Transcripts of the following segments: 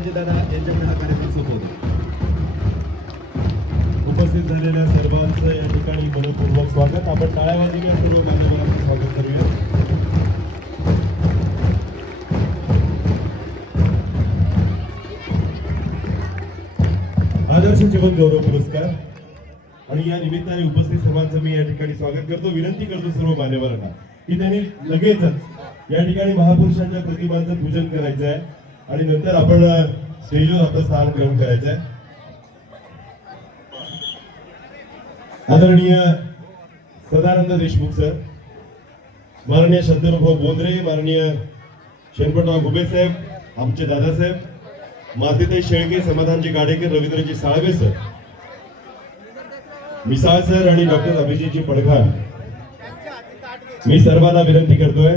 रणजितदादा यांच्याकडे हा कार्यक्रम सोपवतो. उपस्थित झालेल्या सर्वांचं या ठिकाणी मनपूर्वक स्वागत. आपण टाळ्या वाजवूया, सर्व मान्यवरांचं स्वागत करूया. आदर्श जीवन गौरव पुरस्कार आणि या निमित्ताने उपस्थित सर्वांचं मी या ठिकाणी स्वागत करतो. विनंती करतो सर्व मान्यवरांना की त्यांनी लगेचच या ठिकाणी महापुरुषांच्या प्रतिमांचं पूजन करायचं आहे आणि नंतर आपण स्टेजवर आपलं स्थान ग्रहण करायचं आहे. आदरणीय सदानंद देशमुख सर, माननीय शंतनुभाऊ बोंद्रे, माननीय शेणपतराव घुबे साहेब, आमचे दादासाहेब, मातीताई शेळके, समाधानजी गाडेकर, रवींद्रजी साळवे सर, मिसाळ सर आणि डॉक्टर अभिजितजी पडघार, मी सर्वांना विनंती करतोय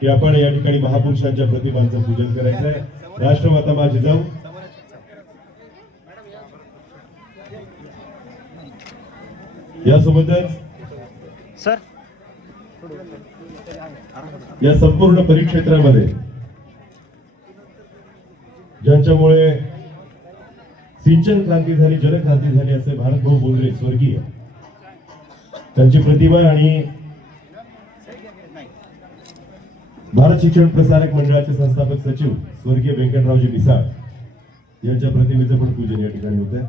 की आपण या ठिकाणी महापुरुषांच्या प्रतिमांचं पूजन करायचं आहे. राष्ट्रमाता मा जिजाऊ, यासोबतच सर या संपूर्ण परिक्षेत्रामध्ये ज्यांच्यामुळे सिंचन क्रांती झाली, जलक्रांती झाली असे भारतभाऊ बोंद्रे स्वर्गीय, त्यांची प्रतिमा आणि भारत शिक्षण प्रसारक मंडळाचे संस्थापक सचिव स्वर्गीय व्यंकटरावजी मिसाळ यांच्या प्रतिमेचं पण पूजन या ठिकाणी होत आहे.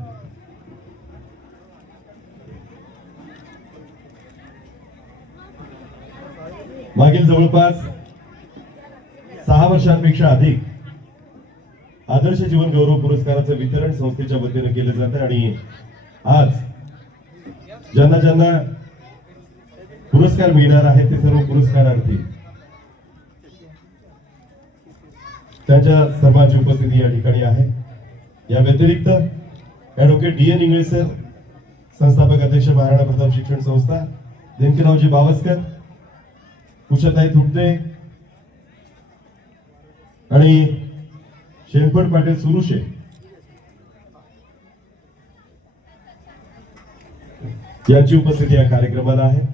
मागील जवळपास 6 वर्षांपेक्षा अधिक आदर्श जीवन गौरव पुरस्काराचं वितरण संस्थेच्या वतीने केलं जातं आणि आज ज्यांना ज्यांना पुरस्कार मिळणार आहेत ते सर्व पुरस्कारार्थी त्यांच्या सर्वांची उपस्थिती या ठिकाणी आहे. या व्यतिरिक्त ॲडव्होकेट डी.एन. इंगळे सर, संस्थापक अध्यक्ष महाराणा प्रताप शिक्षण संस्था, व्यंकटरावजी बावस्कर, उषाताई तुपटे आणि शेणपट पाटील सुरुशे यांची उपस्थिती या कार्यक्रमाला आहे.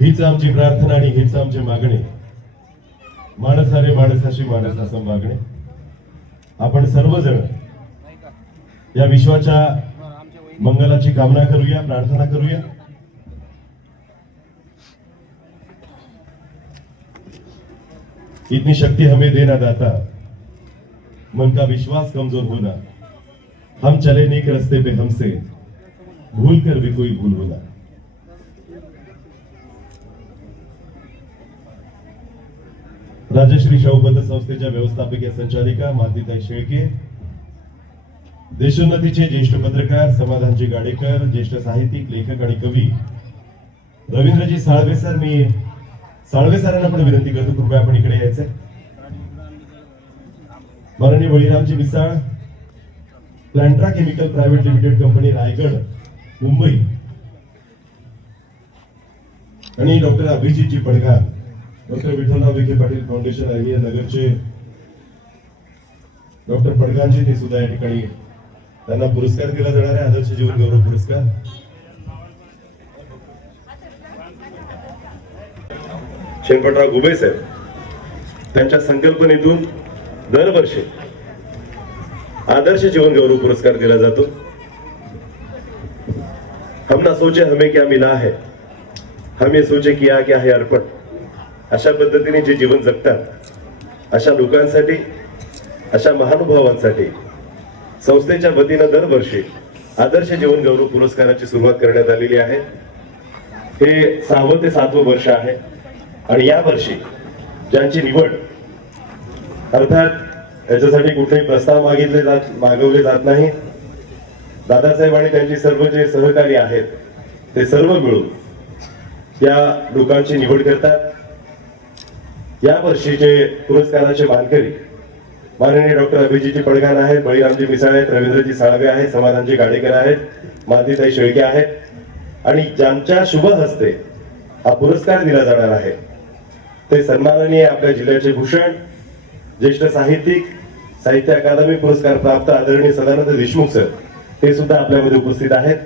हीच आमची प्रार्थना आणि हीच आमची मागणी, माणसाने माणसाशी माणस असं मागणे. आपण सर्वजण या विश्वाच्या मंगलाची कामना करूया, प्रार्थना करूया. इतनी शक्ति हमें देना दाता, मन का विश्वास कमजोर होना, हम चले नेक रास्ते पे हमसे भूल कर भी कोई भूल होना. राजश्री शाहू संस्थेच्या व्यवस्थापकीय संचालिका मातीताई शेळके, देशोन्नतीचे ज्येष्ठ पत्रकार समाधानजी गाडेकर, ज्येष्ठ साहित्यिक, लेखक आणि कवी रवींद्रजी साळवे सर, मी साळवे सरांना पण विनंती करतो कृपया आपण इकडे यायचंय. माननीय Baliramji Misal, Plantra chemical private limited company Raigad Mumbai, आणि doctor Abhijitji Padghar, doctor Vitthalrao Vikhe Patil foundation Ahilya नगरचे डॉक्टर पडघारजी, ते सुद्धा या ठिकाणी त्यांना पुरस्कार दिला जाणार आहे, आदर्श जीवन गौरव पुरस्कार. शेणपतराव घुबे साहेब, त्यांच्या संकल्पनेतून दरवर्षी आदर्श जीवन गौरव पुरस्कार दिला जातो. हम ना सोचे हमें क्या मिला है, हम ये सोचे किया क्या है अर्पण. अशा पद्धतीने जे जीवन जगतात अशा लोकांसाठी, अशा महानुभावांसाठी संस्थेच्या वतीनं दरवर्षी आदर्श जीवन गौरव पुरस्काराची सुरुवात करण्यात आलेली आहे. हे 6वं ते 7वं वर्ष आहे आणि या वर्षी ज्यांची निवड, अर्थात याच्यासाठी कुठलेही प्रस्ताव मागवले जात नाही. दादासाहेब आणि त्यांचे सर्व जे सहकारी आहेत ते सर्व मिळून या लोकांची निवड करतात. या वर्षीचे पुरस्काराचे मानकरी माननीय डॉक्टर अभिजितजी पडघार आहेत, बळीरामजी मिसाळ आहेत, रवींद्रजी साळवे आहेत, समाधानजी गाडेकर आहेत, मातीताई शेळके आहेत आणि ज्यांच्या शुभ हस्ते हा पुरस्कार दिला जाणार आहे ते सन्माननीय आपल्या जिल्ह्याचे भूषण, ज्येष्ठ साहित्यिक, साहित्य अकादमी पुरस्कार प्राप्त आदरणीय सदानंद देशमुख सर, ते सुद्धा आपल्यामध्ये उपस्थित आहेत.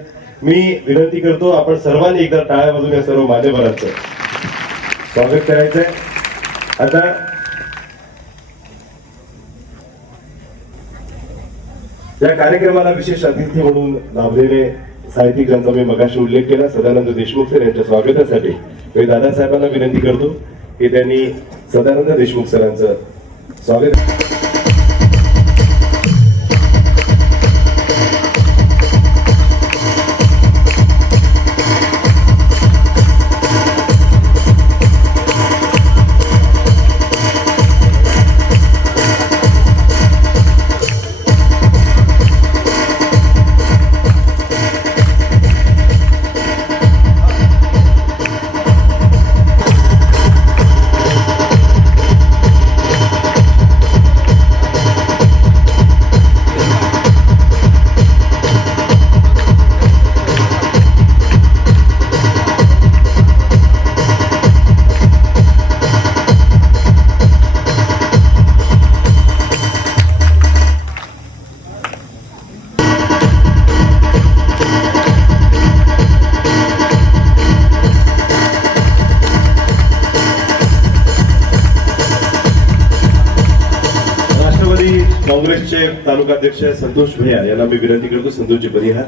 मी विनंती करतो आपण सर्वांनी एकदा टाळ्या वाजून या सर्व मान्यवरांचं स्वागत करायचंय. आता या कार्यक्रमाला विशेष अतिथी म्हणून लाभलेले साहित्यिक ज्यांचा मी मगाशी उल्लेख केला, सदानंद देशमुख सर यांच्या स्वागतासाठी मी दादासाहेबांना विनंती करतो की त्यांनी सदानंद देशमुख सरांचं स्वागत. काँग्रेसचे तालुकाध्यक्ष संतोष भैया यांना मी विनंती करतो, संतोषजी परिहार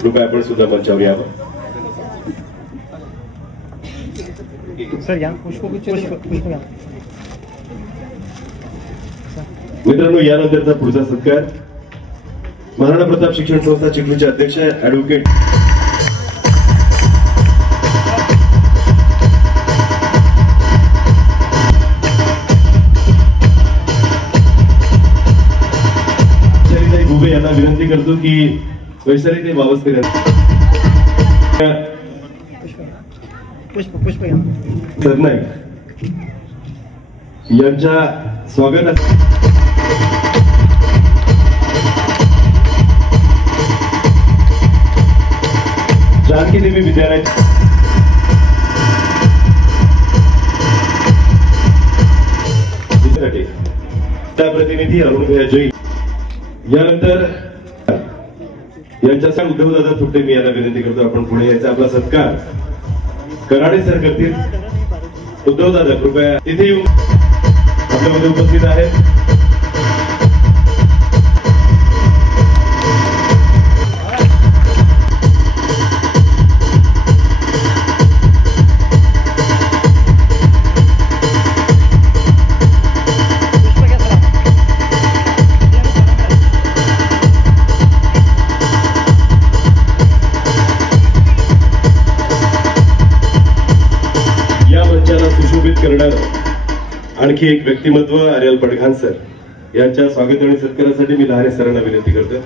कृपया आपण सुद्धा मंचावर यावं. मित्रांनो, यानंतरचा पुढचा सत्कार महाराणा प्रताप शिक्षण संस्था चिखलीचे अध्यक्ष ऍडव्होकेट यांना विनंती करतो की वैशाली ते वावस्ते सरनाईक यांच्या स्वागत. जानकी देवी विद्यालय त्या प्रतिनिधी अरुण भैया जैन यानंतर यांच्या उद्धव दादा थुट्टे मी यांना विनंती करतो आपण पुढे यायचा. आपला सत्कार कराडे सर करतील. उद्धव दादा कृपया तिथे येऊन आपल्यामध्ये उपस्थित आहेत. सुशोभित करणार आणखी एक व्यक्तिमत्व आर्यल पडघान सर यांच्या स्वागत आणि सत्कारासाठी मी लहाने सरांना विनंती करतो.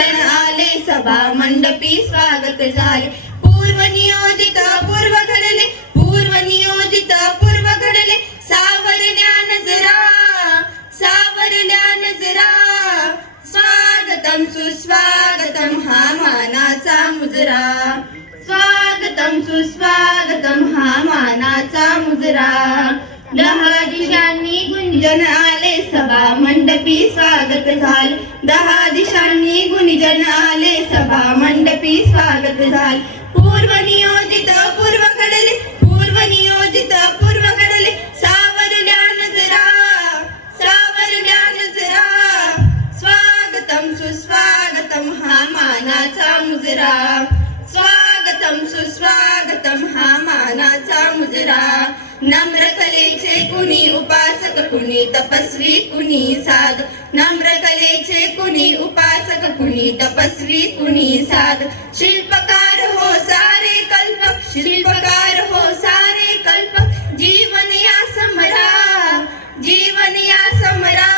आले सभा मंडपी स्वागत झाले. पूर्व नियोजित पूर्व घडले, पूर्व नियोजित पूर्व घडले. सावरल्या नजरा, सावरल्या नजरा. स्वागतम सुस्वागतम हा मानाचा मुजरा. स्वागतम सुस्वागतम हा मानाचा मुजरा. 10 दिशांनी गुंजन आले सभा मंडपी स्वागत झाले. 10 दिशांनी गुंजन आले सभा मंडपी स्वागत झाले. पूर्व नियोजित पूर्व घडले, पूर्व नियोजित पूर्व घडले. सावरल्या नजरा, सावरल्या नजरा. स्वागतम सुस्वागतम हा मानाचा मुजरा. स्वागतम सुस्वागतम हा मानाचा मुजरा. नम्र कलेचे कुणी उपासक, कुणी तपस्वी, कुणी साध. नम्र कलेचे कुणी उपासक, कुणी तपस्वी, कुणी साध. शिल्पकार हो सारे कल्पक, शिल्पकार हो सारे कल्पक. जीवन या समरा, जीवन या समरा.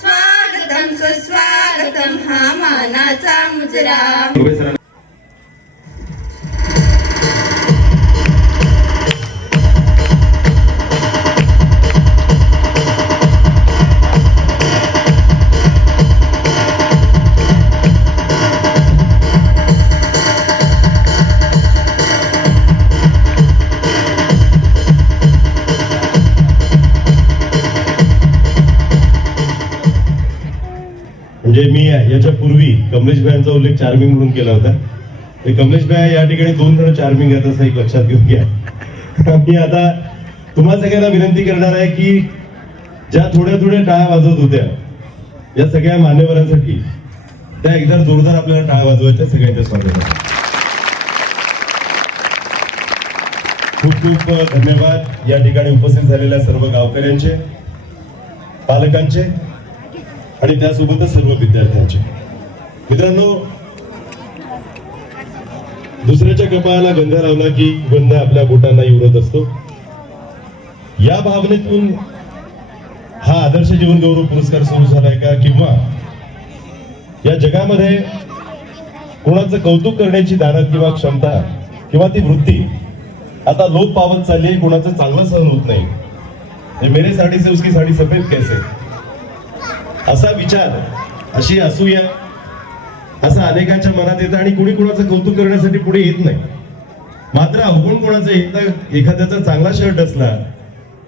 स्वागतम सुस्वागतम हा मानाचा मुजरा. म्हणजे मी याच्या पूर्वी कमलेश भाईंचा उल्लेख चार्मिंग म्हणून केला होता. ते कमलेश भाई या ठिकाणी 2 जण चार्मिंग आहेत असं एक लक्षात घेऊन घ्या. मी आता तुम्हा सगळ्यांना विनंती करणार आहे की ज्या थोड्या थोड्या टाळ्या वाजवत होत्या या सगळ्या मान्यवरांसाठी त्या एकदा जोरदार आपल्याला टाळ्या वाजवायच्या. सगळ्यांच्या स्वागत. खूप खूप धन्यवाद या ठिकाणी उपस्थित झालेल्या सर्व गावकऱ्यांचे, पालकांचे आणि त्यासोबतच सर्व विद्यार्थ्यांचे. मित्रांनो, दुसऱ्याच्या कपाळाला गंध लावला की गंध आपल्या बोटांना उडत असतो. या भावनेतून हा आदर्श जीवन गौरव पुरस्कार सुरू झालाय का, किंवा या जगामध्ये कोणाचं कौतुक करण्याची दानत किंवा क्षमता किंवा ती वृत्ती आता लोप पावत चालली, कोणाचं चांगलं सहन होत नाही. मेरे साडी से उसकी साडी सफेद कैसे, असा विचार, अशी असूया असं अनेकांच्या मनात येतं आणि कुणी कुणाचं कौतुक करण्यासाठी पुढे येत नाही. मात्र अवगुण कोणाचं एखाद्याचा चांगला शर्ट असला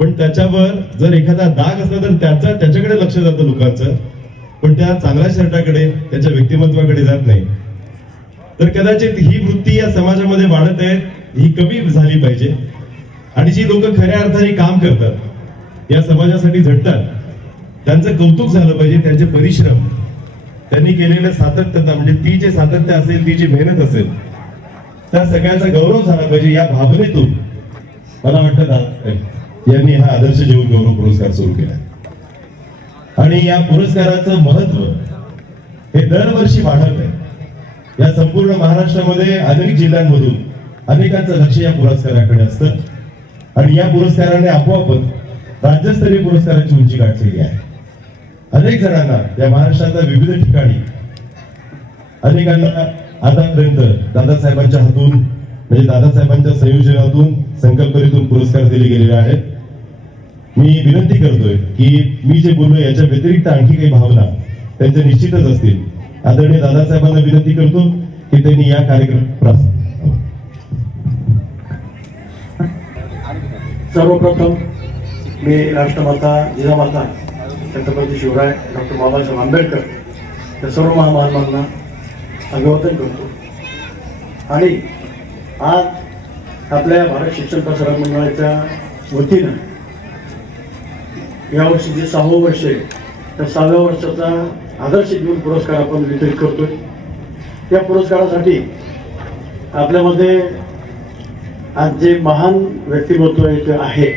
पण त्याच्यावर जर एखादा डाग असला तर त्याच्याकडे लक्ष जातं लोकांचं, पण त्या चांगल्या शर्टाकडे, त्याच्या व्यक्तिमत्वाकडे जात नाही. तर कदाचित ही वृत्ती या समाजामध्ये वाढत आहे, ही कमी झाली पाहिजे. आणि जी लोक खऱ्या अर्थाने काम करतात, या समाजासाठी झटतात, त्यांचं कौतुक झालं पाहिजे. त्यांचे परिश्रम, त्यांनी केलेलं सातत्यता, म्हणजे ती जे सातत्य असेल, ती जी मेहनत असेल, त्या सगळ्याचा गौरव झाला पाहिजे. या भावनेतून मला वाटतं यांनी हा आदर्श जीवन गौरव पुरस्कार सुरू केला. आणि या पुरस्काराचं महत्व हे दरवर्षी वाढत आहे. या संपूर्ण महाराष्ट्रामध्ये अनेक जिल्ह्यांमधून अनेकांचं लक्ष या पुरस्काराकडे असतं आणि या पुरस्काराने आपोआपच राज्यस्तरीय पुरस्काराची उंची गाठलेली आहे. अनेक जणांना या महाराष्ट्राच्या विविध ठिकाणी, अनेकांना आतापर्यंत दादासाहेबांच्या हातून, म्हणजे दादासाहेबांच्या संयोजनातून, संकल्पनेतून पुरस्कार दिले गेलेले आहेत. मी विनंती करतोय की मी जे बोललो याच्या व्यतिरिक्त आणखी काही भावना त्यांच्या निश्चितच असतील. आदरणीय दादासाहेबांना विनंती करतो की त्यांनी या कार्यक्रमात. सर्वप्रथम मी राष्ट्रमाता, जिजामाता छत्रपती शिवराय, डॉक्टर बाबासाहेब आंबेडकर या सर्व महामानवांना अभिवादन करतो. आणि आज आपल्या भारत शिक्षण प्रसारक मंडळाच्या वतीनं यावर्षी जे 6वं वर्ष आहे, त्या 6व्या वर्षाचा आदर्श जीवन पुरस्कार आपण वितरित करतोय. या पुरस्कारासाठी आपल्यामध्ये आज जे महान व्यक्तिमत्व इथे आहे,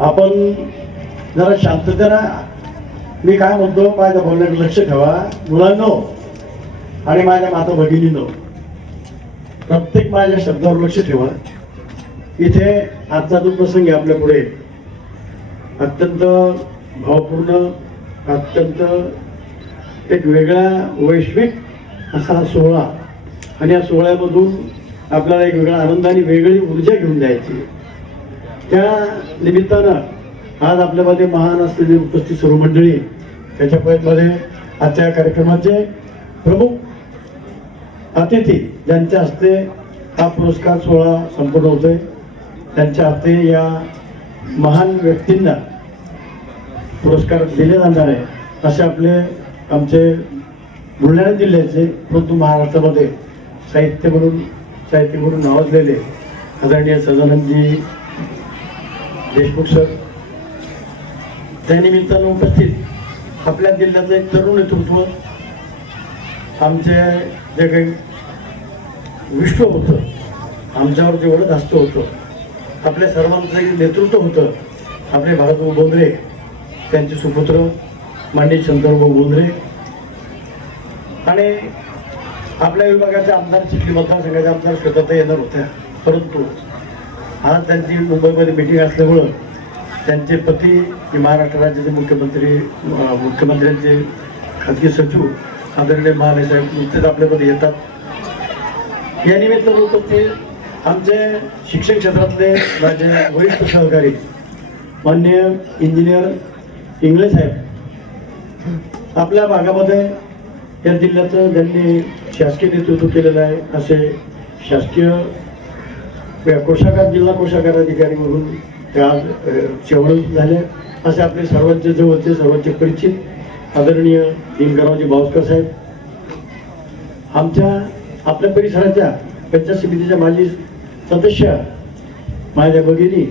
आपण जरा शांततेनं, मी काय म्हणतो, माझ्या बोलण्याकडे लक्ष ठेवा मुलांनो आणि माझ्या माता भगिनींनो, प्रत्येक माझ्या शब्दावर लक्ष ठेवा. इथे आजचा जो प्रसंग आहे आपल्या पुढे अत्यंत भावपूर्ण, अत्यंत एक वेगळा वैश्विक असा हा सोहळा, आणि या सोहळ्यामधून आपल्याला एक वेगळा आनंद आणि वेगळी ऊर्जा घेऊन द्यायची. त्या निमित्तानं आज आपल्यामध्ये महान असलेली उपस्थित सर्व मंडळी, त्याच्यामध्ये आजच्या कार्यक्रमाचे प्रमुख अतिथी ज्यांच्या हस्ते हा पुरस्कार सोहळा संपन्न होतोय, त्यांच्या हस्ते या महान व्यक्तींना पुरस्कार दिले जाणार आहे. असे आपले आमचे बुलढाणा जिल्ह्याचे, परंतु महाराष्ट्रामध्ये साहित्य म्हणून नावाजलेले आदरणीय सदानंदजी देशमुख सर, त्यानिमित्तानं उपस्थित आपल्या जिल्ह्याचं एक तरुण नेतृत्व, आमचे जे काही विश्व होतं, आमच्यावर जेवढं जास्त होतं, आपल्या सर्वांचं नेतृत्व होतं आपले भारतभाऊ बोंद्रे, त्यांचे सुपुत्र माननीय शंकरभाऊ बोंद्रे, आणि आपल्या विभागाचे आमदार, चिखली मतदारसंघाचे आमदार स्वतः येणार होत्या, परंतु आज त्यांची मुंबईमध्ये मीटिंग असल्यामुळं त्यांचे पती हे महाराष्ट्र राज्याचे मुख्यमंत्र्यांचे खाजगी सचिव आदरणीय महाले साहेब नुकतेच आपल्यामध्ये येतात. या निमित्तानं उपस्थित आमचे शिक्षण क्षेत्रातले माझे वरिष्ठ सहकारी माननीय इंजिनियर इंगळे साहेब, आपल्या भागामध्ये या जिल्ह्याचं ज्यांनी शासकीय नेतृत्व केलेलं आहे असे शासकीय कोषागार, जिल्हा कोषागार अधिकारी म्हणून ते आज शेवट झाले. असे आपले सर्वांचे जवळचे सर्वांचे परिचित आदरणीय दिनकररावजी भावस्कर साहेब, आपल्या परिसराच्या पंचायत समितीच्या माजी सदस्य माझ्या भगिनी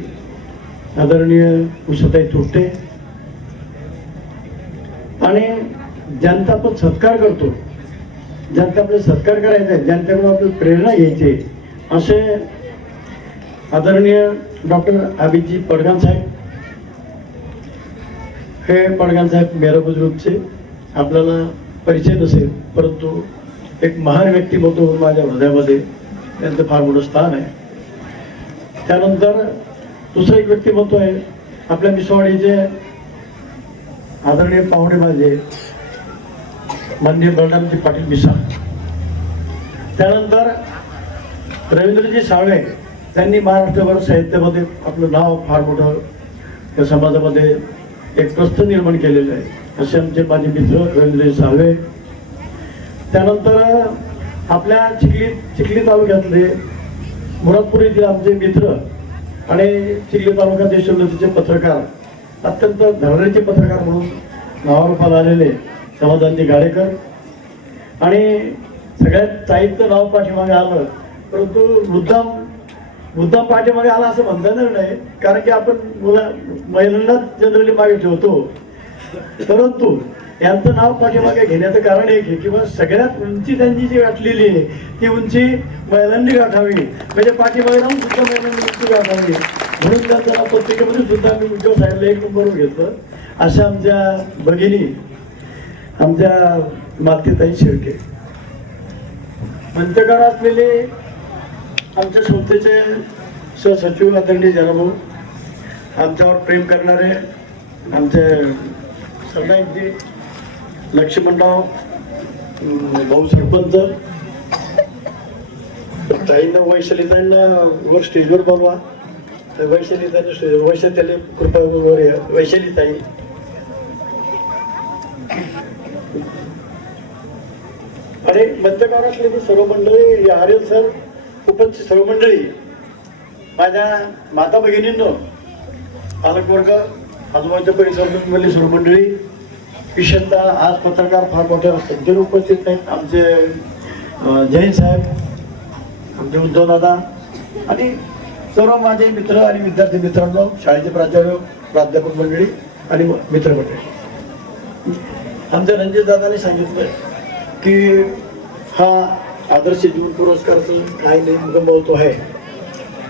आदरणीय उषाताई तुपटे, आणि ज्यांचा आपण सत्कार करतो, ज्यांचा आपले सत्कार करायचा आहे, ज्यांच्याकडून आपली प्रेरणा घ्यायची असे आदरणीय डॉक्टर अभिजी पडगान साहेब. हे पडगान साहेब मेरा बुजुर्गचे आपल्याला परिचय नसेल, परंतु एक महान व्यक्तिमत्व म्हणून माझ्या हृदयामध्ये त्यांचं फार मोठं स्थान आहे. त्यानंतर दुसरं एक व्यक्तिमत्व आहे आपल्या मिसवाडीचे आदरणीय पाहुणे माझे माननीय बलरामजी पाटील मिसाळ. त्यानंतर रवींद्रजी साळवे, त्यांनी महाराष्ट्रभर साहित्यामध्ये आपलं नाव फार मोठं या समाजामध्ये एक प्रस्थ निर्माण केलेलं आहे. असे आमचे माझे मित्र रवींद्रजी साळवे. त्यानंतर आपल्या चिखली तालुक्यातले मुरादपूर येथील आमचे मित्र आणि चिखली तालुका देशोन्नतीचे पत्रकार, अत्यंत धडाडीचे पत्रकार म्हणून नावारूपाला आलेले समाधानजी गाडेकर. आणि सगळ्यात साहित्य नाव पाठीमागे आलं, परंतु मुद्दाम पाठीमागे आला असं म्हणता येणार नाही, कारण की आपण महिलांना जनरली मागे ठेवतो. परंतु यांचं नाव पाठीमागे घेण्याचं कारण एक आहे किंवा सगळ्यात उंची त्यांची जी गाठलेली आहे ती उंची महिलांनी गाठावी, म्हणजे पाठीमागे राहून सुद्धा महिलांनी उंची गाठावी, म्हणून त्यांचं नाव पत्रिकेमध्ये सुद्धा मी उद्धव साहेबला एक नंबरवर घेतलं. अशा आमच्या भगिनी, आमच्या मालतीताई शेळके, मंचकार असलेले आमच्या संस्थेचे सहसचिव आदरणीय जनाभाऊ, आमच्यावर प्रेम करणारे आमचे सरनाईकजी, लक्ष्मणराव भाऊ सरपंच, ताईंना वैशालीताईंना वर स्टेजवर बोलवा. वैशालीताईंना स्टेजवर, वैशाली कृपा वर या. वैशालीताई, आणि मंचकार असलेली सर्व मंडळी, आर्यन सर, उपस्थित सर्व मंडळी, माझ्या माता भगिनींनो, पालकवर्ग, आजूबाजूच्या परिसरामधली सर्व मंडळी, विशेषतः आज पत्रकार फार मोठ्या संख्येने उपस्थित आहेत. आमचे जैन साहेब, आमचे उद्धव दादा आणि सर्व माझे मित्र आणि विद्यार्थी मित्रांनो, शाळेचे प्राचार्य, प्राध्यापक मंडळी आणि मित्रमंडळी. आमच्या रणजित दादाने सांगितलं की हा आदर्श जीवन पुरस्कारचं काय नेमकं आहे,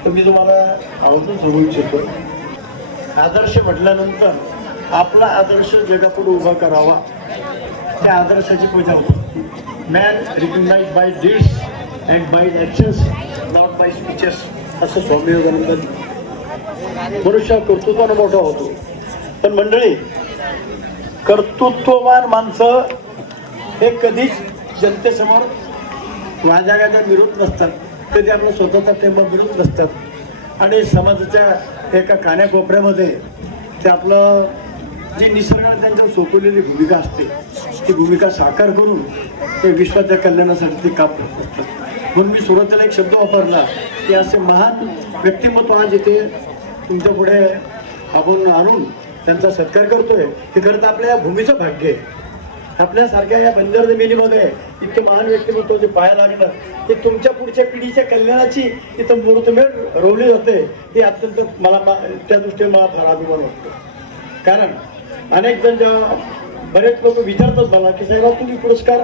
तर मी तुम्हाला आवर्जून सांगू इच्छितो. आदर्श म्हटल्यानंतर आपला आदर्श जगापुढे उभा करावा, त्या आदर्शाची पूजा होती. Man recognise by deeds and by actions, not by speeches, असं स्वामी विवेकानंदांनी. मनुष्य कर्तृत्वानं मोठा होतो, पण मंडळी, कर्तृत्ववान माणसं हे कधीच जनतेसमोर वाजागाजा मिळत नसतात, कधी आपला स्वतःचा टेंबा मिळत नसतात, आणि समाजाच्या एका कान्याकोपऱ्यामध्ये ते आपलं जी निसर्गाने त्यांच्यावर सोपवलेली भूमिका असते ती भूमिका साकार करून ते विश्वाच्या कल्याणासाठी ते काम करत असतात. म्हणून मी सुरुवातीला एक शब्द वापरला की असे महान व्यक्तिमत्व आज इथे तुमच्या पुढे आपण आणून त्यांचा सत्कार करतोय, हे खरं तर आपल्या भूमीचं भाग्य आहे. आपल्यासारख्या या बंजर जमिनीमध्ये इतके महान व्यक्तिमत्व जे पाहायला लागलं, ते तुमच्या पुढच्या पिढीच्या कल्याणाची इथं मुहूर्तमेढ रोवली जाते, हे अत्यंत मला त्या दृष्टीने मला फार अभिमान वाटतो. कारण अनेक जण जेव्हा बरेच लोक विचारतात मला की साहेब तुम्ही पुरस्कार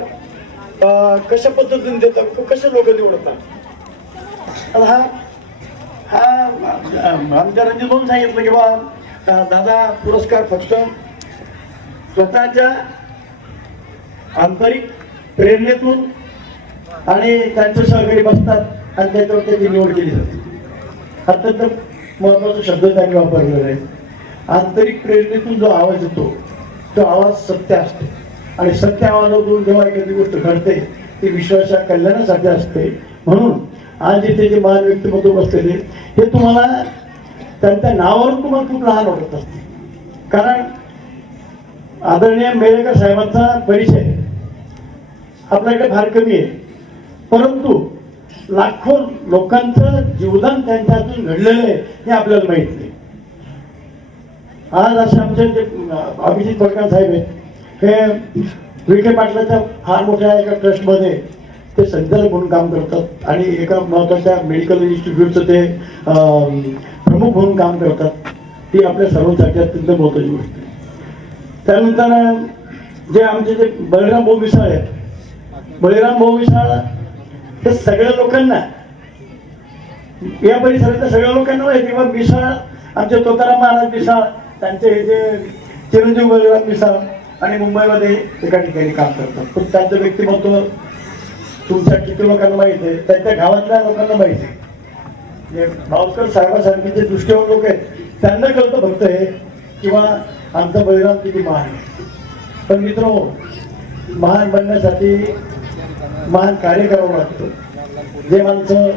कशा पद्धतीने देतात, कसे लोक निवडतात. हा आमच्या रणजित भाऊन सांगितलं की बा दादा, पुरस्कार फक्त स्वतःच्या आंतरिक प्रेरणेतून आणि त्यांचे सहकारी बसतात आणि त्याच्यावर त्याची निवड केली जाते. अत्यंत महत्वाचा शब्द त्यांनी वापरलेला आहे. आंतरिक प्रेरणेतून जो आवाज येतो तो आवाज सत्य असते, आणि सत्य आवाजातून जेव्हा एखादी गोष्ट घडते ती विश्वाच्या कल्याणासाठी असते. म्हणून आज इथे जे महान व्यक्तिमत्व बसलेले हे तुम्हाला त्यांच्या नावावरून तुम्हाला खूप लहान वाटत असते. कारण आदरणीय मेळेकर साहेबांचा परिचय आपल्याकडे फार कमी आहे, परंतु लाखो लोकांचं जीवदान त्यांच्या हातून घडलेलं आहे हे आपल्याला माहित नाही. आज असे आमचे जे अभिजित पडकर साहेब आहेत, हे विखे पाटलाच्या फार मोठ्या एका ट्रस्टमध्ये ते संचालक म्हणून काम करतात आणि एका महत्त्वाच्या मेडिकल इन्स्टिट्यूटचं ते प्रमुख म्हणून काम करतात. ती आपल्या सर्वांसाठी अत्यंत महत्त्वाची गोष्ट आहे. त्यानंतर जे आमचे जे बळीराम भाऊ मिसाळ आहेत, बळीराम भाऊ मिसाळ हे सगळ्या लोकांना, या परिसरातल्या सगळ्या लोकांना माहिती किंवा मिसाळ आमचे तुकाराम महाराज मिसाळ, त्यांचे हे जे चिरंजीव बळीराम मिसाळ आणि मुंबईमध्ये एका ठिकाणी काम करतात. पण त्यांचं व्यक्तिमत्व तुमच्या किती लोकांना माहिती आहे, त्यांच्या गावातल्या लोकांना माहिती आहे. भावकर साहेबांसारखे जे दृष्टीवर लोक आहेत त्यांना कळतं फक्त हे किंवा आमचा बळीराम किती महान आहे. पण मित्र, महान बनण्यासाठी महान कार्य करावं लागतं. जे माणसं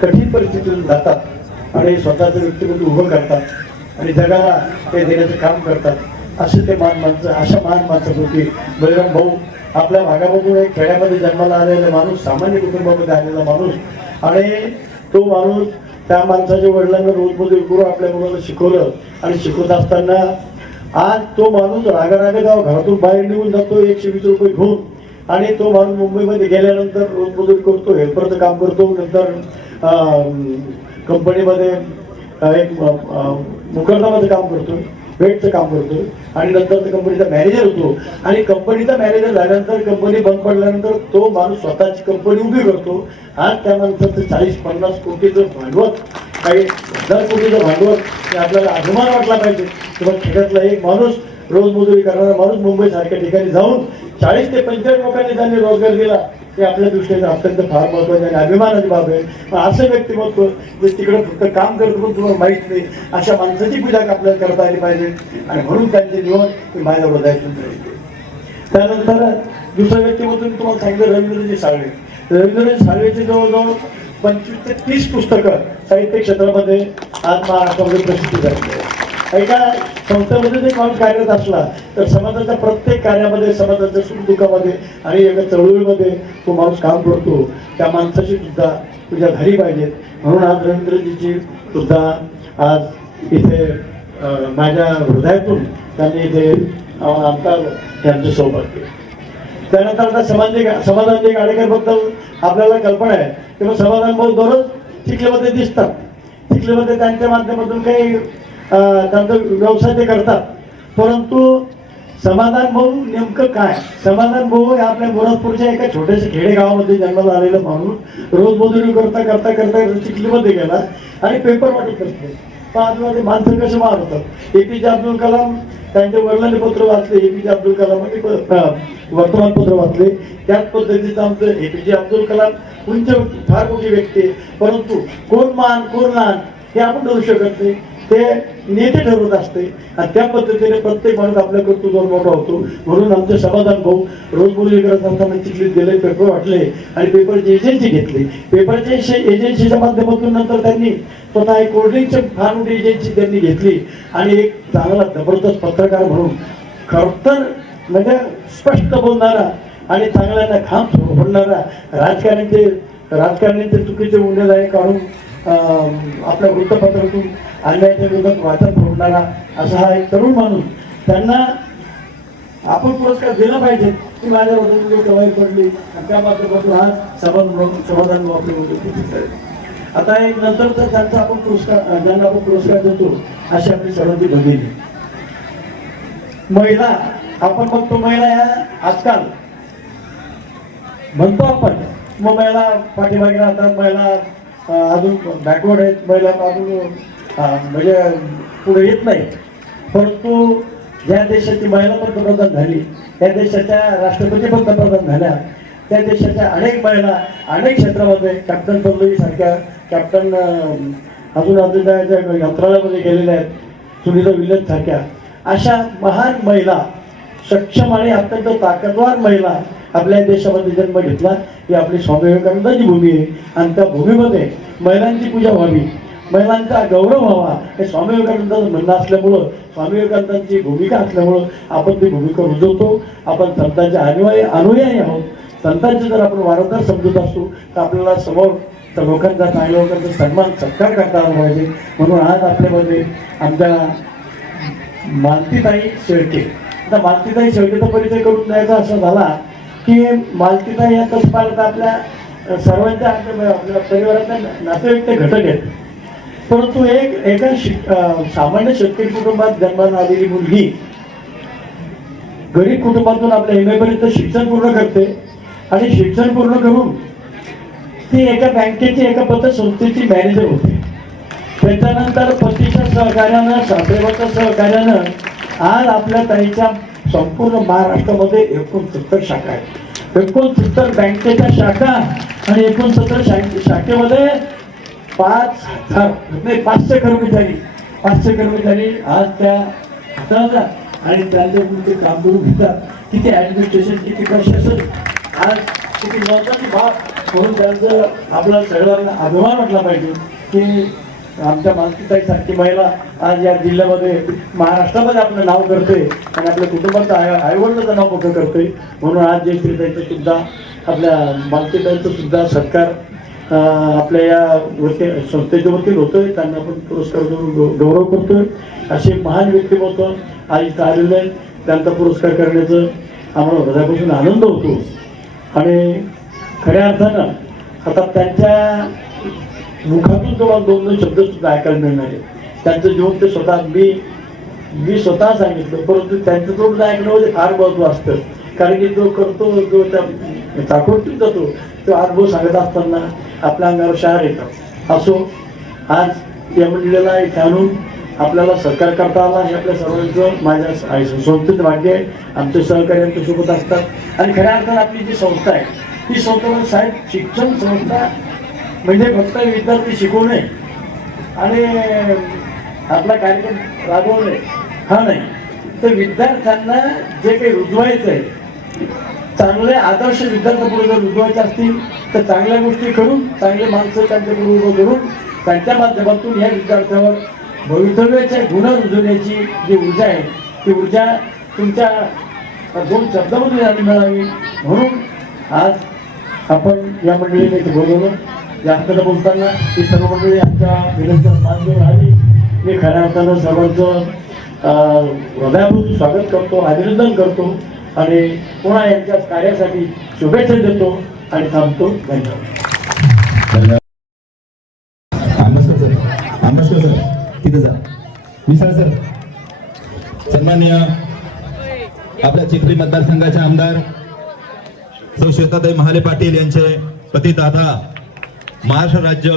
कठीण परिस्थितीतून जातात आणि स्वतःचं व्यक्तिमत्व उभं करतात आणि जगाला ते देण्याचं काम करतात, असे ते महान माणसं. अशा महान माणसापैकी बळीराम भाऊ आपल्या भागामधून एक खेड्यामध्ये जन्माला आलेला माणूस, सामान्य कुटुंबामध्ये आलेला माणूस, आणि तो माणूस त्या माणसाच्या वडिलांना रोजमजूर करून आपल्या मुलाला शिकवलं आणि शिकवत असताना आज तो माणूस रागारागा घरातून बाहेर निघून जातो 120 रुपये घेऊन, आणि तो माणूस मुंबईमध्ये गेल्यानंतर रोजमजूर करतो, हेल्परचं काम करतो, नंतर कंपनीमध्ये एक मुकरदामध्ये काम करतो, वेटचं काम करतो आणि नंतर कंपनीचा मॅनेजर होतो. आणि कंपनीचा मॅनेजर झाल्यानंतर कंपनी बंद पडल्यानंतर तो माणूस स्वतःची कंपनी उभी करतो. आज त्या माणसाचं 40-50 कोटीचं भांडवल, काही 10 कोटीचं भांडवल, हे आपल्याला अभिमान वाटला पाहिजे. किंवा खेड्यातला एक माणूस, रोजमजुरी करणारा माणूस मुंबईसारख्या ठिकाणी जाऊन 40 ते 45 लोकांनी त्यांनी रोजगार दिला, हे आपल्या दृष्टीने अत्यंत फार महत्त्वाचे आणि अभिमानाची बाब आहे. असं व्यक्तिमत्व जे तिकडे फक्त काम करतो पण तुम्हाला माहीत नाही, अशा माणसाची पूजा आपल्याला करता आली पाहिजे आणि म्हणून त्यांची निवड ही माझ्या हृदयातून झाली. त्यानंतर दुसरं व्यक्तिमत्व मी तुम्हाला सांगितलं, रवींद्रजी साळवे. रवींद्रजी साळवेची जवळजवळ 25 ते 30 पुस्तकं साहित्य क्षेत्रामध्ये आज महाराष्ट्रामध्ये प्रसिद्ध झाली आहे. एका संस्थेमध्ये जर माणूस कार्यरत असला तर समाजाच्या प्रत्येक कार्यामध्ये, समाजाच्या सुखदुःखामध्ये आणि एका चळवळीमध्ये तो माणूस काम करतो. त्या माणसाची सुद्धा पूजा झाली पाहिजे. म्हणून आज रवींद्रजीची सुद्धा आज इथे माझ्या हृदयातून त्यांनी इथे आमचा त्यांचं सौभाग्य. त्यानंतर आता समाधान गाडेकरबद्दल आपल्याला कल्पना आहे किंवा समाधान भाऊ दररोज चिखलीमध्ये दिसतात. चिखलीमध्ये त्यांच्या माध्यमातून काही त्यांचा व्यवसाय ते करतात, परंतु समाधान भाऊ नेमकं काय? समाधान भाऊ हे आपल्या मुरादपूरच्या एका छोट्याशा खेडेगावामध्ये जन्माला आलेला माणूस रोजमजुरी करता करता करता चिखलीमध्ये गेला आणि पेपर वाटत करते. पण माणसं कसे मार होतात. APJ अब्दुल कलाम, त्यांच्या वडिलांनी पत्र वाचले, APJ अब्दुल कलामांनी वर्तमानपत्र वाचले. त्याच पद्धतीचं आमचं APJ अब्दुल कलाम उंच फार मोठी व्यक्ती आहे, परंतु कोण मान कोण लहान हे आपण ठरवू शकत नाही, ते नेते ठरवत असते. आणि त्या पद्धतीने प्रत्येक माणूस आपल्या कर्तृत्वावर मोठा होतो. म्हणून आमचे समाधान भाऊ रोजमजुरी करत असताना चिखलीत गेले, पेपर वाटले आणि पेपरची एजन्सी घेतली. पेपरच्या एजन्सीच्या माध्यमातून नंतर त्यांनी स्वतः एक कोल्ड्रिंकची फार मोठी एजन्सी त्यांनी घेतली आणि एक चांगला जबरदस्त पत्रकार म्हणून, खरं तर म्हणजे स्पष्ट बोलणारा आणि चांगल्याला घाम फोडणारा, राजकारण्यांचे चुकीचे उमेदवारी काढून आपल्या वृत्तपत्रातून अन्यायाच्या विरोधात वाचन फोडणारा असा हा एक तरुण माणूस, त्यांना आपण पुरस्कार दिला पाहिजे. की माझ्या वडिलांची कमाई पडली आणि त्या माध्यमातून आज समाधान आपले होते. आता एक नंतरचा त्यांचा आपण पुरस्कार, ज्यांना आपण पुरस्कार देतो अशी आपली सर्वांची भगिनी महिला. आपण बघतो महिला ह्या आजकाल म्हणतो आपण, मग महिला पाठीमागे राहतात, महिला अजून बॅकवर्ड आहेत, महिला अजून म्हणजे पुढे येत नाही. परंतु ज्या देशाची महिला पंतप्रधान झाली, त्या देशाच्या राष्ट्रपती पंतप्रधान झाल्या, त्या देशाच्या अनेक महिला अनेक क्षेत्रामध्ये कॅप्टन पल्लवी सारख्या, कॅप्टन अजून यंत्रालयामध्ये गेलेल्या आहेत, सुनीता विल्यम्स सारख्या अशा महान महिला, सक्षम आणि अत्यंत ताकदवार महिला आपल्या देशामध्ये जन्म घेतला. ही आपली स्वामी विवेकानंदाची भूमी आहे आणि त्या भूमीमध्ये महिलांची पूजा व्हावी, महिलांचा गौरव व्हावा हे स्वामी विवेकानंदांचं म्हणणं असल्यामुळं, स्वामी विवेकानंदांची भूमिका असल्यामुळं आपण ती भूमिका रुजवतो. आपण संतांचे अनुयायी आहोत. संतांचे जर आपण वारंवार समजत असतो तर आपल्याला समोर तर लोकांचा, चांगल्या लोकांचा सन्मान सत्कार करता आला पाहिजे. म्हणून आज आपल्यामध्ये आमच्या मालतीताई शेळके. आता मालतीताई शेळकेचा परिचय करून द्यायचा असा झाला की मालतीताई या तसं पाहिलं तर आपल्या सर्वांच्या आपल्या परिवारातल्या नातेवाईक घटक आहेत, परंतु एका सामान्य शेतकरी कुटुंबात जन्माला आलेली मुलगी गरीब कुटुंबातून आपल्या MA पर्यंत शिक्षण पूर्ण करते आणि शिक्षण पूर्ण करून ती एका बँकेची एका पतसंस्थेची मॅनेजर होते. त्याच्यानंतर पतीच्या सहकार्यानं सासरेबाच्या सहकार्यानं आज आपल्या ताईच्या संपूर्ण महाराष्ट्रामध्ये 69 शाखा आहेत. 69 बँकेच्या शाखा आणि 69 शाखेमध्ये 500 कर्मचारी आज त्या हाताळतात आणि त्यांच्याकडून ते काम करून घेतात. किती ऍडमिनिस्ट्रेशन, किती प्रशासन, आज किती महत्वाची बाब म्हणून त्यांचं आपल्याला सगळ्यांना अभिमान वाटला पाहिजे की आमच्या मालतीताईसारखी महिला आज या जिल्ह्यामध्ये महाराष्ट्रामध्ये आपलं नाव करते आणि आपल्या कुटुंबाचं आईवडिलाचं नाव मोठं करते. म्हणून आज जयश्रीताईचं सुद्धा आपल्या मालतीताईचं सुद्धा सत्कार आपल्या या संस्थेच्या वतीने होतोय. त्यांना आपण पुरस्कार देऊन गौरव करतोय. असे महान व्यक्तिमत्व आज इथं आलेले आहेत, त्यांचा पुरस्कार करण्याचं आम्हाला हृदयापासून आनंद होतो. आणि खऱ्या अर्थानं आता त्यांच्या मुखातून तुम्हाला 2 शब्द सुद्धा ऐकायला मिळणार आहे. त्यांचं जीवन ते स्वतः मी स्वतः सांगितलं, परंतु त्यांचं तोंड ऐकणं म्हणजे फार महत्व असतं. कारण की जो करतो, जो त्या चाकोटीत जातो, तो अनुभव सांगत असताना आपल्या अंगावर शहार येतात. असो, आज या मंडळीला इथे आणून आपल्याला सहकार करता आला हे आपल्या सर्वांचं माझ्या संस्थेचं भाग्य आहे. आमचे सहकारी आमच्या सोबत असतात आणि खऱ्या अर्थानं आपली जी संस्था आहे ती संस्था म्हणजे साहेब शिक्षण संस्था म्हणजे फक्त विद्यार्थी शिकवणे आणि आपला कार्यक्रम राबवणे हा नाही, तर विद्यार्थ्यांना जे काही रुजवायचं आहे, चांगले आदर्श विद्यार्थ्यांपुढे जर रुजवायचे असतील तर चांगल्या गोष्टी करून, चांगले माणसं त्यांच्यापुढे उभं करून त्यांच्या माध्यमातून या विद्यार्थ्यावर भवितव्याच्या गुण रुजवण्याची जी ऊर्जा आहे ती ऊर्जा तुमच्या 2 शब्दामध्ये जाणी मिळावी म्हणून आज आपण या मंडळीने इथे बोलवलं. जास्त बोलताना ही सर्व मंडळी आमच्या विनंतीला मान देऊन आली. मी खऱ्या अर्थानं सर्वांचं हृदयापासून स्वागत करतो, अभिनंदन करतो आणि पुन्हा यांच्या कार्यासाठी शुभेच्छा देतो आणि थांबतो. धन्यवाद. आंबेडकर सर तिथे जा. विशाल सर, सन्माननीय आपल्या चिखली मतदारसंघाचे आमदार सौ श्वेताताई महाले पाटील यांचे पती दादा महाराष्ट्र राज्य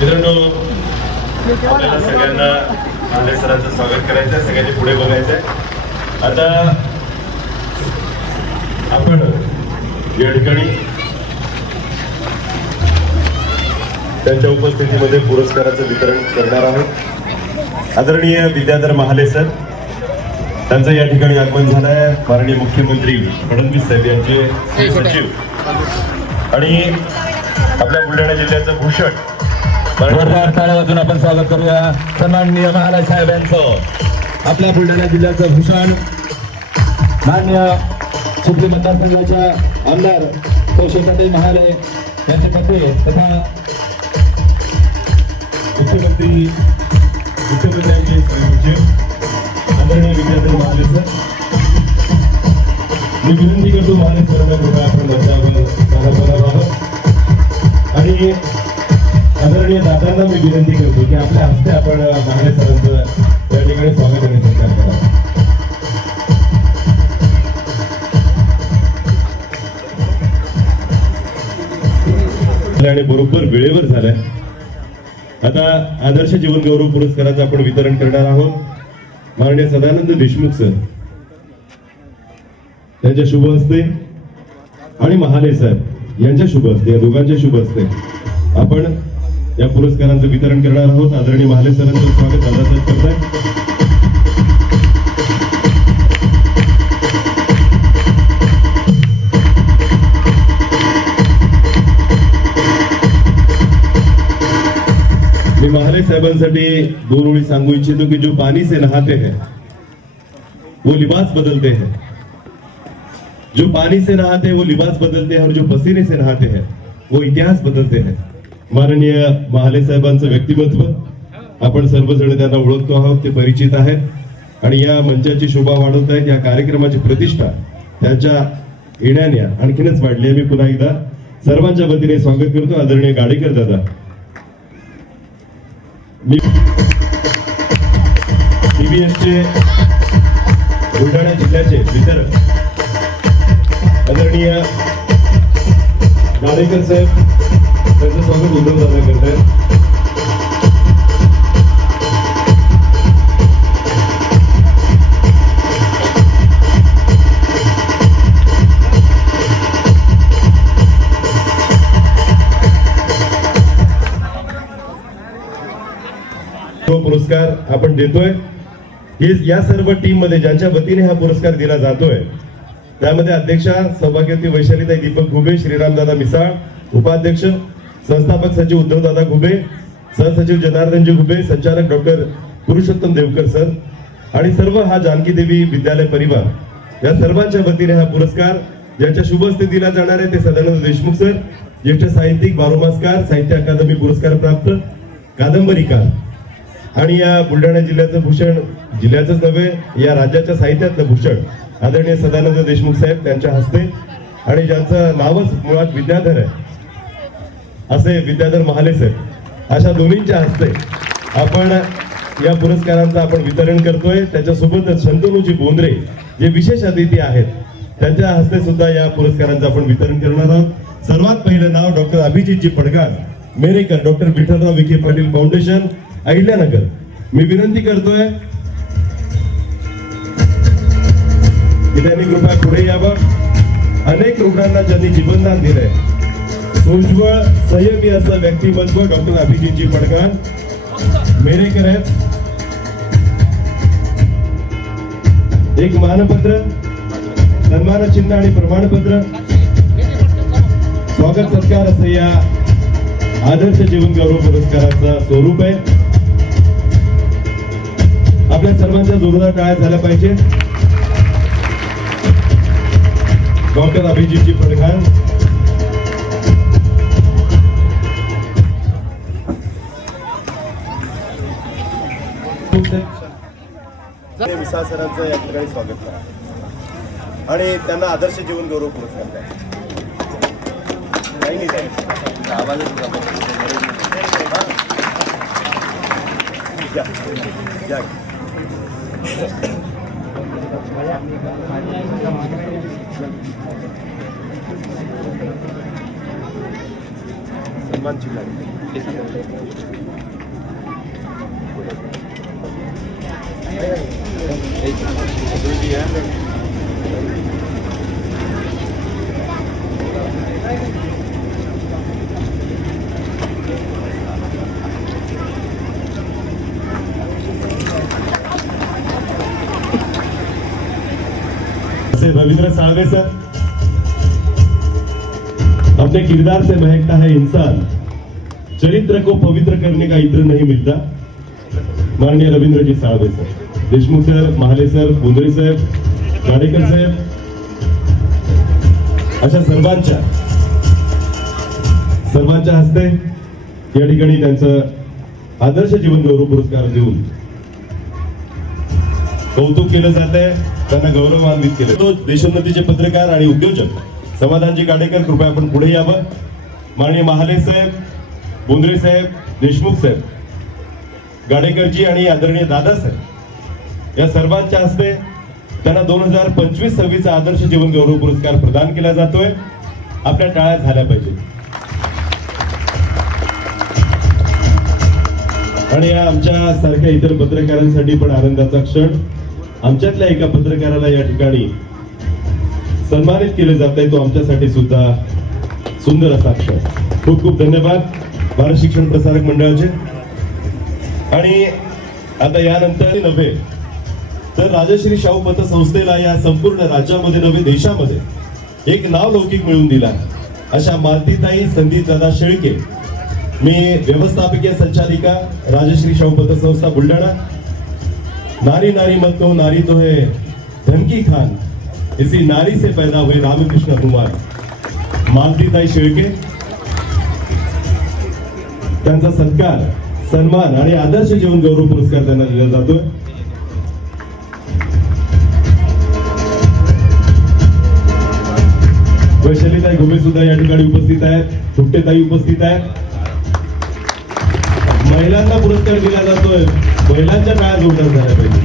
मित्रांनो, आपल्याला सगळ्यांना मुंडे सरांचं स्वागत करायचं आहे. सगळ्यांनी पुढे बघायचं आहे. आता आपण या ठिकाणी त्यांच्या उपस्थितीमध्ये पुरस्काराचं वितरण करणार आहोत. आदरणीय विद्याधर महाले सर, त्यांचं या ठिकाणी आगमन झालं आहे. माननीय मुख्यमंत्री फडणवीस साहेब यांचे सचिव आणि आपल्या बुलढाणा जिल्ह्याचं भूषण वाजून आपण स्वागत करूया. सन्माननीय महाराज साहेब यांचं आपल्या बुलढाणा जिल्ह्याचं भूषण मान्य चिखली मतदारसंघाच्या आमदार सौ श्वेताताई महाले यांचे पत्नी तथा मुख्यमंत्र्यांचे सचिव आदरणीय विद्याधर महाले सर, मी विनंती करतो महाले सरांना कृपया आपण मंचावर सादर आहोत आणि आदरणीय दादांना मी विनंती करतो की आपल्या हस्ते आपण महाले सरांचं या ठिकाणी स्वागत आणि सत्कार करा. आणि बरोबर वेळेवर झालाय. आता आदर्श जीवन गौरव पुरस्काराचं आपण वितरण करणार आहोत. माननीय सदानंद देशमुख सर यांच्या शुभ हस्ते आणि महाले साहेब यांच्या शुभ हस्ते, या दोघांच्या शुभ हस्ते आपण या पुरस्कारांचं वितरण करणार आहोत. आदरणीय महाले सरांचं स्वागत दादासाहेब करताय. मी महाले साहेबांसाठी 2 ओळी सांगू इच्छितो की जो पानी से नहाते हैं वो लिबास बदलते हैं, जो पानी से नहाते हैं वो लिबास बदलते हैं और जो पसीने से नहाते हैं वो इतिहास बदलते हैं. माननीय महाले साहेबांचं व्यक्तिमत्व आपण सर्वजण त्यांना ओळखतो आहोत, ते परिचित आहेत आणि या मंचाची शोभा वाढवत आहेत. या कार्यक्रमाची प्रतिष्ठा त्यांच्या येण्याने आणखीनच वाढली आहे. मी पुन्हा एकदा सर्वांच्या वतीने स्वागत करतो. आदरणीय गाडेकर दादा, मी TBSचे बुलढाणा जिल्ह्याचे वितरक आदरणीय गाडेकर साहेब त्यांचं स्वागत उद्धव दादा करत आहेत. तो पुरस्कार आपण देतोय. हे या सर्व टीम मध्ये ज्यांच्या वतीने हा पुरस्कार दिला जातोय त्यामध्ये अध्यक्षा सौभाग्यवती वैशालीताई दीपक घुबे, श्रीरामदादा मिसाळ, उपाध्यक्ष संस्थापक सचिव उद्धवदादा घुबे, सहसचिव जनार्दनजी घुबे, संचालक डॉक्टर पुरुषोत्तम देवकर सर आणि सर्व हा जानकी देवी विद्यालय परिवार या सर्वांच्या वतीने हा पुरस्कार ज्यांच्या शुभ हस्ते दिला जाणार आहे ते सदानंद देशमुख सर, ज्येष्ठ साहित्यिक, बारोमास्कार, साहित्य अकादमी पुरस्कार प्राप्त कादंबरीकार आणि या बुलढाणा जिल्ह्याचं भूषण, जिल्ह्याचंच नव्हे या राज्याच्या साहित्यातलं भूषण आदरणीय सदानंद देशमुख साहेब त्यांच्या हस्ते आणि ज्यांचं नावच मुळात विद्याधर आहे असे विद्याधर महाले साहेब, अशा दोन्हींच्या हस्ते आपण या पुरस्कारांचं आपण वितरण करतोय. त्याच्यासोबतच शंतनूजी बोंद्रे जे विशेष अतिथी आहेत त्यांच्या हस्ते सुद्धा या पुरस्कारांचं आपण वितरण करणार आहोत. सर्वात पहिलं नाव डॉक्टर अभिजितजी पडगार, मेरेकर, डॉक्टर विठ्ठलराव विखे पाटील फाउंडेशन, अहिल्यानगर. मी विनंती करतोय की त्यांनी कृपया पुढे यावं. अनेक रुग्णांना ज्यांनी जीवनदान दिलंय, सोज्वळ संयमी असं व्यक्तिमत्व डॉक्टर अभिजितजी पडगार मेरेकर आहेत. एक मानपत्र, सन्मान चिन्ह आणि प्रमाणपत्र, स्वागत सत्कार असं या आदर्श जीवन गौरव पुरस्काराचा स्वरूप आहे. आपल्या सर्वांच्या जोरदार टाळ्या झाल्या पाहिजे. डॉक्टर अभिजितजी पडगार मिसाळ सरांचं या ठिकाणी स्वागत करा आणि त्यांना आदर्श जीवन गौरव पुरस्कार द्या. काही नाही सन्मान चिन्ह रविंद्र साळवे सर, अपने किरदार से महकता है इंसान, चरित्र को पवित्र करने का इत्र नहीं मिलता. माननीय Ravindraji Salve sir, Deshmukh sir, Mahale sir, Bondre साहेब, गाडेकर साहेब, अशा सर्वांच्या हस्ते या ठिकाणी त्यांचं आदर्श जीवन गौरव पुरस्कार देऊन कौतुक केलं जात आहे, त्यांना गौरवान्वित केलं. तो देशोन्नतीचे पत्रकार आणि उद्योजक समाधानजी गाडेकर, कृपया आपण पुढे यावं. माननीय महाले साहेब, बोंद्रे साहेब, देशमुख साहेब, गाडेकरजी आणि आदरणीय दादासाहेब या सर्वांच्या हस्ते त्यांना 2025-26 आदर्श जीवन गौरव पुरस्कार प्रदान केला जातोय. आपल्या टाळ्या झाल्या पाहिजे. आणि या आमच्या सारख्या इतर पत्रकारांसाठी पण आनंदाचा क्षण. आमच्यातल्या एका पत्रकाराला या ठिकाणी सन्मानित केलं जात आहे, तो आमच्यासाठी सुद्धा सुंदर असा क्षण. खूप खूप धन्यवाद. भारत शिक्षण प्रसारक मंडळाचे. आणि आता यानंतर नव्हे तर राजश्री शाहू पतसंस्थेला या संपूर्ण राज्यामध्ये नव्हे देशामध्ये एक नाव लौकिक मिळवून दिला अशा मालतीताई संदीपदादा शेळके, मी व्यवस्थापकीय संचालिका राजश्री शाहू पतसंस्था बुलढाणा. नारी नारी मत कहो नारी तो है धनकी खान, इसी नारी से पैदा हुए रामकृष्ण कुमार. मालतीताई शेळके त्यांचा सत्कार, सन्मान आणि आदर्श जीवन गौरव पुरस्कार त्यांना दिला जातोय. वैशालीताई घुमे सुद्धा या ठिकाणी उपस्थित आहेत, थुट्टेताई उपस्थित आहेत. महिलांना पुरस्कार दिला जातोय, महिलांच्या काळात जोरदार झाल्या पाहिजे.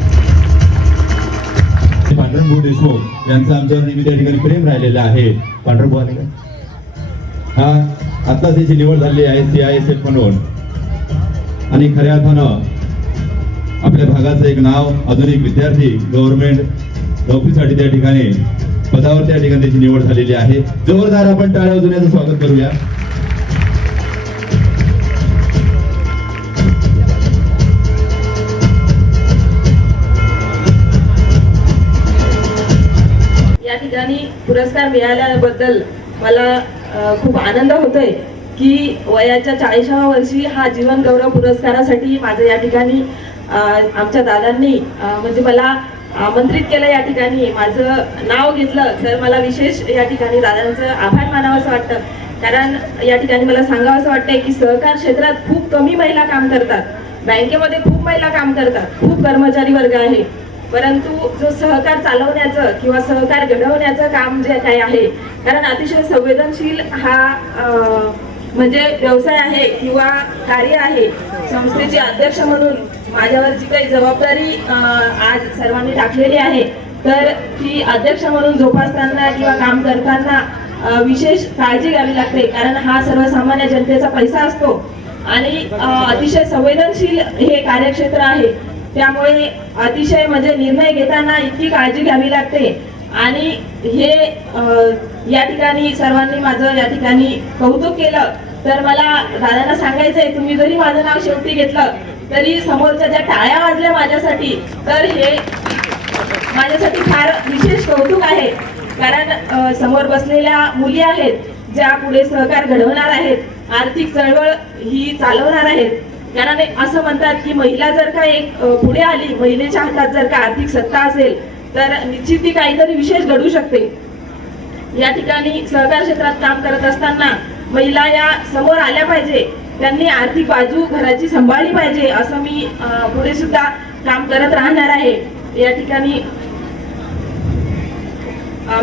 पांडुरंग देशमुख यांचं आमच्यावर नेहमी त्या ठिकाणी प्रेम राहिलेलं आहे. पांडुरंग हा आता त्याची निवड झाली आहे CISF म्हणून, आणि खऱ्या अर्थानं आपल्या भागाचं एक नाव, अजून एक विद्यार्थी गव्हर्नमेंट नोकरीसाठी त्या ठिकाणी पदावर त्या ठिकाणी त्याची निवड झालेली आहे. जोरदार आपण टाळ्या वाजवून याचं स्वागत करूया. या ठिकाणी पुरस्कार मिळाल्याबद्दल मला खूप आनंद होतोय की वयाच्या 40व्या वर्षी हा जीवन गौरव पुरस्कारासाठी माझं या ठिकाणी आमच्या दादांनी म्हणजे मला आमंत्रित केलं, या ठिकाणी माझं नाव घेतलं, तर मला विशेष या ठिकाणी दादांचं आभार मानावंसं वाटतं. कारण या ठिकाणी मला सांगावंसं वाटतंय की सहकार क्षेत्रात खूप कमी महिला काम करतात, बँकेमध्ये खूप महिला काम करतात, खूप कर्मचारी वर्ग आहे, परंतु जो सहकार चालवण्याचं किंवा सहकार घडवण्याचं काम जे काही आहे, कारण अतिशय संवेदनशील हा म्हणजे व्यवसाय आहे किंवा कार्य आहे. संस्थेचे अध्यक्ष म्हणून माझ्यावर जी काही जबाबदारी आज सर्वांनी टाकलेली आहे, तर ती अध्यक्ष म्हणून जोपासताना किंवा काम करताना विशेष काळजी घ्यावी लागते. कारण हा सर्वसामान्य जनतेचा पैसा असतो आणि अतिशय संवेदनशील हे कार्यक्षेत्र आहे. त्यामुळे अतिशय म्हणजे निर्णय घेताना इतकी काळजी घ्यावी लागते. आणि हे या ठिकाणी सर्वांनी माझं या ठिकाणी कौतुक केलं, तर मला दादांना सांगायचंय, तुम्ही जरी माझं नाव शेवटी घेतलं तरी समोरच्या ज्या टाळ्या वाजल्या माझ्यासाठी, तर हे माझ्यासाठी फार विशेष कौतुक आहे. कारण समोर बसलेल्या मुली आहेत ज्या पुढे सहकार घडवणार आहेत, आर्थिक चळवळ ही चालवणार आहेत. कारण असं म्हणतात की महिला जर का एक पुढे आली, महिलेच्या हातात जर का आर्थिक सत्ता असेल, तर निश्चित ती काहीतरी विशेष घडू शकते. या ठिकाणी सहकार क्षेत्रात काम करत असताना महिला या समोर आल्या पाहिजे, त्यांनी आर्थिक बाजू घराची सांभाळली पाहिजे, असं मी पुढे सुद्धा काम करत राहणार आहे. या ठिकाणी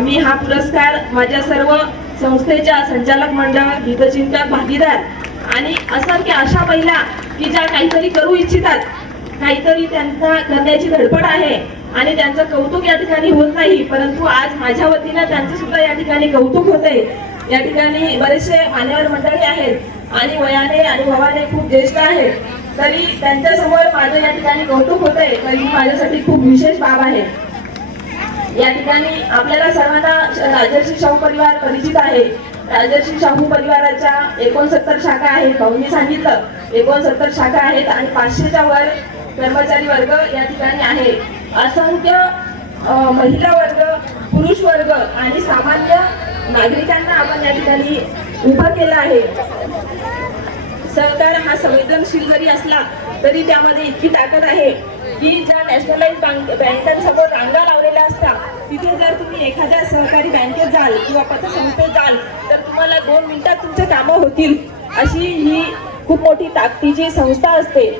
मी हा पुरस्कार माझ्या सर्व संस्थेच्या संचालक मंडळ, हितचिंतक, भागीदार आणि असंख्य अशा महिला की ज्या काहीतरी करू इच्छितात, काहीतरी त्यांचा करण्याची धडपड आहे आणि त्यांचं कौतुक या ठिकाणी होत नाही, परंतु आज माझ्या वतीनं त्यांचं सुद्धा या ठिकाणी कौतुक होतंय. या ठिकाणी बरेचसे मान्यवर मंडळी आहेत आणि वयाने अनुभवाने खूप ज्येष्ठ आहेत, तरी त्यांच्या समोर माझं या ठिकाणी कौतुक होतंय, तरी माझ्यासाठी खूप विशेष बाब आहे. या ठिकाणी आपल्याला सर्वांना राजर्षी शाहू परिवार परिचित आहे. राजर्षी शाहू परिवाराच्या 69 शाखा आहेत, भाऊंनी सांगितलं 69 शाखा आहेत आणि 500च्या वर कर्मचारी वर्ग या ठिकाणी आहे. असंख्य महिला वर्ग, पुरुष वर्ग आणि सामान्य नागरिकांना आपण या ठिकाणी उभं केलं आहे. सहकार हा संवेदनशील जरी असला तरी त्यामध्ये इतकी ताकद आहे की ज्या नॅशनलाइज बँकांसमोर रांगा लावलेल्या असतात, तिथे जर तुम्ही एखाद्या सहकारी बँकेत जाल किंवा पतसंस्थेत जाल तर तुम्हाला 2 मिनिटात तुमचे कामं होतील, अशी ही खूप मोठी ताकदीची संस्था असते.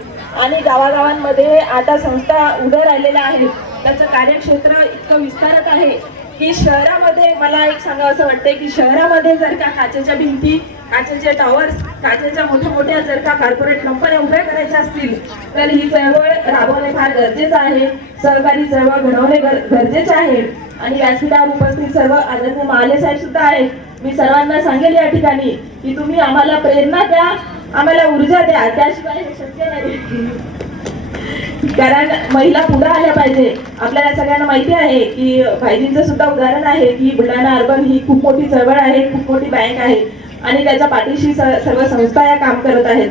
आणि गावागावांमध्ये आता संस्था उभ्या राहिलेल्या आहेत, त्याचं कार्यक्षेत्र इतकं विस्तारत आहे की शहरामध्ये मला एक सांगावं असं वाटतंय की शहरामध्ये जर का काचेच्या भिंती, काचेचे टॉवर्स, काचेच्या मोठ्या जर का कॉर्पोरेट कंपन्या उभ्या करायच्या असतील तर ही चळवळ राबवणे फार गरजेचं आहे. सहकारी चळवळ घडवणे गरजेचे आहे. आणि व्यासपीठावर उपस्थित सर्व आदरणीय महाले साहेब सुद्धा आहेत. मी सर्वांना सांगेल या ठिकाणी की तुम्ही आम्हाला प्रेरणा द्या, आम्हाला ऊर्जा द्या, त्याशिवाय हे शक्य नाही. कारण महिला पुढे आल्या पाहिजे. आपल्याला सगळ्यांना माहिती आहे की भाईजींचं सुद्धा उदाहरण आहे की बुलढाणा अर्बन ही खूप मोठी चळवळ आहे, खूप मोठी बँक आहे आणि त्याच्या पाठीशी सर्व संस्था या काम करत आहेत.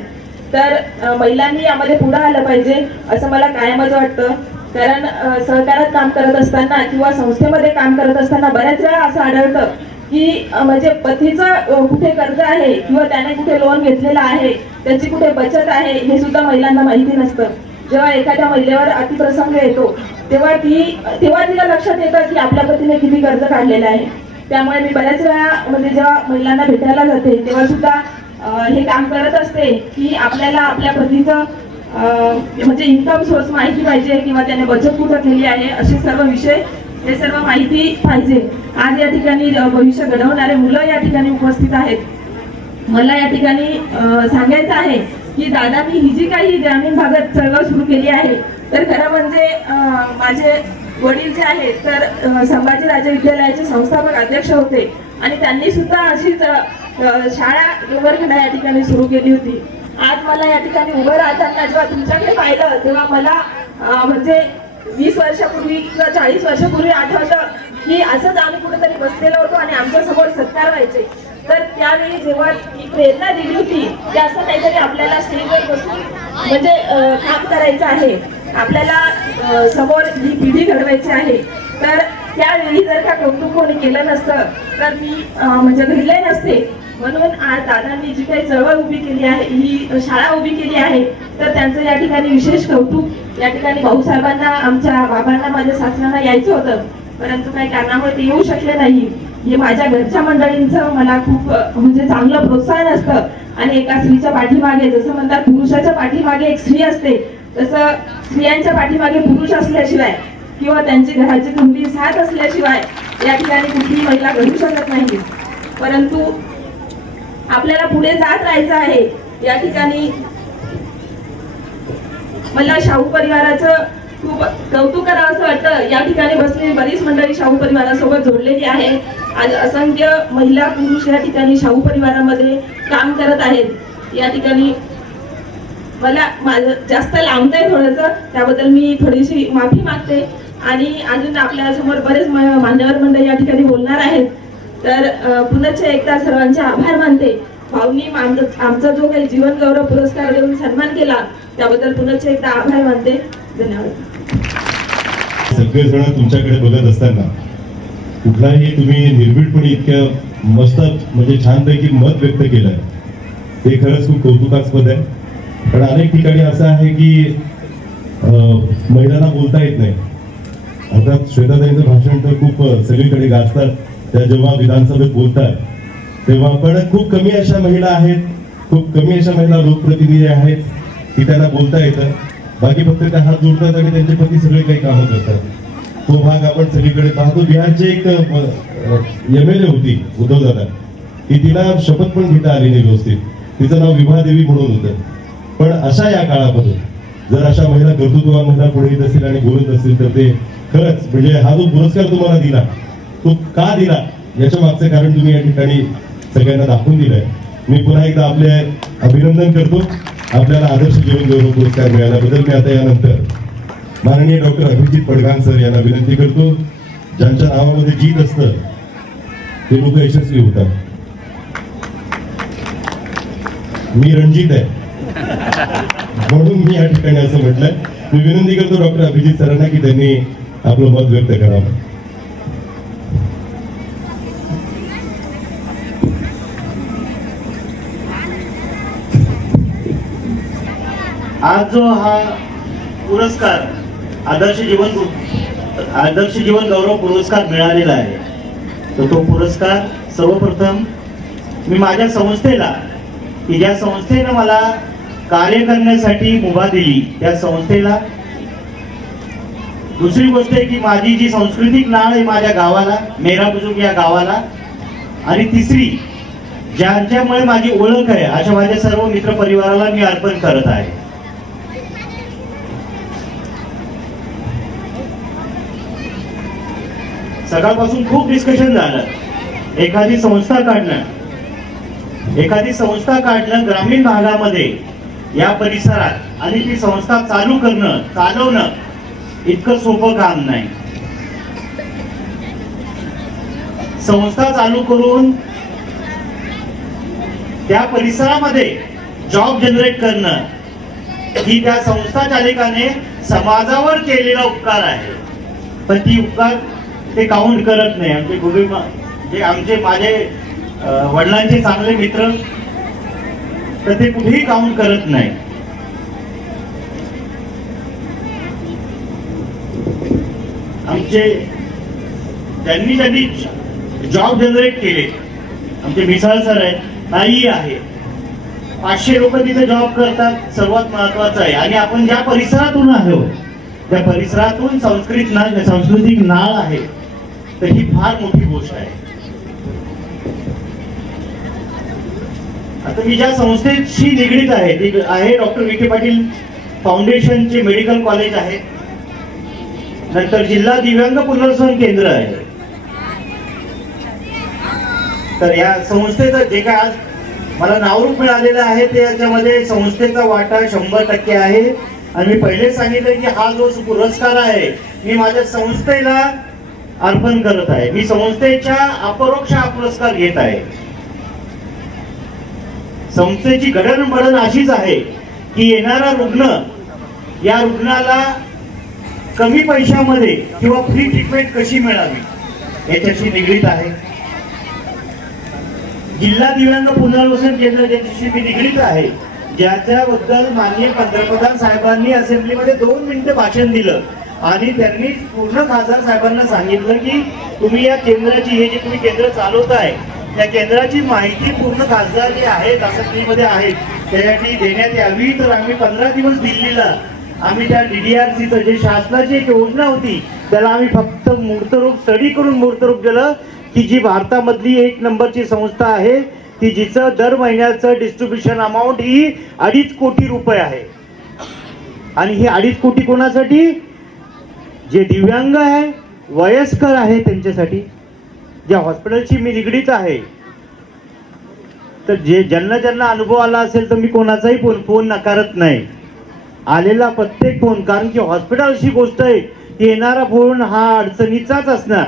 तर महिलांनी यामध्ये पुढे आलं पाहिजे असं मला कायमच वाटतं. कारण सहकारात काम करत असताना किंवा संस्थेमध्ये काम करत असताना बऱ्याच वेळा असं आढळतं की म्हणजे पतीचं कुठे कर्ज आहे किंवा त्याने कुठे लोन घेतलेलं आहे, त्याची कुठे बचत आहे हे सुद्धा महिलांना माहिती नसतं. जेव्हा एखाद्या महिलेवर अतिप्रसंग येतो तेव्हा तिला लक्षात येतं की आपल्या पतीने किती कर्ज काढलेलं आहे. त्यामुळे मी बऱ्याच वेळा म्हणजे जेव्हा महिलांना भेटायला जाते तेव्हा सुद्धा हे काम करत असते की आपल्याला आपल्या पतीचं म्हणजे इन्कम सोर्स माहिती पाहिजे किंवा त्याने बचत कुठं केली आहे, असे सर्व विषय हे सर्व माहिती पाहिजे. आज या ठिकाणी भविष्य घडवणारे मुलं या ठिकाणी उपस्थित आहेत. मला या ठिकाणी सांगायचं आहे की दादा मी ही जी काही ग्रामीण भागात चळवळ सुरू केली आहे तर खरं म्हणजे माझे वडील जे आहेत तर संभाजीराजे विद्यालयाचे संस्थापक अध्यक्ष होते आणि त्यांनी सुद्धा अशीच शाळा डोंगरखंडा या ठिकाणी सुरू केली होती. आज मला या ठिकाणी उभं राहताना जेव्हा तुमच्याकडे पाहिलं तेव्हा मला म्हणजे 20 वर्षापूर्वी किंवा 40 वर्षापूर्वी आठवतं की असंच आम्ही कुठेतरी बसलेलो होतो आणि आमच्या समोर सत्कार व्हायचे. तर त्यावेळी जेव्हा ही प्रेरणा दिली होती की असं काहीतरी आपल्याला स्टेजवर बसून म्हणजे काम करायचं आहे, आपल्याला समोर ही पिढी घडवायची आहे. तर त्यावेळी जर का कौतुक कोणी केलं नसतं तर मी म्हणजे घडले नसते. म्हणून आज दादांनी जी काही चळवळ उभी केली आहे, ही शाळा उभी केली आहे, तर त्यांचं या ठिकाणी विशेष कौतुक. या ठिकाणी भाऊसाहेबांना आमच्या बाबांना माझ्या सासऱ्यांना यायचं होतं परंतु काही कारणामुळे ते येऊ शकले नाही. हे माझ्या घरच्या मंडळींचं मला खूप म्हणजे चांगलं प्रोत्साहन असतं. आणि एका स्त्रीच्या पाठीमागे जसं म्हणतात पुरुषाच्या पाठीमागे एक स्त्री असते तसं स्त्रियांच्या पाठीमागे पुरुष असल्याशिवाय किंवा त्यांची घराची तुमची साथ असल्याशिवाय या ठिकाणी कुठलीही महिला घडू शकत नाही. परंतु आपल्याला पुढे जात राहायचं आहे. या ठिकाणी मला शाहू परिवाराचं खूप कौतुक करावं असं वाटतं. या ठिकाणी बसलेली बरीच मंडळी शाहू परिवारासोबत जोडलेली आहे. आज असंख्य महिला पुरुष या ठिकाणी शाहू परिवारामध्ये काम करत आहेत. या ठिकाणी मला माझं जास्त लांबतंय थोडंसं, त्याबद्दल मी थोडीशी माफी मागते. आणि अजून आपल्या समोर बरेच मान्यवर मंडळी या ठिकाणी बोलणार आहेत. तर पुनश्च एकदा सर्वांचे आभार मानते. भाऊंनी आमचा जो काही जीवन गौरव पुरस्कार देऊन सन्मान केला त्याबद्दल पुनश्च एकदा आभार मानते. धन्यवाद. सगळेजण तुमच्याकडे बघत असताना कुठलाही तुम्ही निर्भीडपणे इतक्या मस्त म्हणजे छानपैकी मत व्यक्त केलंय ते खरंच खूप कौतुकास्पद आहे. पण अनेक ठिकाणी असं आहे की महिलांना बोलता येत नाही. अर्थात श्वेताताईंचं भाषण तर खूप सगळीकडे गाजतात. त्या जेव्हा विधानसभेत बोलतात तेव्हा पण खूप कमी अशा महिला आहेत, खूप कमी अशा महिला लोकप्रतिनिधी आहेत की त्यांना बोलता येतं. बाकी फक्त त्या हात जोडतात आणि त्यांचे पती सगळे काही कामं करतात. तो भाग आपण सगळीकडे पाहतो. बिहारचे एक MLA होती उद्धवदादा की तिला शपथ पण घेता आली नाही व्यवस्थित. तिचं नाव विभादेवी म्हणून होतं. पण अशा या काळामध्ये जर अशा महिला कर्तृत्ववान महिला पुढे येत असतील आणि बोलत असतील तर ते खरंच म्हणजे हा जो पुरस्कार तुम्हाला दिला तो का दिला याच्या मागचं कारण तुम्ही या ठिकाणी सगळ्यांना दाखवून दिलंय. मी पुन्हा एकदा आपले अभिनंदन करतो. आपल्याला आदर्श जीवन गौरव पुरस्कार मिळाल्याबद्दल मी आता यानंतर माननीय डॉक्टर अभिजित पडघाण सर यांना विनंती करतो. ज्यांच्या नावामध्ये जीत असतं ते लोक यशस्वी होतात. मी रणजित आहे म्हणून मी या ठिकाणी असं म्हटलंय. मी विनंती करतो डॉक्टर अभिजित सरांना की त्यांनी आपलं मत व्यक्त करावं. आज जो हा पुरस्कार आदर्श जीवन गौरव पुरस्कार मिळालेला आहे तर तो पुरस्कार सर्वप्रथम मी माझ्या संस्थेला की ज्या संस्थेनं मला कार्य करण्यासाठी मुभा दिली त्या संस्थेला, दुसरी गोष्ट आहे की माझी जी सांस्कृतिक नाळ आहे माझ्या गावाला, मेरा बुजुर्ग या गावाला, आणि तिसरी ज्यांच्यामुळे माझी ओळख आहे अशा माझ्या सर्व मित्र परिवाराला मी अर्पण करत आहे. सकाळपासून खूप डिस्कशन झालं. एखादी संस्था काढणं ग्रामीण भागामध्ये या परिसरात आणि ती संस्था चालवणं इतकं सोपं काम नाही. संस्था चालू करून त्या परिसरामध्ये जॉब जनरेट करणं ही त्या संस्था चालकाने समाजावर केलेला उपकार आहे. पण ती उपकार ते काउंट करत नाही. आमचे गुरु जे आमचे माझे वडिलांचे चांगले मित्र तर ते कुठेही काउंट करत नाही. आमचे त्यांनी जॉब जनरेट केले. आमचे मिसाळ सर आहेत, ताई आहे, 500 लोक तिथे जॉब करतात. सर्वात महत्वाचं आहे. आणि आपण ज्या परिसरातून आहोत त्या परिसरातून सांस्कृतिक नाळ आहे, तर ही फार मोठी गोष्ट आहे. आता मी ज्या संस्थेशी निगडीत आहे ती आहे डॉक्टर विखे पाटील फाउंडेशनचे मेडिकल कॉलेज आहे. नंतर जिल्हा दिव्यांग पुनर्वसन केंद्र आहे. तर या संस्थेचं जे काय आज मला नावरूप मिळालेलं आहे ते याच्यामध्ये संस्थेचा वाटा 100% आहे. आणि मी पहिले सांगितलं की हा जो पुरस्कार आहे मी माझ्या संस्थेला अर्पण करत आहे. मी संस्थेच्या अपरोक्ष हा पुरस्कार घेत आहे. संस्थेची घडणबडण अशीच आहे की येणारा रुग्ण या रुग्णाला कमी पैशामध्ये किंवा फ्री ट्रीटमेंट कशी मिळावी याच्याशी निगडीत आहे. जिल्हा दिव्यांग पुनर्वसन केंद्र ज्याच्याशी मी निगडीत आहे, ज्याच्याबद्दल माननीय पंतप्रधान साहेबांनी असेंब्लीमध्ये 2 मिनिटं भाषण दिलं आणि त्यांनी पूर्ण खासदार साहेबांना सांगितलं की तुम्ही या केंद्राची हे जे तुम्ही केंद्र चालवताय त्या केंद्राची माहिती पूर्ण खासदार जे आहेत असेंब्लीमध्ये आहेत त्यासाठी देण्यात यावी. तर आम्ही 15 दिवस दिल्लीला आम्ही त्या DDRCचं जे शासनाची एक योजना होती त्याला आम्ही फक्त मूर्तरूप स्टडी करून मूर्तरूप दिलं की जी भारतामधली 1 नंबरची संस्था आहे की जिचं दर महिन्याचं डिस्ट्रीब्युशन अमाऊंट ही 2.5 कोटी रुपये आहे. आणि ही 2.5 कोटी कोणासाठी? जे दिव्यांग आहे, वयस्कर आहे त्यांच्यासाठी. ज्या हॉस्पिटलशी मी निगडीत आहे तर ज्यांना अनुभव आला असेल तर मी कोणाचाही फोन नकारत नाही. आलेला प्रत्येक फोन, कारण की हॉस्पिटल अशी गोष्ट आहे की येणारा फोन हा अडचणीचाच असणार.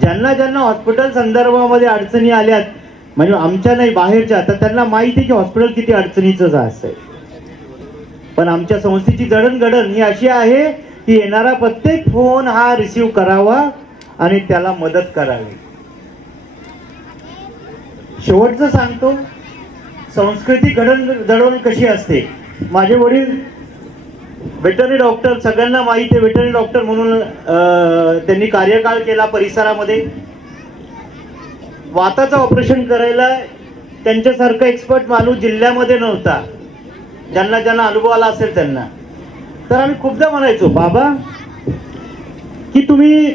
ज्यांना हॉस्पिटल संदर्भामध्ये अडचणी आल्यात म्हणजे आमच्या नाही बाहेरच्या, तर त्यांना माहिती आहे की हॉस्पिटल किती अडचणीचंच असतंय. पण आमच्या संस्थेची जडणघडण ही अशी आहे की येणारा प्रत्येक फोन हा रिसीव करावा आणि त्याला मदत करावी. शेवटचं सांगतो, सांस्कृतिक जडणघडण कशी असते. माझे वडील वेटरनरी डॉक्टर, सगळ्यांना माहिती आहे, वेटरनरी डॉक्टर म्हणून त्यांनी कार्यकाळ केला परिसरामध्ये. वाताचं ऑपरेशन करायला त्यांच्यासारखा एक्सपर्ट माणूस जिल्ह्यामध्ये नव्हता. ज्यांना अनुभव आला असेल त्यांना. तर आम्ही खूपदा म्हणायचो, बाबा की तुम्ही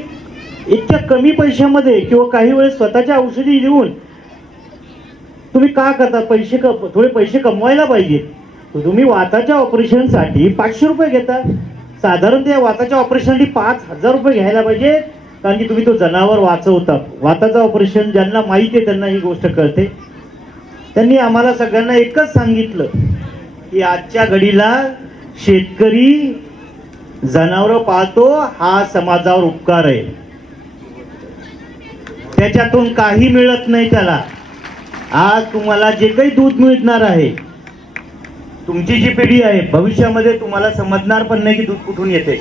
इतक्या कमी पैशामध्ये किंवा काही वेळेस स्वतःच्या औषधी देऊन तुम्ही का करता? थोडे पैसे कमवायला पाहिजेत. तुम्ही वाताच्या ऑपरेशनसाठी 500 रुपये घेता. साधारण त्या वाताच्या ऑपरेशनसाठी 5,000 रुपये घ्यायला पाहिजे, कारण की तुम्ही तो जनावर वाचवता. वाताचं ऑपरेशन ज्यांना माहिती आहे त्यांना ही गोष्ट कळते. त्यांनी आम्हाला सगळ्यांना एकच सांगितलं की आजच्या घडीला शेतकरी जनावरं पाळतो हा समाजावर उपकार आहे. त्याच्यातून काही मिळत नाही त्याला. आज तुम्हाला जे काही दूध मिळणार आहे, तुमची जी पिढी आहे भविष्यामध्ये तुम्हाला समजणार पण नाही की दूध कुठून येते.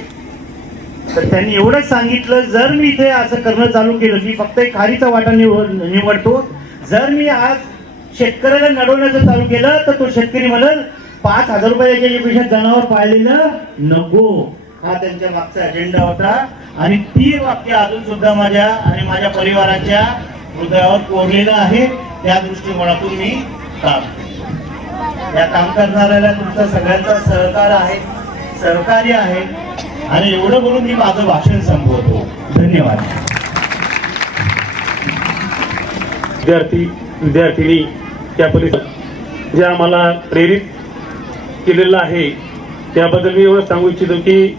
तर त्यांनी एवढंच सांगितलं, जर मी इथे असं करणं चालू केलं, मी फक्त एक खारीचा वाटा निवडतो, जर मी आज शेतकऱ्याला नडवण्याचं चालू केलं तर तो शेतकरी म्हणेल 5,000 रुपयाच्या पेक्षा जनावर पाळलेलं नको. हा त्यांच्या मागचा अजेंडा होता. आणि ती वाक्य अजून सुद्धा माझ्या आणि माझ्या परिवाराच्या हृदयावर कोरलेलं आहे. त्या दृष्टिकोनातून मी काम या काम करणाऱ्याला तुमचा सगळ्यांचा सहकार्य आहे. आणि एवढं बोलून मी माझं भाषण संपवतो. धन्यवाद. विद्यार्थिनी त्या परिसरात जे आम्हाला प्रेरित केलेलं आहे त्याबद्दल मी एवढं सांगू इच्छितो की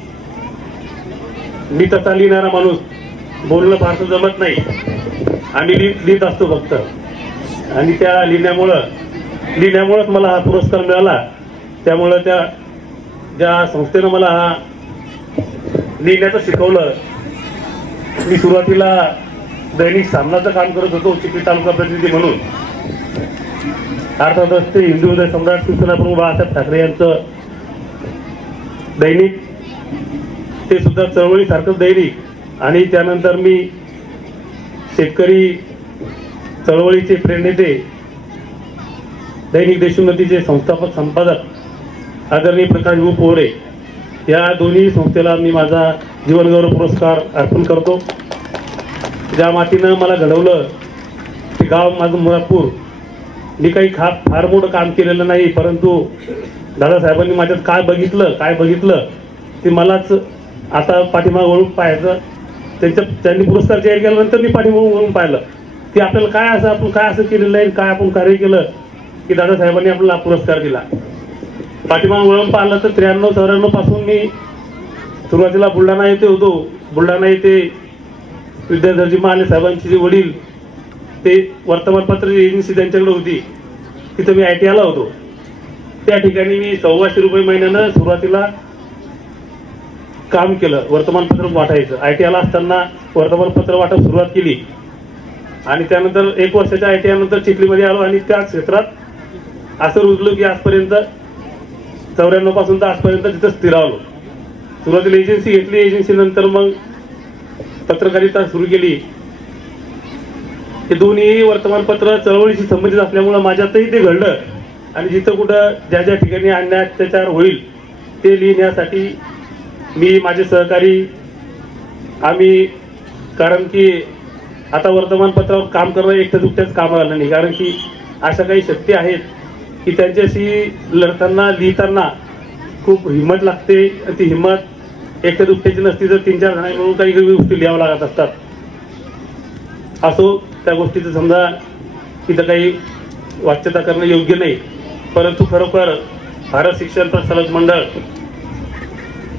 मी तसा लिहिणारा माणूस, बोलणं फारसं जमत नाही. आम्ही लिहित असतो फक्त. आणि त्या लिहिण्यामुळंच मला हा पुरस्कार मिळाला. त्यामुळं ज्या संस्थेनं मला हा लिहिण्याचं शिकवलं. मी सुरुवातीला दैनिक सामनाचं काम करत होतो चिखली तालुका प्रतिनिधी म्हणून. अर्थातच ते हिंदू हृदय सम्राट शिवसेनाप्रमुख बाळासाहेब ठाकरे यांचं दैनिक, ते सुद्धा चळवळीसारखंच दैनिक, आणि त्यानंतर मी शेतकरी चळवळीचे प्रेरणेचे दैनिक देशोन्नतीचे संस्थापक संपादक आदरणीय प्रकाश भाऊ पोहरे या दोन्ही संस्थेला मी माझा जीवनगौरव पुरस्कार अर्पण करतो. ज्या मातीनं मला घडवलं ते गाव माझं मुरादपूर. मी काही फार मोठं काम केलेलं नाही, परंतु दादासाहेबांनी माझ्यात काय बघितलं ते मलाच आता पाठीमागं वळून पाहायचं. त्यांनी पुरस्कार जाहीर केल्यानंतर मी पाठीमागं वळून पाहिलं की आपल्याला आपण काय असं केलेलं आहे, काय आपण कार्य केलं की दादासाहेबांनी आपल्याला पुरस्कार दिला. पाठीमागं वळून पाहिलं तर 93-94 पासून मी सुरुवातीला बुलढाणा येथे होतो. बुलढाणा येथे विद्याधरजी महाले साहेबांचे जे वडील, ते वर्तमानपत्र एजन्सी त्यांच्याकडे होती, तिथं मी ITI ला होतो. त्या ठिकाणी मी 1,200 रुपये महिन्यानं सुरुवातीला काम केलं, वर्तमानपत्र वाटायचं. ITI ला असताना वर्तमानपत्र वाटप सुरुवात केली आणि त्यानंतर 1 वर्षाच्या ITI नंतर चिखलीमध्ये आलो आणि त्या क्षेत्रात असं रुजलो की आजपर्यंत 94 पासून तर आजपर्यंत तिथं स्थिरावलो. सुरुवातीला एजन्सी घेतली, एजन्सी नंतर मग पत्रकारिता सुरू केली. हे दोन्ही वर्तमानपत्र चळवळीशी संबंधित असल्यामुळं माझ्यातही ते घडलं आणि जिथं कुठं ज्या ज्या ठिकाणी अन्याय अत्याचार होईल ते लिहिण्यासाठी मी, माझे सहकारी, आम्ही, कारण की आता वर्तमानपत्रावर काम करणं एकटं दुकट्याच काम आलं नाही, कारण की अशा काही शक्ती आहेत की त्यांच्याशी लढताना लिहिताना खूप हिंमत लागते. ती हिंमत एकट्या दुकट्याची नसती तर 3-4 जणांनी मिळून काही गोष्टी लिहाव्या लागत असतात. असो, त्या गोष्टीचं समजा तिथं काही वाच्यता करणं योग्य नाही, परंतु खरोखर भारत शिक्षण प्रसारक मंडळ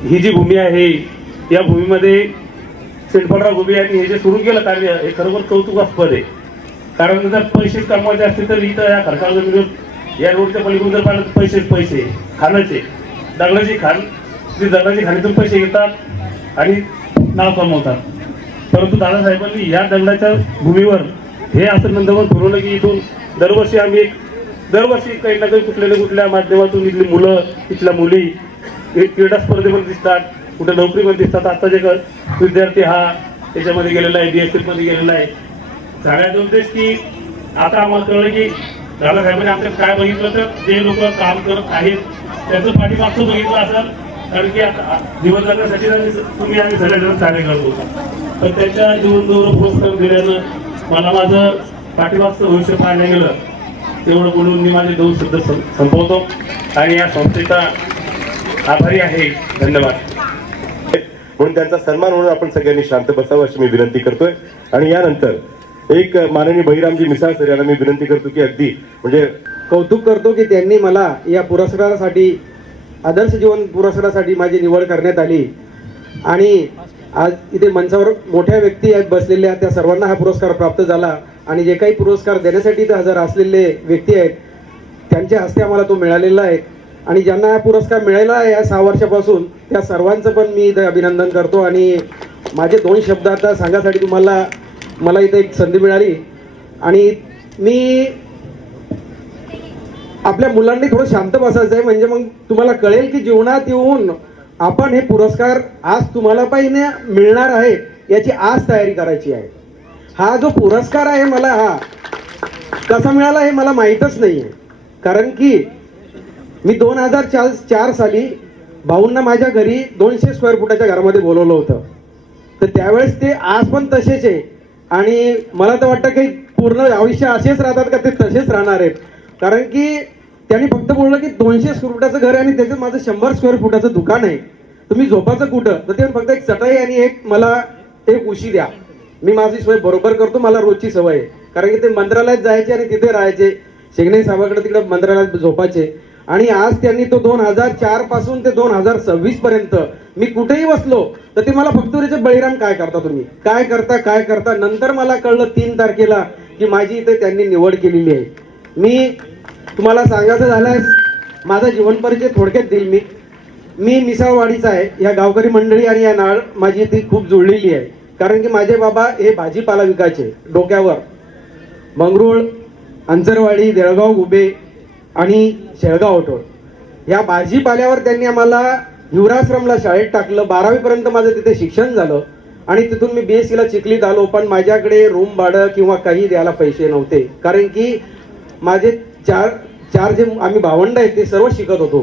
ही जी भूमी आहे, या भूमीमध्ये शेणपणराव घुबे यांनी हे जे सुरू केलं कार्य, हे खरोखर कौतुकास्पद आहे. कारण जर पैसे कमवायचे असतील तर इथं या खडकाळ जमिनीवर या रोडच्या पलीकडून जर पाहिलं तर पैसे खाण्याचे, दगडाची खाणीतून पैसे घेतात आणि नाव कमवतात. परंतु दादासाहेबांनी या दगडाच्या भूमीवर हे असं नंदवन ठरवलं की इथून दरवर्षी काही ना काही कुठल्या माध्यमातून इथली मुलं, इथल्या मुली क्रीडा स्पर्धेमध्ये दिसतात, कुठे नोकरीमध्ये दिसतात. आता जे विद्यार्थी हा त्याच्यामध्ये गेलेला आहे, BSF मध्ये गेलेला आहे. सगळ्यात उद्देश की आता आम्हाला कळलं की दादासाहेबांनी आमच्यात काय बघितलं तर जे लोक काम करत आहेत त्याचं पाठीमागचं बघितलं असेल, कारण की आता जीवन जगण्यासाठी आम्ही सगळेजण कार्य करतो. तर त्याच्या जीवनगौरव पुरस्कार दिल्यानं मला माझं पाठीमागचं भविष्य पाहायला गेलं. तेवढं बोलून मी माझे 2 शब्द संपवतो आणि या संस्थेचा आभारी आहे. धन्यवाद. म्हणून त्यांचा सन्मान म्हणून आपण सगळ्यांनी शांत बसावं अशी मी विनंती करतोय. आणि यानंतर एक माननीय बहिरामजी मिसाळ सर यांना मी विनंती करतो की अगदी म्हणजे कौतुक करतो की त्यांनी मला या पुरस्कारासाठी, आदर्श जीवन पुरस्कारासाठी माझी निवड करण्यात आली. आणि आज इथे मंचावर मोठ्या व्यक्ती आहेत बसलेल्या, त्या सर्वांना हा पुरस्कार प्राप्त झाला. आणि जे काही पुरस्कार देण्यासाठी इथं हजर असलेले व्यक्ती आहेत त्यांच्या हस्ते आम्हाला तो मिळालेला आहे. आणि ज्यांना हा पुरस्कार मिळाला आहे या 6 वर्षापासून, त्या सर्वांचं पण मी इथे अभिनंदन करतो. आणि माझे 2 शब्द आता सांगायसाठी मला इथे एक संधी मिळाली. आणि मी आपल्या मुलांनी थोडं शांत बसायचं आहे, म्हणजे मग तुम्हाला कळेल की जीवनात येऊन आपण हे पुरस्कार आज तुम्हाला पाहिजे मिळणार आहे याची आज तयारी करायची आहे. हा जो पुरस्कार आहे मला हा कसा मिळाला हे मला माहीतच नाही आहे. कारण की मी 2004 साली भाऊंना माझ्या घरी 200 स्क्वेअर फुटाच्या घरामध्ये बोलवलं होतं. तर त्यावेळेस ते आज पण तसेच आहे. आणि मला तर वाटतं की पूर्ण आयुष्य असेच राहतात का ते तसेच राहणार आहेत. कारण की त्यांनी फक्त बोललं की 200 स्क्वेअर फुटाचं घर आहे आणि त्याच्यात माझं 100 स्क्वेअर फुटाचं दुकान आहे, तुम्ही झोपाचं कुठं. तर ते फक्त एक चटाई आणि मला एक उशी द्या, मी माझी सोय बरोबर करतो, मला रोजची सवय आहे. कारण की ते मंत्रालयात जायचे आणि तिथे राहायचे, शेगणे साहेबाकडे तिकडे मंत्रालयात झोपायचे. आणि आज त्यांनी तो 2004 पासून ते 2026 पर्यंत मी कुठेही बसलो तर ते मला फक्त विचारते, बळीराम काय करता तुम्ही, काय करता. नंतर मला कळलं 3 तारखेला की माझी इथे त्यांनी निवड केलेली आहे. मी तुम्हाला सांगायचं झाल्यास माझा जीवन परिचय थोडक्यात देईल. मी मिसाळवाडीचा आहे. या गावकरी मंडळी आणि या नाळ माझी ती खूप जुळलेली आहे. कारण की माझे बाबा हे भाजीपाला विकायचे डोक्यावर. मंगरूळ, अंचरवाडी, देळगाव, गुबे आणि शेळगाव ऑटो या भाजीपाल्यावर त्यांनी आम्हाला युवराश्रमला शाळेत टाकलं. 12वी पर्यंत माझं तिथे शिक्षण झालं आणि तिथून मी BSc ला चिखलीत आलो. पण माझ्याकडे रूम भाडं किंवा काही द्यायला पैसे नव्हते, कारण की माझे चार जे आम्ही भावंड आहेत ते सर्व शिकत होतो.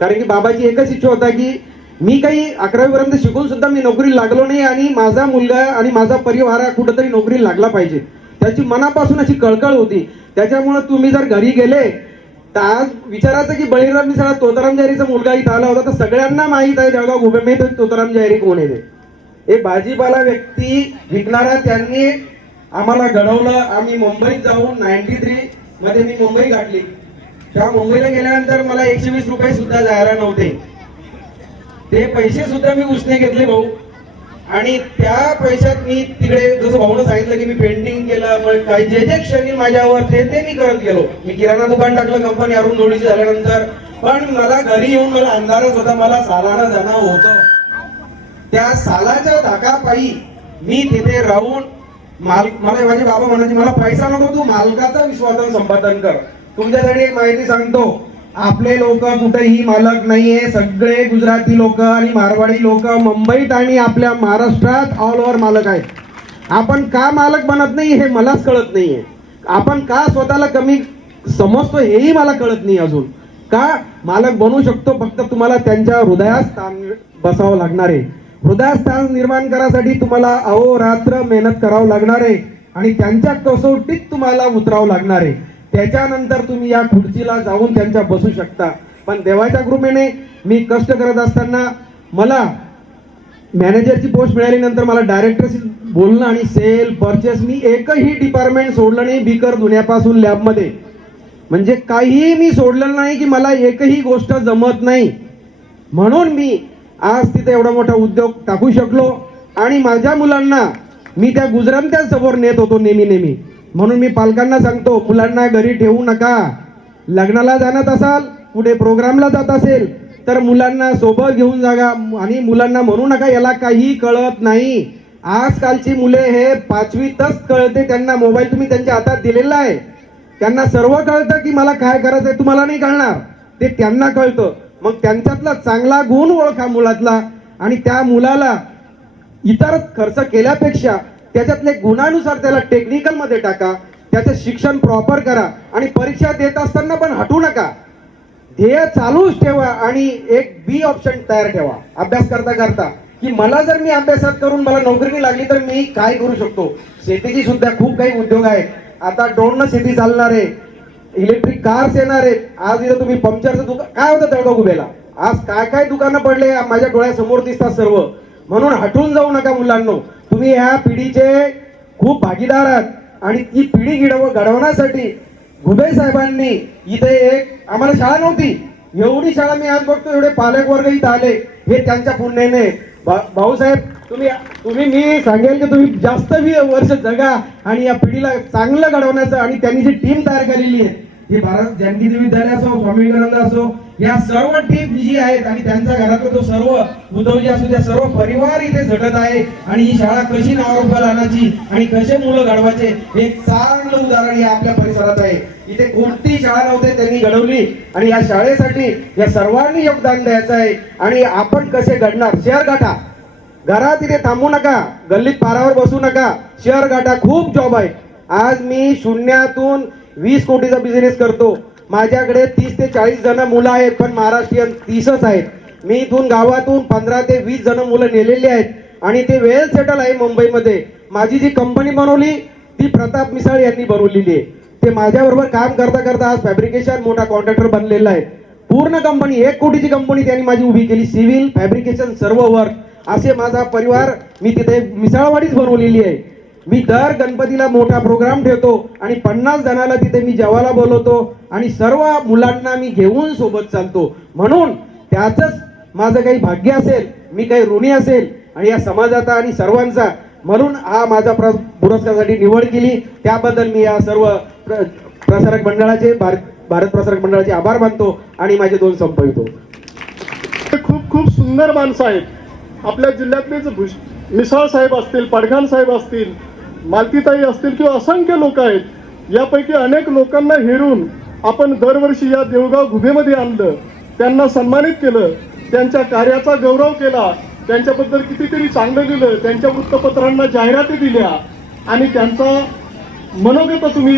कारण की बाबाची एकच इच्छा होता की मी काही 11वी पर्यंत शिकून सुद्धा मी नोकरी लागलो नाही आणि माझा मुलगा आणि माझा परिवार हा कुठंतरी नोकरी लागला पाहिजे, त्याची मनापासून अशी कळकळ होती. त्याच्यामुळे तुम्ही जर घरी गेले तर आज विचारायचं की बळीराम मिसाळ तोताराम जाहीरीचा मुलगा इथं आला होता, तर सगळ्यांना माहित आहे जळगाव गुबेमेत तोताराम जाहीरी कोण आहे ते. एक भाजीपाला व्यक्ती विकणारा त्यांनी आम्हाला घडवलं. आम्ही मुंबईत जाऊन 93 मध्ये मी मुंबई गाठली. त्या मुंबईला गेल्यानंतर मला 120 रुपये सुद्धा जायला नव्हते. ते पैसे सुद्धा मी उसने घेतले भाऊ, आणि त्या पैशात मी तिकडे जसं भाऊनं सांगितलं की मी पेंटिंग केलं, मग काही जे क्षणी माझ्यावर ते मी करत गेलो. मी किराणा दुकान टाकलं कंपनी अरुण जोडीची झाल्यानंतर. पण मला घरी येऊन मला अंधारच होता, मला सालाना जाणं होतं. त्या सालाच्या धाकापायी मी तिथे राहून मला माझे बाबा म्हणायचे मला पैसा नको, तू मालकाचा विश्वासन संपादन कर. तुमच्यासाठी एक माहिती सांगतो, आपले लोक कुठेही मालक नाहीये. सगळे गुजराती लोक आणि मारवाडी लोक मुंबईत आणि आपल्या महाराष्ट्रात ऑल ओव्हर मालक आहेत. आपण का मालक बनत नाही हे मलाच कळत नाहीये. आपण का स्वतःला कमी समजतो हेही मला कळत नाही अजून. का मालक बनू शकतो, फक्त तुम्हाला त्यांच्या हृदयात स्थान बसावं लागणार आहे. हृदयात स्थान निर्माण करायसाठी तुम्हाला अहोरात्र मेहनत करावं लागणार आहे आणि त्यांच्या कसोटीत तुम्हाला उतरावं लागणार आहे. त्याच्यानंतर तुम्ही या खुर्चीला जाऊन त्यांच्या बसू शकता. पण देवाच्या कृपेने मी कष्ट करत असताना मला मॅनेजरची पोस्ट मिळाल्यानंतर मला डायरेक्टरशी बोलणं आणि सेल परचेस मी एकही डिपार्टमेंट सोडलं नाही. बिकर धुण्यापासून लॅबमध्ये म्हणजे काहीही मी सोडलेलं नाही की मला एकही गोष्ट जमत नाही. म्हणून मी आज तिथे एवढा मोठा उद्योग टाकू शकलो आणि माझ्या मुलांना मी त्या गुजरात्या समोर नेत होतो नेहमी. म्हणून मी पालकांना सांगतो, मुलांना घरी ठेवू नका. लग्नाला जाणत असाल, पुढे प्रोग्रामला जात असेल तर मुलांना सोबत घेऊन जागा आणि मुलांना म्हणू नका याला काही कळत नाही. आजकालची मुले हे 5वीतच कळते त्यांना. मोबाईल तुम्ही त्यांच्या हातात दिलेला आहे, त्यांना सर्व कळतं की मला काय करायचं आहे. तुम्हाला नाही कळणार, ते त्यांना कळतं. मग त्यांच्यातला चांगला गुण ओळखा मुलातला आणि त्या मुलाला इतर खर्च केल्यापेक्षा त्याच्यातले गुणानुसार त्याला टेक्निकल मध्ये टाका. त्याचं शिक्षण प्रॉपर करा आणि परीक्षा देत असताना पण हटू नका. ध्येय चालूच ठेवा आणि एक बी ऑप्शन तयार ठेवा अभ्यास करता करता, की मला जर मी अभ्यासात करून मला नोकरी नाही लागली तर मी काय करू शकतो. शेतीची सुद्धा खूप काही उद्योग आहेत. आता ड्रोननं शेती चालणार आहे, इलेक्ट्रिक कार्स येणार आहेत. आज इथं तुम्ही पंक्चरचं दुकान काय होतं जळगाव गुबेला, आज काय काय दुकानं पडले माझ्या डोळ्यासमोर दिसतात सर्व. म्हणून हटून जाऊ नका मुलांनो. तुम्ही ह्या पिढीचे खूप भागीदार आहात आणि ती पिढी घडवण्यासाठी घुबे साहेबांनी इथे एक आम्हाला शाळा नव्हती, एवढी शाळा मी आज बघतो, एवढे पालक वर्ग इथं आले हे त्यांच्या पुण्याने. भाऊसाहेब तुम्ही मी सांगेल की तुम्ही जास्त वर्ष जगा आणि या पिढीला चांगलं घडवण्याचं. आणि त्यांनी जी टीम तयार केलेली आहे ही भारत जानकी देवी विद्यालय असो, स्वामी विवेकानंद असो, या सर्व टीम जी आहेत आणि त्यांच्या घरातला तो सर्व उद्धवजी असो त्या सर्व परिवार इथे झटत आहे. आणि ही शाळा कशी नावारूपाला आणायची आणि कसे मुलं घडवायचे एक चांगलं उदाहरण या आपल्या परिसरात आहे. इथे कोणतीही शाळा नव्हते त्यांनी घडवली आणि या शाळेसाठी या सर्वांनी योगदान द्यायचं आहे. आणि आपण कसे घडणार, शहर गाठा. घरात इथे थांबू नका, गल्लीत पारावर बसू नका, शहर गाठा. खूप जॉब आहे. आज मी शून्यातून 20 कोटीचा बिझनेस करतो. माझ्याकडे 30 ते 40 जण मुलं आहेत, पण महाराष्ट्रीयन 30च आहेत. मी इथून गावातून 15 ते 20 जण मुलं नेलेली आहेत आणि ते वेल सेटल आहे मुंबईमध्ये. माझी जी कंपनी बनवली ती प्रताप मिसाळ यांनी बनवलेली आहे. ते माझ्याबरोबर काम करता करता आज फॅब्रिकेशन मोठा कॉन्ट्रॅक्टर बनलेला आहे. पूर्ण कंपनी 1 कोटीची कंपनी त्यांनी माझी उभी केली. सिव्हिल, फॅब्रिकेशन, सर्व वर्क असे माझा परिवार मी तिथे मिसाळवाडीच बनवलेली आहे. मी दर गणपतीला मोठा प्रोग्राम ठेवतो आणि 50 जणांना तिथे मी जेवायला बोलवतो आणि सर्व मुलांना मी घेऊन सोबत चालतो. म्हणून त्याचंच माझं काही भाग्य असेल, मी काही ऋणी असेल आणि या समाजाचा आणि सर्वांचा, म्हणून हा माझा पुरस्कारासाठी निवड केली. त्याबद्दल मी या सर्व प्रसारक मंडळाचे भारत प्रसारक मंडळाचे आभार मानतो आणि माझे 2 संपवितो. खूप खूप सुंदर माणसं आहेत आपल्या जिल्ह्यातलेच. मिसाळ साहेब असतील, पडघाण साहेब असतील, मालतीताई असतील किंवा असंख्य लोक आहेत. यापैकी अनेक लोकांना हेरून आपण दरवर्षी या देवगाव घुबेमध्ये आणलं, त्यांना सन्मानित केलं, त्यांच्या कार्याचा गौरव केला, त्यांच्याबद्दल कितीतरी चांगलं लिहिलं, त्यांच्या वृत्तपत्रांना जाहिराती दिल्या आणि त्यांचा मनोगत तुम्ही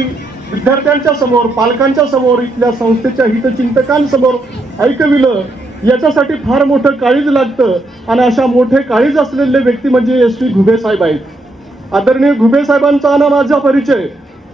विद्यार्थ्यांच्या समोर, पालकांच्या समोर, इथल्या संस्थेच्या हितचिंतकांसमोर ऐकविलं. याच्यासाठी फार मोठं काळीज लागतं आणि अशा मोठे काळीज असलेले व्यक्ती म्हणजे SV घुबे साहेब आहेत. आदरणीय घुबे साहेबांचा आणि माझा परिचय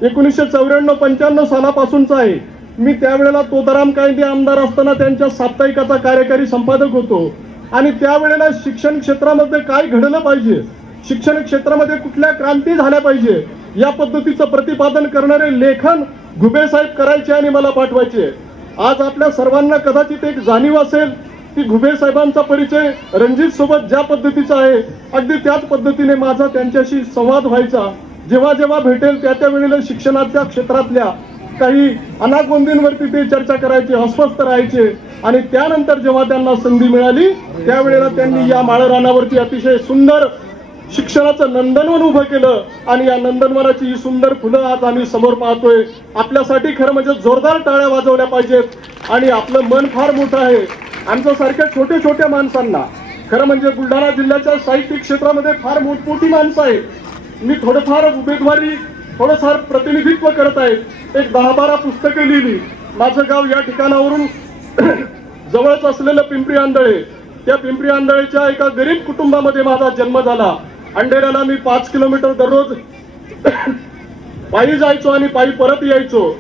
1994-95 सालापासूनचा आहे. मी त्यावेळेला तोताराम कायदे आमदार असताना त्यांच्या साप्ताहिकाचा कार्यकारी संपादक होतो आणि त्यावेळेला शिक्षण क्षेत्रामध्ये काय घडलं पाहिजे, शिक्षण क्षेत्रामध्ये कुठल्या क्रांती झाल्या पाहिजे या पद्धतीचं प्रतिपादन करणारे लेखन घुबे साहेब करायचे आणि मला पाठवायचे. आज आपल्या सर्वांना कदाचित एक जाणीव असेल की घुबे साहेबांचा परिचय रणजित सोबत ज्या पद्धतीचा आहे अगदी त्याच पद्धतीने माझा त्यांच्याशी संवाद व्हायचा. जेव्हा जेव्हा भेटेल त्या वेळेला शिक्षणाच्या क्षेत्रातल्या काही अनागोंदींवरती ते चर्चा करायचे, अस्वस्थ राहायचे आणि त्यानंतर जेव्हा त्यांना संधी मिळाली त्यावेळेला त्यांनी या माळरानावरती अतिशय सुंदर शिक्षणाचं नंदनवन उभं केलं आणि या नंदनवनाची ही सुंदर फुलं आज आम्ही समोर पाहतोय. आपल्यासाठी खरं म्हणजे जोरदार टाळ्या वाजवल्या पाहिजेत आणि आपलं मन फार मोठं आहे. आमच्यासारख्या छोट्या छोट्या माणसांना खरं म्हणजे बुलढाणा जिल्ह्याच्या साहित्यिक क्षेत्रामध्ये फार मोठमोठी माणसं आहेत. मी थोडंफार उमेदवारी, थोडंफार प्रतिनिधित्व करत आहेत. एक 10-12 पुस्तकं लिहिली. माझं गाव या ठिकाणावरून जवळच असलेलं पिंपरी आंधळे, त्या पिंपरी आंधळेच्या एका गरीब कुटुंबामध्ये माझा जन्म झाला. अंधेऱ्याला मी 5 किलोमीटर दररोज पायी जायचो आणि पायी परत यायचो.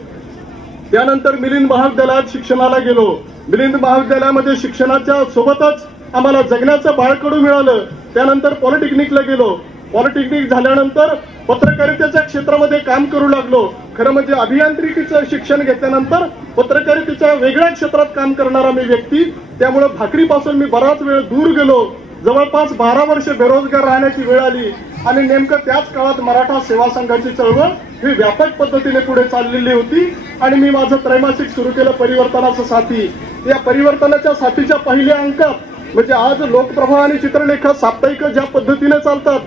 त्यानंतर मिलिंद महाविद्यालयात शिक्षणाला गेलो. मिलिंद महाविद्यालयामध्ये शिक्षणाच्या सोबतच आम्हाला जगण्याचं बाळकडू मिळालं. त्यानंतर पॉलिटेक्निकला गेलो. पॉलिटेक्निक झाल्यानंतर पत्रकारितेच्या क्षेत्रामध्ये काम करू लागलो. खरं म्हणजे अभियांत्रिकीचं शिक्षण घेतल्यानंतर पत्रकारितेच्या वेगळ्या क्षेत्रात काम करणारा मी व्यक्ती. त्यामुळे भाकरीपासून मी बराच वेळ दूर गेलो. जवळपास 12 वर्ष बेरोजगार राहण्याची वेळ आली आणि नेमकं त्याच काळात मराठा सेवा संघाची चळवळ ही व्यापक पद्धतीने पुढे चाललेली होती आणि मी माझं त्रैमासिक सुरू केलं परिवर्तनाचं साथी. या परिवर्तनाच्या साथीच्या पहिल्या अंकात म्हणजे आज लोकप्रभा आणि चित्रलेखा साप्ताहिक ज्या पद्धतीने चालतात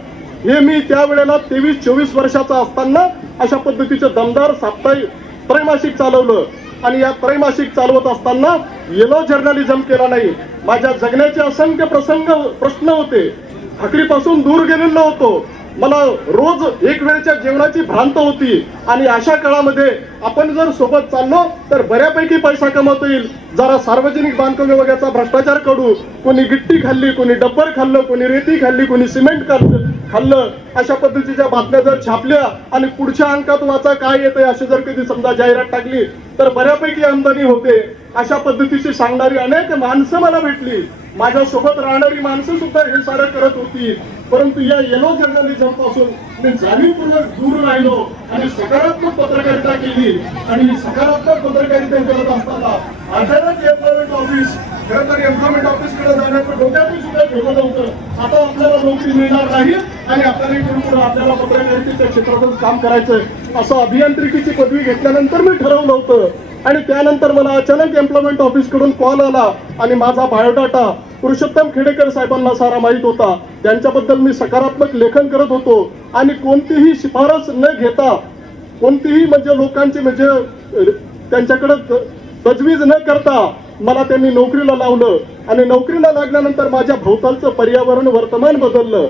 हे मी त्यावेळेला 23-24 वर्षाचा असताना अशा पद्धतीचं दमदार साप्ताहिक त्रैमासिक चालवलं आणि या त्रैमासिक चालवत असताना येलो जर्नलिझम केला नाही. माझ्या जगण्याचे असंख्य प्रश्न होते. भाकरीपासून दूर गेलेलो होतो. मला रोज एक वेळच्या जेवणाची भ्रांत होती आणि अशा काळामध्ये आपण जर सोबत चाललो तर बऱ्यापैकी पैसा कमवता येईल. जरा सार्वजनिक बांधकाम विभागाचा भ्रष्टाचार करू, कोणी गिट्टी खाल्ली, कोणी डब्बर खाल्लं, कोणी रेती खाल्ली, कोणी सिमेंट खाल्लं, अशा पद्धतीच्या बातम्या जर छापल्या आणि पुढच्या अंकात वाचा काय येतंय अशी जर कधी समजा जाहिरात टाकली तर बऱ्यापैकी आमदानी होते. अशा पद्धतीची सांगणारी अनेक माणसं मला भेटली. माझ्या सोबत राहणारी माणसं सुद्धा हे सारं करत होती. परंतु या येलो जर्नलिझम पासून मी जाणीवपूर्वक दूर राहिलो आणि सकारात्मक पत्रकारिता केली आणि सकारात्मक पत्रकारिता करत असताना अचानक एम्प्लॉयमेंट ऑफिस, खरं तर एम्प्लॉयमेंट ऑफिसकडे जाण्याचं डोक्यातून सुद्धा ठेवलं नव्हतं. आता आपल्याला नोकरी मिळणार नाही आणि आपल्याला इकडून पुढे आपल्याला पत्रकारितेच्या क्षेत्रातून काम करायचंय असं अभियांत्रिकीची पदवी घेतल्यानंतर मी ठरवलं होतं. आणि त्यानंतर मला अचानक एम्प्लॉयमेंट ऑफिस कडून कॉल आला आणि माझा बायोडाटा पुरुषोत्तम खेडेकर साहेबांना सारा माहीत होता. त्यांच्याबद्दल मी सकारात्मक लेखन करत होतो आणि कोणतीही शिफारस न घेता, कोणतीही म्हणजे लोकांची म्हणजे त्यांच्याकडे तजवीज न करता मला त्यांनी नोकरीला लावलं आणि नोकरीला लागल्यानंतर माझ्या भोवतालचं पर्यावरण वर्तमान बदललं.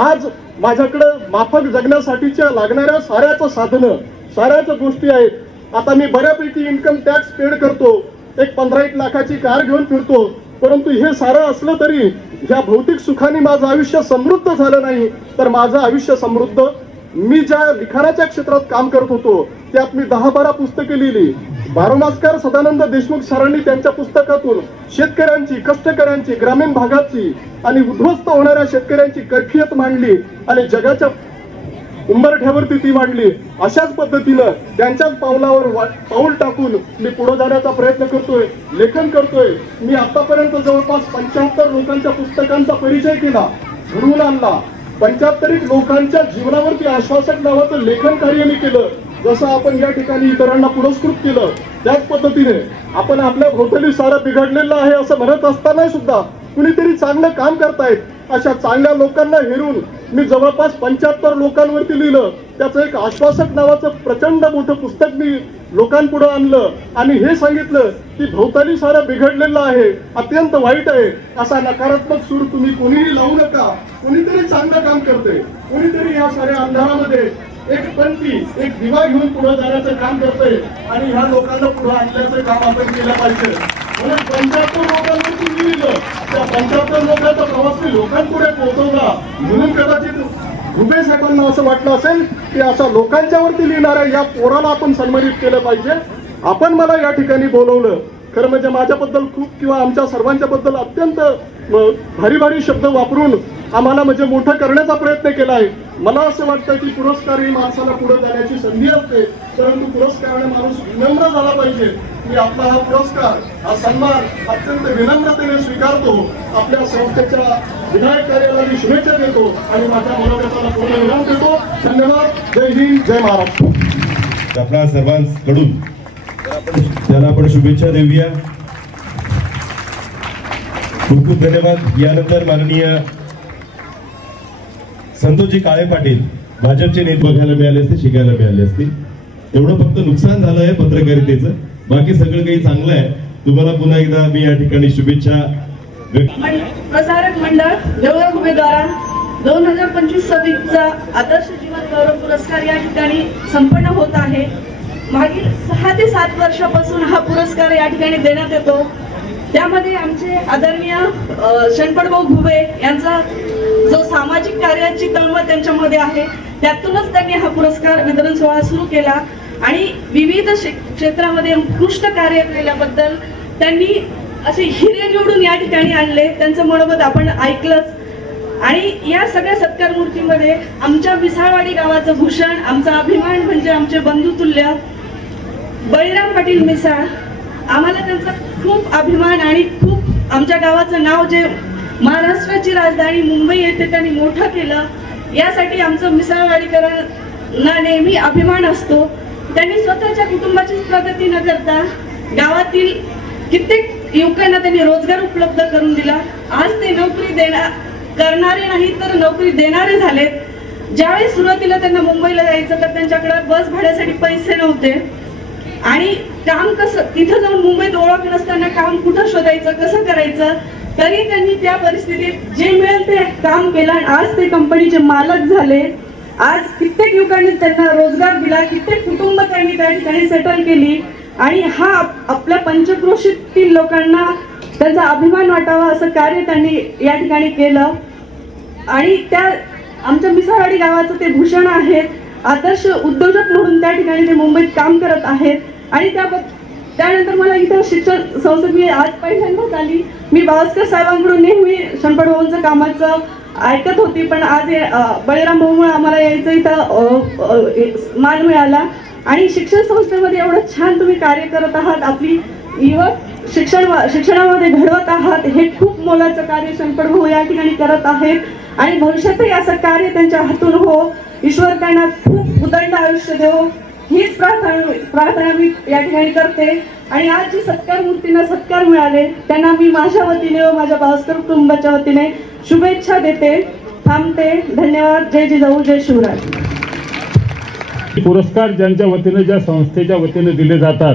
आज माझ्याकडे माफक जगण्यासाठीच्या लागणाऱ्या साऱ्याचं साधनं, साऱ्याच्या गोष्टी आहेत. आता मी बऱ्यापैकी इन्कम टॅक्स पेड करतो. एक 15-1 लाखाची कार घेऊन फिरतो. परंतु हे सारं असलं तरी ह्या भौतिक सुखाने माझं आयुष्य समृद्ध झालं नाही तर माझं आयुष्य समृद्ध. मी ज्या लिखाणाच्या क्षेत्रात काम करत होतो त्यात मी 10-12 पुस्तके लिहिली. बारोमास्कर सदानंद देशमुख सरांनी त्यांच्या पुस्तकातून शेतकऱ्यांची, कष्टकऱ्यांची, ग्रामीण भागाची आणि उद्ध्वस्त होणाऱ्या शेतकऱ्यांची कैफियत मांडली आणि जगाच्या उंबरठ्यावरती ती मांडली. अशाच पद्धतीनं त्यांच्याच पावलावर पाऊल टाकून मी पुढे जाण्याचा प्रयत्न करतोय, लेखन करतोय. मी आतापर्यंत जवळपास 75 लोकांच्या पुस्तकांचा परिचय केला, घडवून आणला. 75 लोकांच्या जीवनावरती आश्वासक नावाचं लेखन कार्य मी केलं. जसं आपण या ठिकाणी इतरांना पुरस्कृत केलं त्याच पद्धतीने आपण आपल्या भोवताली सारं बिघडलेलं आहे असं म्हणत असताना सुद्धा कुणीतरी चांगलं काम करतायत अशा चांगल्या लोकांना हेरून मी जवळपास 75 लोकांवरती लिहिलं. त्याचं एक आश्वासक नावाचं प्रचंड मोठं पुस्तक मी लोकांपुढे आणलं आणि हे सांगितलं की भोवताली सारं बिघडलेलं आहे, अत्यंत वाईट आहे, असा नकारात्मक सूर तुम्ही कोणीही लावू नका. कोणीतरी चांगलं काम करते, कोणीतरी या साऱ्या अंधारामध्ये एक पंथी, एक दिवा घेऊन पुढे जाण्याचं काम करतंय आणि ह्या लोकांना पुढे आणण्याचं काम आपण केलं पाहिजे. म्हणून 75 लोकांवरती लिहिलं, त्या 75 लोकांचा प्रवास मी लोकांपुढे पोहोचवला. म्हणून कदाचित घुगे साहेबांना असं वाटलं असेल की अशा लोकांच्यावरती लिहिणाऱ्या या पोराला आपण सन्मानित केलं पाहिजे. आपण मला या ठिकाणी बोलवलं, खरं म्हणजे माझ्याबद्दल खूप किंवा आमच्या सर्वांच्या बद्दल अत्यंत भारी भारी शब्द वापरून आम्हाला म्हणजे मोठं करण्याचा प्रयत्न केला आहे. मला असं वाटतं की पुरस्कार ही माणसाला पुढे जाण्याची संधी असते, परंतु पुरस्काराने माणूस विनम्र झाला पाहिजे. मी आपला हा पुरस्कार, हा सन्मान अत्यंत विनम्रतेने स्वीकारतो. आपल्या संस्थेच्या विधायक कार्याला मी शुभेच्छा देतो आणि माझ्या मनोगताला पूर्ण विराम देतो. धन्यवाद. जय हिंद, जय महाराष्ट्र. आपल्या सर्वांकडून त्याला आपण शुभेच्छा देऊया. खूप खूप धन्यवाद. यानंतर माननीय संतोषजी काळे पाटील, भाजपचे नेते, बघायला मिळाले असते, शिकायला मिळाले असते. एवढं फक्त नुकसान झालं आहे पत्रकारितेचं, बाकी सगळं काही चांगलं आहे. तुम्हाला पुन्हा एकदा मी या ठिकाणी शुभेच्छा प्रसारक मंडळ देवळा घुगे द्वारा 2025-26चा आदर्श जीवन गौरव पुरस्कार या ठिकाणी संपन्न होत आहे. मागील 6 ते 7 वर्षापासून हा पुरस्कार या ठिकाणी देण्यात येतो. त्यामध्ये आमचे आदरणीय शंकरभाऊ घुगे यांचा जो सामाजिक कार्याची तळमळ त्यांच्यामध्ये आहे, त्यातूनच त्यांनी हा पुरस्कार वितरण सोहळा सुरू केला आणि विविध क्षेत्रामध्ये उत्कृष्ट कार्य केल्याबद्दल त्यांनी असे हिरे निवडून या ठिकाणी आणले. त्यांचं मनोगत आपण ऐकलंच. आणि या सगळ्या सत्कार मूर्तीमध्ये आमच्या विसाळवाडी गावाचं भूषण, आमचा अभिमान म्हणजे आमचे बंधुतुल्य बळीराम पाटील मिसाळ. आम्हाला त्यांचा खूप अभिमान आणि खूप आमच्या गावाचं नाव जे महाराष्ट्राची राजधानी मुंबई येथे त्यांनी मोठं केलं, यासाठी आमचं मिसाळवाडीकरांना नेहमी अभिमान असतो. त्यांनी स्वतःच्या कुटुंबाची प्रगती न करता गावातील कित्येक युवकांना त्यांनी रोजगार उपलब्ध करून दिला. आज ते नोकरी करणारे नाही तर नोकरी देणारे झालेत. ज्यावेळी सुरुवातीला त्यांना मुंबईला जायचं तर त्यांच्याकडे बस भाड्यासाठी पैसे नव्हते आणि काम कसं, तिथं जाऊन मुंबईत ओळख नसताना काम कुठं शोधायचं, कसं करायचं, तरी त्यांनी त्या परिस्थितीत जे मिळेल ते काम केलं आणि आज ते कंपनीचे मालक झाले. आज कित्येक युवकांनी त्यांना रोजगार दिला, कित्येक कुटुंब त्यांनी त्या ठिकाणी सेटल केली आणि हा आपल्या पंचक्रोशीतील लोकांना त्यांचा अभिमान वाटावा असं कार्य त्यांनी या ठिकाणी केलं. आणि त्या आमच्या मिसाळवाडी गावाचं ते भूषण आहेत. आदर्श उद्योजक म्हणून त्या ठिकाणी ते मुंबईत काम करत आहेत. आणि त्यानंतर मला इथं शिक्षण संस्थेत मी आज पहिल्यांदाच आली. मी बावस्कर साहेबांकडून नेहमी शंकर भाऊंचं कामाचं ऐकत होती, पण आज बळीराम भाऊमुळे आम्हाला यायचं इथं मान मिळाला. आणि शिक्षण संस्थेमध्ये एवढं छान तुम्ही कार्य करत आहात, आपली युवक शिक्षणामध्ये घडवत आहात, हे खूप मोलाचं कार्य शंकर भाऊ या ठिकाणी करत आहेत. आणि भविष्यातही असं कार्य त्यांच्या हातून हो, ईश्वर त्यांना खूप उदंड आयुष्य देव, हीच प्रार्थना मी या ठिकाणी करते. आणि आज जी सत्कार मूर्तींना सत्कार मिळाले त्यांना मी माझ्या वतीने व माझ्या भास्कर कुटुंबाच्या वतीने शुभेच्छा देते. थांबते. धन्यवाद. जय जिजाऊ, जय शिवराय. पुरस्कार ज्यांच्या वतीने, ज्या संस्थेच्या वतीने दिले जातात,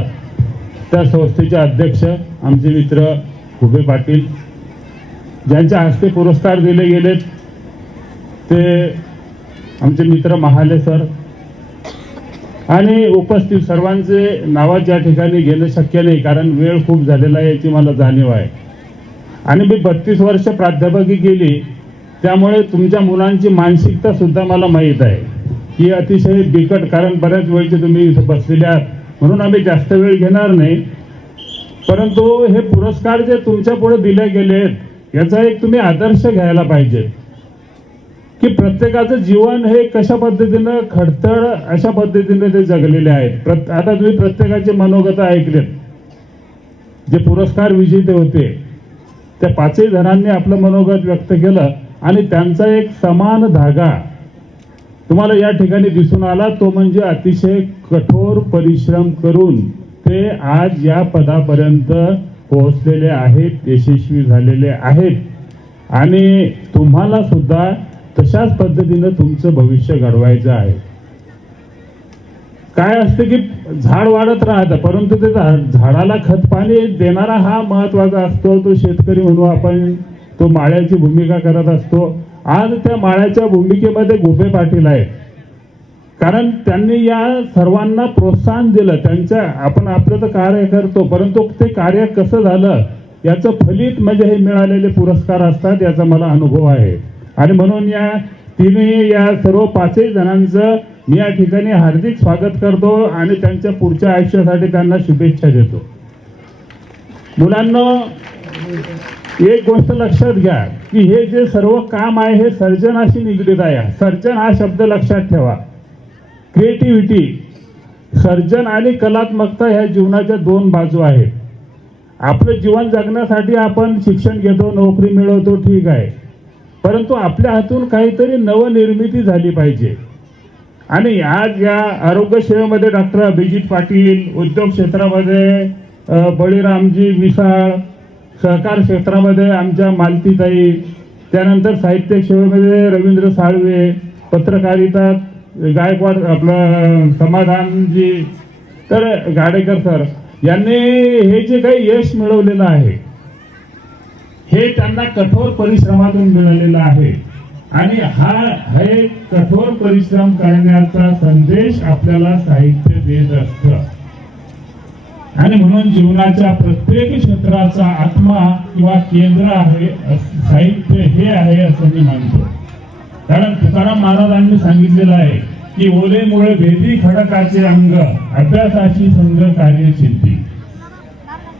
त्या संस्थेचे अध्यक्ष आमचे मित्र घुगे पाटील, ज्यांच्या हस्ते पुरस्कार दिले गेलेत ते आमचे मित्र महाले सर, आणि उपस्थित सर्वांचे नावात या ठिकाणी घेणं शक्य नाही कारण वेळ खूप झालेला आहे याची मला जाणीव आहे. आणि मी 32 वर्ष प्राध्यापकी केली, त्यामुळे तुमच्या मुलांची मानसिकता सुद्धा मला माहीत आहे की अतिशय बिकट, कारण बऱ्याच वेळचे तुम्ही इथं बसलेले आहात म्हणून आम्ही जास्त वेळ घेणार नाही. परंतु हे पुरस्कार जे तुमच्या पुढे दिले गेले याचा एक तुम्ही आदर्श घ्यायला पाहिजे की प्रत्येकाचं जीवन हे कशा पद्धतीनं खडतड अशा पद्धतीने ते जगलेले आहेत. आता तुम्ही प्रत्येकाचे मनोगत ऐकलेत. जे पुरस्कार विजेते होते त्या 5ही जणांनी आपलं मनोगत व्यक्त केलं आणि त्यांचा एक समान धागा तुम्हाला या ठिकाणी दिसून आला, तो म्हणजे अतिशय कठोर परिश्रम करून ते आज या पदापर्यंत पोहोचलेले आहेत, यशस्वी झालेले आहेत आणि तुम्हाला सुद्धा तशाच पद्धतीनं तुमचं भविष्य घडवायचं आहे. काय असतं की झाड वाढत राहतं, परंतु ते झाडाला खत पाणी देणारा हा महत्वाचा असतो. तो शेतकरी म्हणून आपण तो माळ्याची भूमिका करत असतो. आज त्या माळ्याच्या भूमिकेमध्ये घुगे पाटील आहेत, कारण त्यांनी या सर्वांना प्रोत्साहन दिलं. त्यांच्या आपण आपलं तर कार्य करतो, परंतु ते कार्य कसं झालं याचं फलित म्हणजे हे मिळालेले पुरस्कार असतात, याचा मला अनुभव आहे. आणि म्हणून या तिन्ही या सर्व 5 जणांचं मी या ठिकाणी हार्दिक स्वागत करतो आणि त्यांच्या पुढच्या आयुष्यासाठी त्यांना शुभेच्छा देतो. मुलांना एक गोष्ट लक्षात घ्या की हे जे सर्व काम आहे हे सर्जनाशी निगडीत आहे. सर्जन हा शब्द लक्षात ठेवा. क्रिएटिव्हिटी, सर्जन आणि कलात्मकता ह्या जीवनाच्या 2 बाजू आहेत. आपलं जीवन जगण्यासाठी आपण शिक्षण घेतो, नोकरी मिळवतो, ठीक आहे, परंतु आपल्या हातून काहीतरी नवनिर्मिती झाली पाहिजे. आणि आज या आरोग्य सेवेमध्ये डॉक्टर अभिजित पाटील, उद्योग क्षेत्रामध्ये बळीरामजी विसाळ, सहकार क्षेत्रामध्ये आमच्या मालतीताई, त्यानंतर साहित्य सेवेमध्ये रवींद्र साळवे, पत्रकारिता गायकवाड आपलं समाधानजी, तर गाडेकर सर यांनी हे जे काही यश मिळवलेलं आहे हे त्यांना कठोर परिश्रमातून मिळालेलं आहे. आणि हे कठोर परिश्रम करण्याचा संदेश आपल्याला साहित्य देत असतं. आणि म्हणून जीवनाच्या प्रत्येक क्षेत्राचा आत्मा किंवा केंद्र आहे साहित्य हे आहे असं मी मानतो. कारण तुकाराम महाराजांनी सांगितलेलं आहे की ओले मुळे भेदी खडकाचे अंग, अभ्यासाची संग कार्यसिद्धी.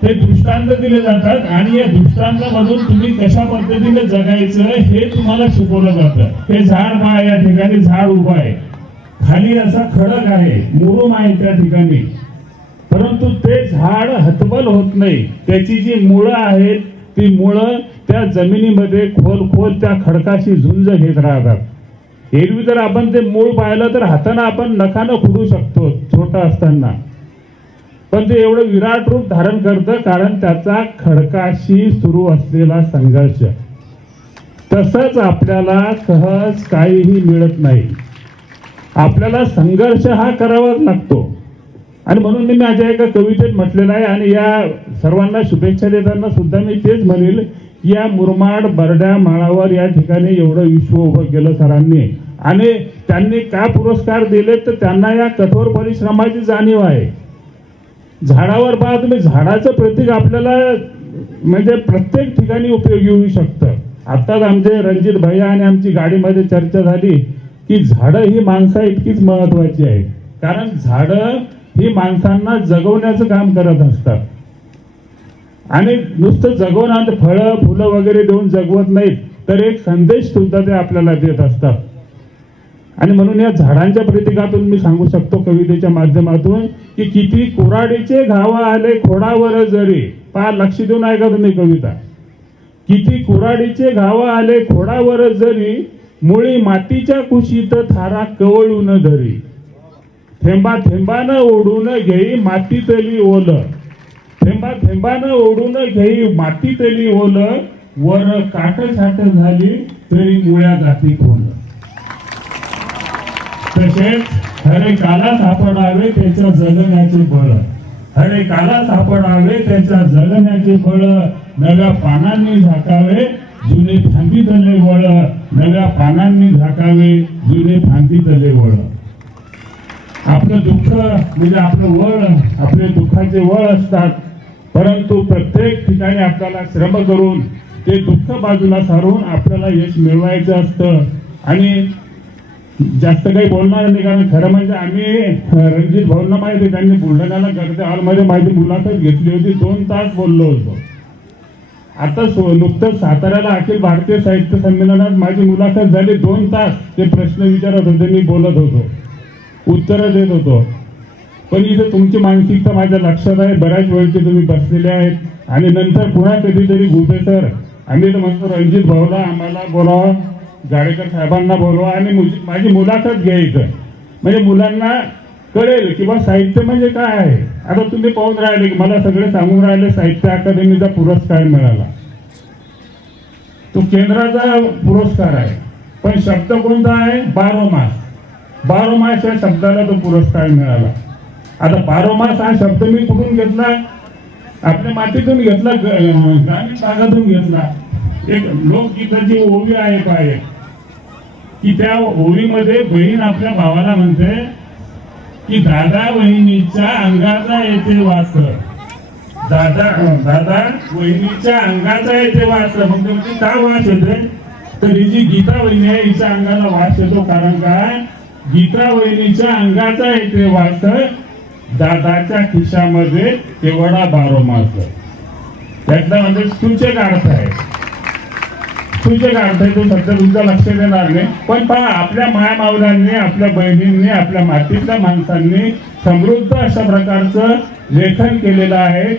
ते दृष्टांत दिले जातात आणि या दृष्टांतामधून तुम्ही कशा पद्धतीने जगायचं हे तुम्हाला शिकवलं जातं. हे झाड पहा, या ठिकाणी झाड उभं आहे, खाली असा खडक आहे, मुरुम आहे त्या ठिकाणी, परंतु ते झाड हतबल होत नाही. त्याची जी मुळं आहेत ती मुळं त्या जमिनीमध्ये खोल त्या खडकाशी झुंज घेत राहतात. एरवी जर आपण ते मूळ पाहिलं तर हाताने आपण नखानं खुडू शकतो छोटा असताना, पण ते एवढं विराट रूप धारण करतं कारण त्याचा खडकाशी सुरू असलेला संघर्ष. तसंच आपल्याला सहज काहीही मिळत नाही, आपल्याला संघर्ष हा करावाच लागतो. आणि म्हणून मी माझ्या एका कवितेत म्हटलेलं आहे आणि या सर्वांना शुभेच्छा देताना सुद्धा मी तेच म्हणेल की या मुरमाड बरड्या माळावर या ठिकाणी एवढं विश्व उभं केलं सरांनी आणि त्यांनी का पुरस्कार दिले तर त्यांना या कठोर परिश्रमाची जाणीव आहे. झाडावर पहा तुम्ही, झाडाचं प्रतीक आपल्याला म्हणजे प्रत्येक ठिकाणी उपयोगी होऊ शकतं. आत्ताच आमचे रणजित भैया आणि आमची गाडीमध्ये चर्चा झाली की झाडं ही माणसा इतकीच महत्वाची आहेत, कारण झाडं ही माणसांना जगवण्याचं काम करत असतात. आणि नुसतं जगवणार फळं फुलं वगैरे देऊन जगवत नाहीत, तर एक संदेश सुद्धा ते आपल्याला देत असतात. आणि म्हणून या झाडांच्या प्रतीकातून मी सांगू शकतो कवितेच्या माध्यमातून की किती कुऱ्हाडीचे घावा आले खोडावर जरी. पहा, लक्ष देऊन ऐका तुम्ही कविता. किती कुऱ्हाडीचे घावा आले खोडावर जरी, मुळी मातीच्या कुशीत थारा कवळून धरी. थेंबा थेंबानं ओढून घेई मातीतली ओल, थेंबा थेंबानं ओढून घेई मातीतली ओल, वर काट छाट झाली तरी मुळ्या जाती खोल. तसेच हरे काला सापडावे त्याच्या जगण्याचे बळ, हरे काला सापडावे त्याच्या जगण्याचे बळ, नव्या पानांनी झाकावे जुने फांदीतले वळ, नव्या पानांनी झाकावे जुने फांदीतले वळ. आपलं दुःख म्हणजे आपलं वळ, आपले दुःखाचे वळ असतात, परंतु प्रत्येक ठिकाणी आपल्याला श्रम करून ते दुःख बाजूला सारून आपल्याला यश मिळवायचं असतं. आणि जास्त काही बोलणार नाही, कारण खरं म्हणजे आम्ही रणजित भाऊंना माहिती आहे, त्यांनी बुलढाण्याला गर्दी हॉलमध्ये माझी मुलाखत घेतली होती, 2 तास बोललो होतो. आता नुकतंच साताऱ्याला अखिल भारतीय साहित्य संमेलनात माझी मुलाखत झाली, 2 तास ते प्रश्न विचारत होते, मी बोलत होतो, उत्तरं देत होतो. पण इथे तुमची मानसिकता माझ्या लक्षात आहे, बऱ्याच वेळचे तुम्ही बसलेले आहेत. आणि नंतर पुन्हा कधीतरी घुगे सर, आम्ही तर म्हणतो रणजित भाऊला आम्हाला बोलावं, गाडेकर साहेबांना बोलवा आणि माझी मुलाखत घ्यायचं, म्हणजे मुलांना कळेल की बा साहित्य म्हणजे काय आहे. आता तुम्ही पाहून राहिले की मला सगळे सांगून राहिले साहित्य अकादमीचा पुरस्कार मिळाला. तो केंद्राचा पुरस्कार आहे, पण शब्द कोणता आहे? बारोमास. बारोमास या शब्दाला तो पुरस्कार मिळाला. आता बारोमास हा शब्द मी कुठून घेतला? आपल्या मातीतून घेतला, ग्रामीण भागातून घेतला. एक लोकगीताची ओवी आहे पाय की त्या ओवीमध्ये बहीण आपल्या भावाला म्हणते की दादा बहिणीच्या अंगाचा येथे वास. दादा बहिणीच्या अंगाचा येथे वास. मग ते का वास येते? तर ही जी गीता बहिणी आहे हिच्या अंगाला वास येतो. कारण काय? गीता बहिणीच्या अंगाचा येथे वास, दादाच्या खिशामध्ये केवढा बारोमास. त्यातला म्हणजे सूचक अर्थ आहे. सूचक अर्थ आहे तो सध्या तुमच्या लक्षात येणार नाही. पण पहा, आपल्या माया मावल्यांनी, आपल्या बहिणींनी, आपल्या मातीतल्या माणसांनी समृद्ध अशा प्रकारचं लेखन केलेलं आहे.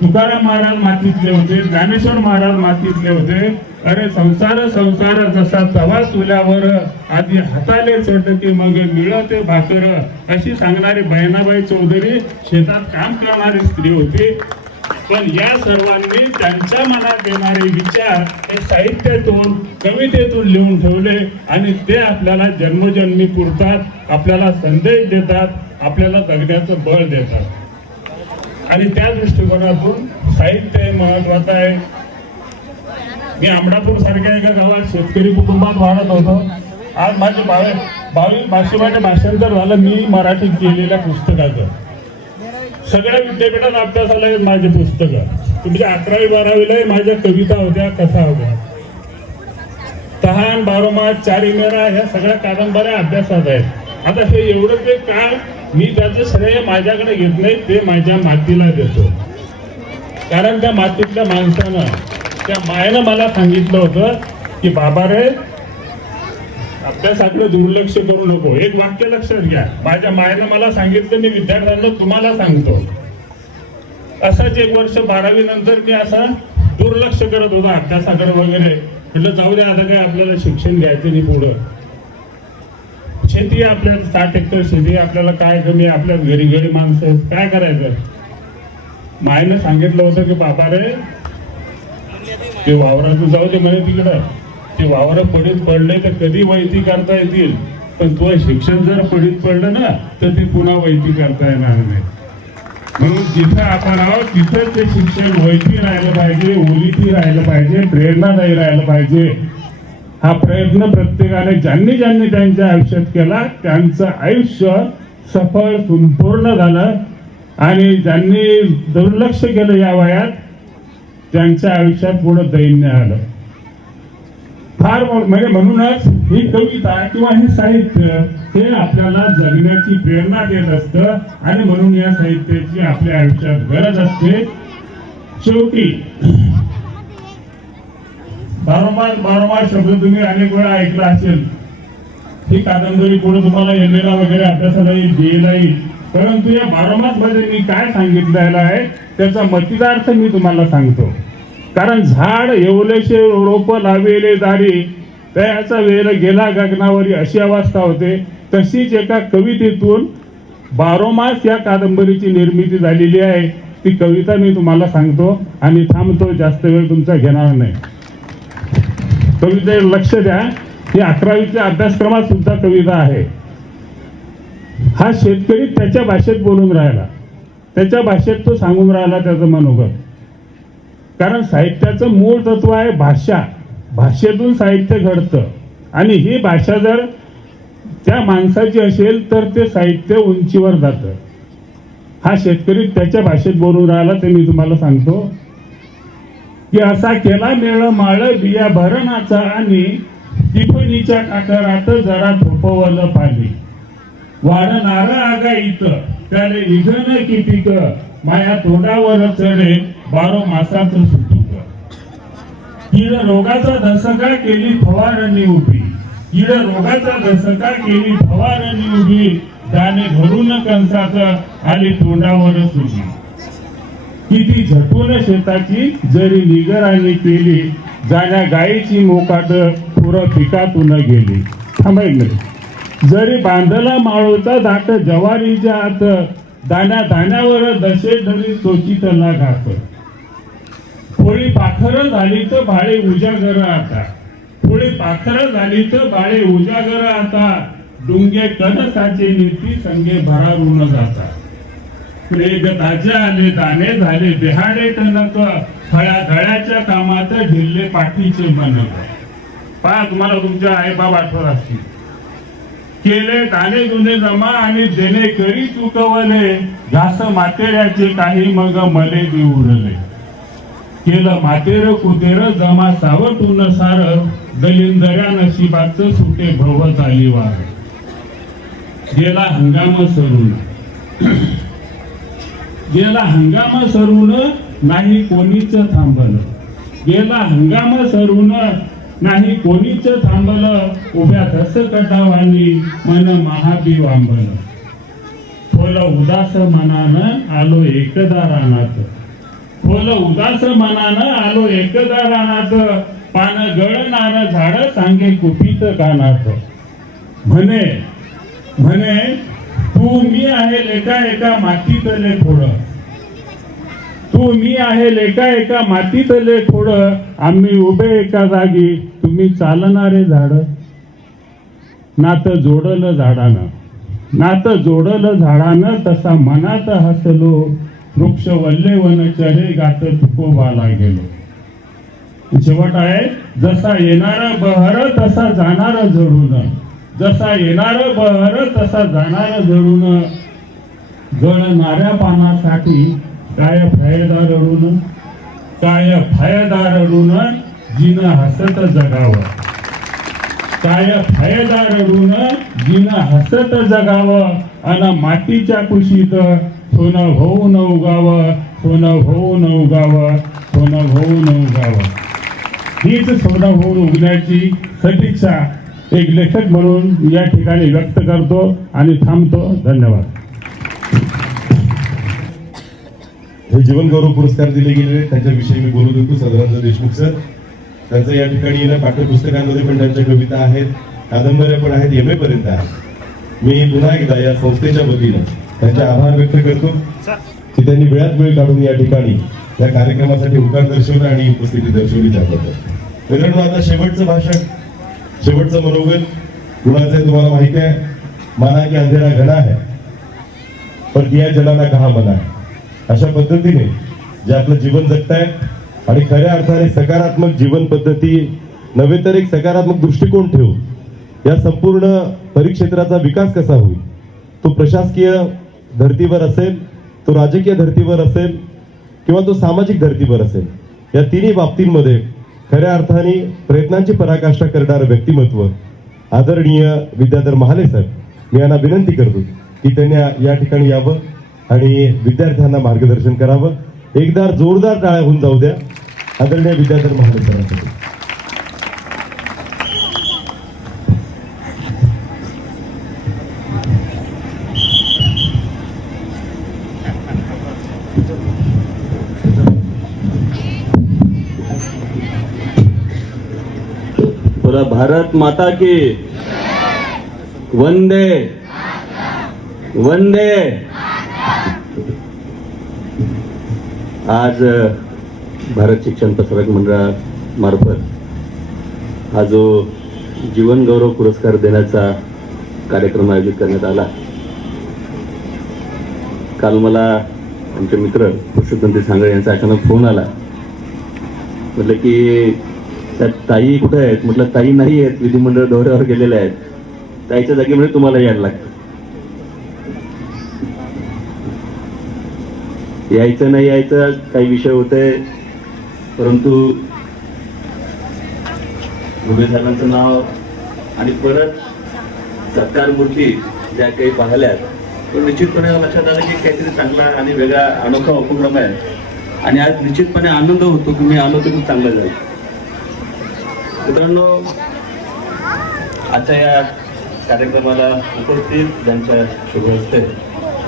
तुकाराम महाराज मातीतले होते, ज्ञानेश्वर महाराज मातीतले होते. अरे संसार संसार जसा तवा चुल्यावर, आधी हाताले चटकी मग मिळते भाकर, अशी सांगणारी बहिणाबाई चौधरी शेतात काम करणारी स्त्री होती. पण या सर्वांनी त्यांच्या मनात येणारे विचार हे साहित्यातून, कवितेतून लिहून ठेवले आणि ते आपल्याला जन्मजन्मी पुरतात, आपल्याला संदेश देतात, आपल्याला जगण्याचं बळ देतात. आणि त्या दृष्टिकोनातून साहित्य हे महत्वाचं आहे. मी अमडापूर सारख्या एका गावात शेतकरी कुटुंबात वाढत होतो. आज माझे 22 भाषेमध्ये भाषांतर झालं मी मराठीत केलेल्या पुस्तकाचं. सगळ्या विद्यापीठात अभ्यासाला आहेत माझे पुस्तकं. तुमच्या 11वी 12वीला माझ्या कविता होत्या, कथा होत्या. तहान, बारोमास, चारी मेरा ह्या सगळ्या कादंबऱ्या अभ्यासात आहेत. आता हे एवढं ते काय, मी त्याचं श्रेय माझ्याकडे घेत नाही, ते माझ्या मातीला देतो. कारण त्या मातीतल्या माणसानं, त्या मायेनं मला सांगितलं होतं की बाबा रे, अभ्यासाकडे दुर्लक्ष करू नको. एक वाक्य लक्षात घ्या, माझ्या मायेनं मला सांगितलं, मी विद्यार्थ्यांना तुम्हाला सांगतो. असंच 1 वर्ष 12वी नंतर मी असं दुर्लक्ष करत होतो अभ्यासाकडे वगैरे. म्हटलं जाऊ द्या, आता काय आपल्याला शिक्षण घ्यायचं नाही पुढं. शेती आपल्या 60 एकर शेती, आपल्याला काय कमी, आपल्या घरी घरी माणसं, काय करायचं. मायनं सांगितलं होतं की बाबा रे, ते वावरातून जाऊ दे म्हणे तिकडं, ते वावर पडीत पडले तर कधी वैती करता येतील, पण तो शिक्षण जर पडीत पडलं ना तर ते पुन्हा वैती करता येणार नाही. म्हणून जिथं आपण आहोत तिथं ते शिक्षण वैती राहिलं पाहिजे, ओलिती राहिलं पाहिजे, प्रेरणादायी राहिलं पाहिजे. हा प्रयत्न प्रत्येकाने ज्यांनी ज्यांनी त्यांच्या आयुष्यात केला त्यांचं आयुष्य सफळ संपूर्ण झालं. आणि ज्यांनी दुर्लक्ष केलं या वयात त्यांच्या आयुष्यात पुढे दैन्य आलं. फार म्हणजे म्हणूनच ही कविता किंवा हे साहित्य हे आपल्याला जगण्याची प्रेरणा देत असतं. आणि म्हणून या साहित्याची आपल्या आयुष्यात गरज असते. शेवटी बारोमास शब्द तुम्ही अनेक वेळा ऐकला असेल. ही कादंबरी पुढे तुम्हाला एमएला वगैरे अभ्यासाला येईल. परंतु या बारोमास मध्ये मी काय सांगितलेलं आहे त्याचा मतितार्थ मी तुम्हाला सांगतो. कारण झाड येवलेशे रोप लावेले दारी, त्याचा वेळ गेला गगनावरी, अशी अवस्था होते. तशीच एका कवितेतून बारोमास या कादंबरीची निर्मिती झालेली आहे. ती कविता मी तुम्हाला सांगतो आणि थांबतो, जास्त वेळ तुमचा घेणार नाही. कवितेकडे लक्ष द्या. ही 11वीच्या अभ्यासक्रमात सुद्धा कविता आहे. हा शेतकरी त्याच्या भाषेत बोलून राहिला, त्याच्या भाषेत तो सांगून राहिला त्याचं मनोगत. कारण साहित्याचं मूळ तत्व आहे भाषा. भाषेतून साहित्य घडतं आणि ही भाषा जर त्या माणसाची असेल तर ते साहित्य उंचीवर जातं. हा शेतकरी त्याच्या भाषेत बोलून राहिला ते मी तुम्हाला सांगतो की असा केला मेळ माळ बिया भरणाचा आणि टिपणीच्या काकरात जरा थोपवलं पाणी, वाढणार आगाईत त्याने निधन कितीक, माया तोंडावर चढे 12 मासाचं सुतूक. कीड रोगाचा धसका केली फवारणी उभी, कीड रोगाचा धसका केली फवारणी उभी, दाणे भरून कंसात आली तोंडावर सुजी. किती झटून शेताची जरी निगराणी केली, जाण्या गायीची मोकाट पुरं पिकातून गेली. थांबा एक मिनिट. जरी बांधला माळोचा दाट जवारीच्या आत, दाण्या दाण्यावर दशे धरी चोचीतला घात. पोळी पाखर झाली तर भाळे उजागर आता, पोळी पाखर झाली तर भाळे उजागर आता, डुंगे कणसाचे नीती संगे भरारून जाता. प्रेग ताजे आले दाणे झाले बिहाडे टणक, फळ्या धळ्याच्या कामात ढिल्ले पाठीचे मनक. पहा, तुम्हाला तुमच्या आई बाप आठवत असतील. केले दाणे जुने जमा आणि देणे करी चुकवले, घास मातेऱ्याचे काही मग मले बी उरले. केलं मातेर कुतेर जमा सावटून सार, दलिंदऱ्या नशिबाचं सुटे भव चाली वार. गेला हंगाम सरून, गेला हंगाम सरून नाही कोणीच थांबलं. गेला हंगाम सरून नाही कोणीच थांबलं, उभ्या धस कटावानी मन महाबी वांबलं. फुल उदास मनानं आलो एकदा रानात, फुल उदास मनानं आलो एकदा रानात, पान गळणार झाड सांगे कुपीत कानात. म्हणे म्हणे तू मी आहे लेका एका मातीतले थोडं, तू मी आहे लेका एका मातीतले थोडं, आम्ही उभे एका जागी तुम्ही चालणारे झाड. नात जोडलं झाडानं, नात जोडलं झाडानं, तसा मनात हसलो, वृक्ष वल्ले वन चढे गात तुकोबाला गेलो. शेवट आहे, जसा येणारा बहर तसा जाणार झडून, जसा येणार बहर तसा जाणार झडून, गळणाऱ्या पानासाठी काय फायदा रडून, काय फायदा रडून, जिन हसत जगावं. काय फायदा रडून, जिन हसत जगावं, अन मातीच्या कुशीत सोनं होऊन उगावं, सोनं होऊन उगावं, सोनं होऊन उगावं. हीच सोनं होऊन उगण्याची सदिच्छा एक लेखक म्हणून या ठिकाणी व्यक्त करतो आणि थांबतो. धन्यवाद. हे जीवन गौरव पुरस्कार दिले गेले त्यांच्याविषयी मी बोलत होतो. सदानंद देशमुख सर, त्यांचं या ठिकाणी ना पाठ्यपुस्तकांमध्ये पण त्यांच्या कविता आहेत, कादंबऱ्या पण आहेत, MA पर्यंत आहेत. मी पुन्हा एकदा या संस्थेच्या वतीनं त्यांचे आभार व्यक्त करतो की त्यांनी वेळात वेळ काढून या ठिकाणी या कार्यक्रमासाठी होकार दर्शवला आणि उपस्थिती दर्शवली त्याबद्दल. मित्रांनो, आता शेवटचं भाषण, शेवटचं मनोगत कुणाचं आहे तुम्हाला माहिती आहे. माना की अंधेरा घना है पर दिया जलाना कहा मना है. अशा पद्धतीने जे आपलं जीवन जगतायत आणि खऱ्या अर्थाने सकारात्मक जीवन पद्धती नव्हे तर एक सकारात्मक दृष्टिकोन ठेवून या संपूर्ण परिक्षेत्राचा विकास कसा होईल, तो प्रशासकीय धर्तीवर असेल, तो राजकीय धर्तीवर असेल किंवा तो सामाजिक धर्तीवर असेल, या तिन्ही बाबतींमध्ये खऱ्या अर्थाने प्रयत्नांची पराकाष्ठा करणारं व्यक्तिमत्व आदरणीय विद्याधर महाले सर, मी यांना विनंती करतो की त्यांनी या ठिकाणी यावं आणि विद्यार्थ्यांना मार्गदर्शन करावं. एकदा जोरदार टाळ्या होऊन जाऊ द्या आदरणीय विद्याधर महाले सरांसाठी. बोला भारत माता की वंदे वंदे. आज भारत शिक्षण प्रसारक मंडळामार्फत हा जो जीवन गौरव पुरस्कार देण्याचा कार्यक्रम आयोजित करण्यात आला. काल मला आमचे मित्र पुरुषोत्तम सांगळे यांचा अचानक फोन आला. म्हटलं की त्या ताई कुठे आहेत. म्हटलं ताई नाही आहेत, विधिमंडळ दौऱ्यावर गेलेल्या आहेत. ताईच्या जागी म्हणजे तुम्हाला यायला लागतं. यायचं नाही यायचं काही विषय होते, परंतु घुगे साहेबांचं नाव आणि परत सत्कार मूर्ती ज्या काही पाहिल्यात, पण निश्चितपणे लक्षात आलं की काहीतरी चांगला आणि वेगळा अनोखा उपक्रम आहे. आणि आज निश्चितपणे आनंद होतो की मी आलो तर खूप चांगलं झालं. मित्रांनो, आजच्या या कार्यक्रमाला उपस्थित ज्यांच्या शुभ हस्ते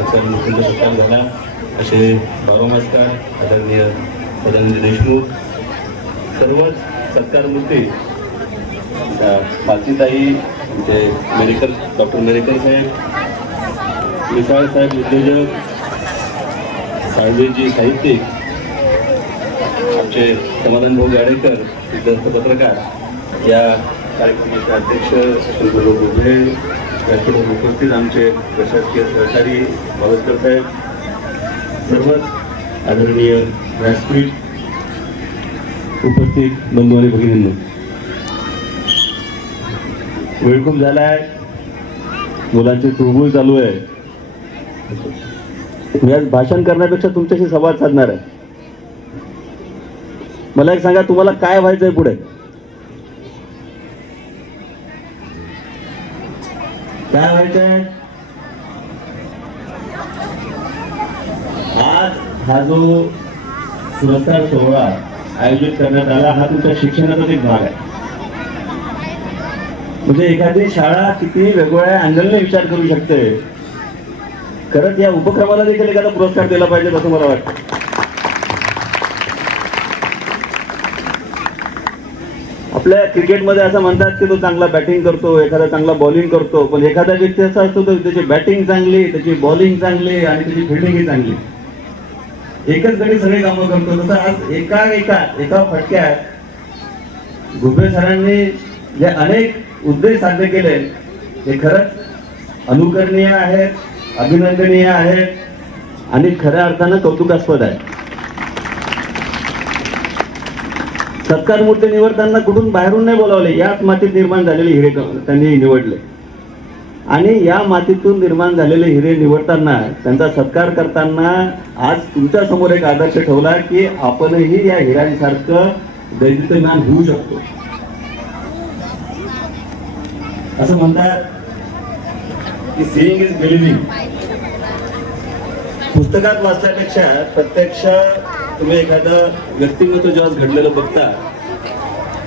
सत्कार झाला असे बारोमास्कार आदरणीय सदानंद देशमुख, सर्वच सत्कार मूर्ती मालतीताई आमचे मेडिकल डॉक्टर मेडिकल साहेब, मिसाळ साहेब उद्योजक, साळवेजी साहित्यिक, आमचे समाधान भाऊ गाडेकर सिद्धार्थ पत्रकार, या कार्यक्रमाचे अध्यक्ष श्री गुरु गुभे, व्यासपीठावर उपस्थित आमचे प्रशासकीय सहकारी मावस्कर साहेब, सर्वच आदरणीय व्यासपीठ उपस्थित बंधू आणि भगिनींनो, वेळ खूप झालाय, मुलांची चुळबुळ चालू आहे. मी आज भाषण करण्यापेक्षा तुमच्याशी संवाद साधणार आहे. मला एक सांगा, तुम्हाला काय व्हायचंय पुढे? काय व्हायचंय? आज हा जो पुरस्कार सोहळा आयोजित करण्यात आला, हा तुमच्या शिक्षणाचाच एक भाग आहे. म्हणजे एखादी शाळा किती वेगवेगळ्या अँगलने विचार करू शकते. खरंच या उपक्रमाला देखील एखादा पुरस्कार दिला पाहिजे असं मला वाटतं. आपल्या क्रिकेटमध्ये असं म्हणतात की तो चांगला बॅटिंग करतो, एखादा चांगला बॉलिंग करतो, पण एखादा व्यक्ती असा असतो तर त्याची बॅटिंग चांगली, त्याची बॉलिंग चांगली आणि त्याची फिल्डिंगही चांगली. एकच गडी सगळे कामं करतो. तसं आज एका फटक्यात घुबे सरांनी जे अनेक उद्देश साध्य केले हे खरंच अनुकरणीय आहेत, अभिनंदनीय आहेत आणि खऱ्या अर्थानं कौतुकास्पद आहे. सत्कार मूर्ती निवडताना कुठून बाहेरून नाही बोलावले, याच मातीत निर्माण झालेले हिरे त्यांनी निवडले आणि या मातीतून निर्माण झालेले हिरे निवडताना त्यांचा सत्कार करताना आज तुमच्या समोर एक आदर्श ठेवला की आपणही या हिऱ्यांसारखं दैदिप्यमान होऊ शकतो. असं म्हणतात की सीइंग इज बिलिव्हिंग. पुस्तकात वाचल्यापेक्षा प्रत्यक्ष तुम्ही एखादं व्यक्तिमत्व जेव्हा घडलेलं बघता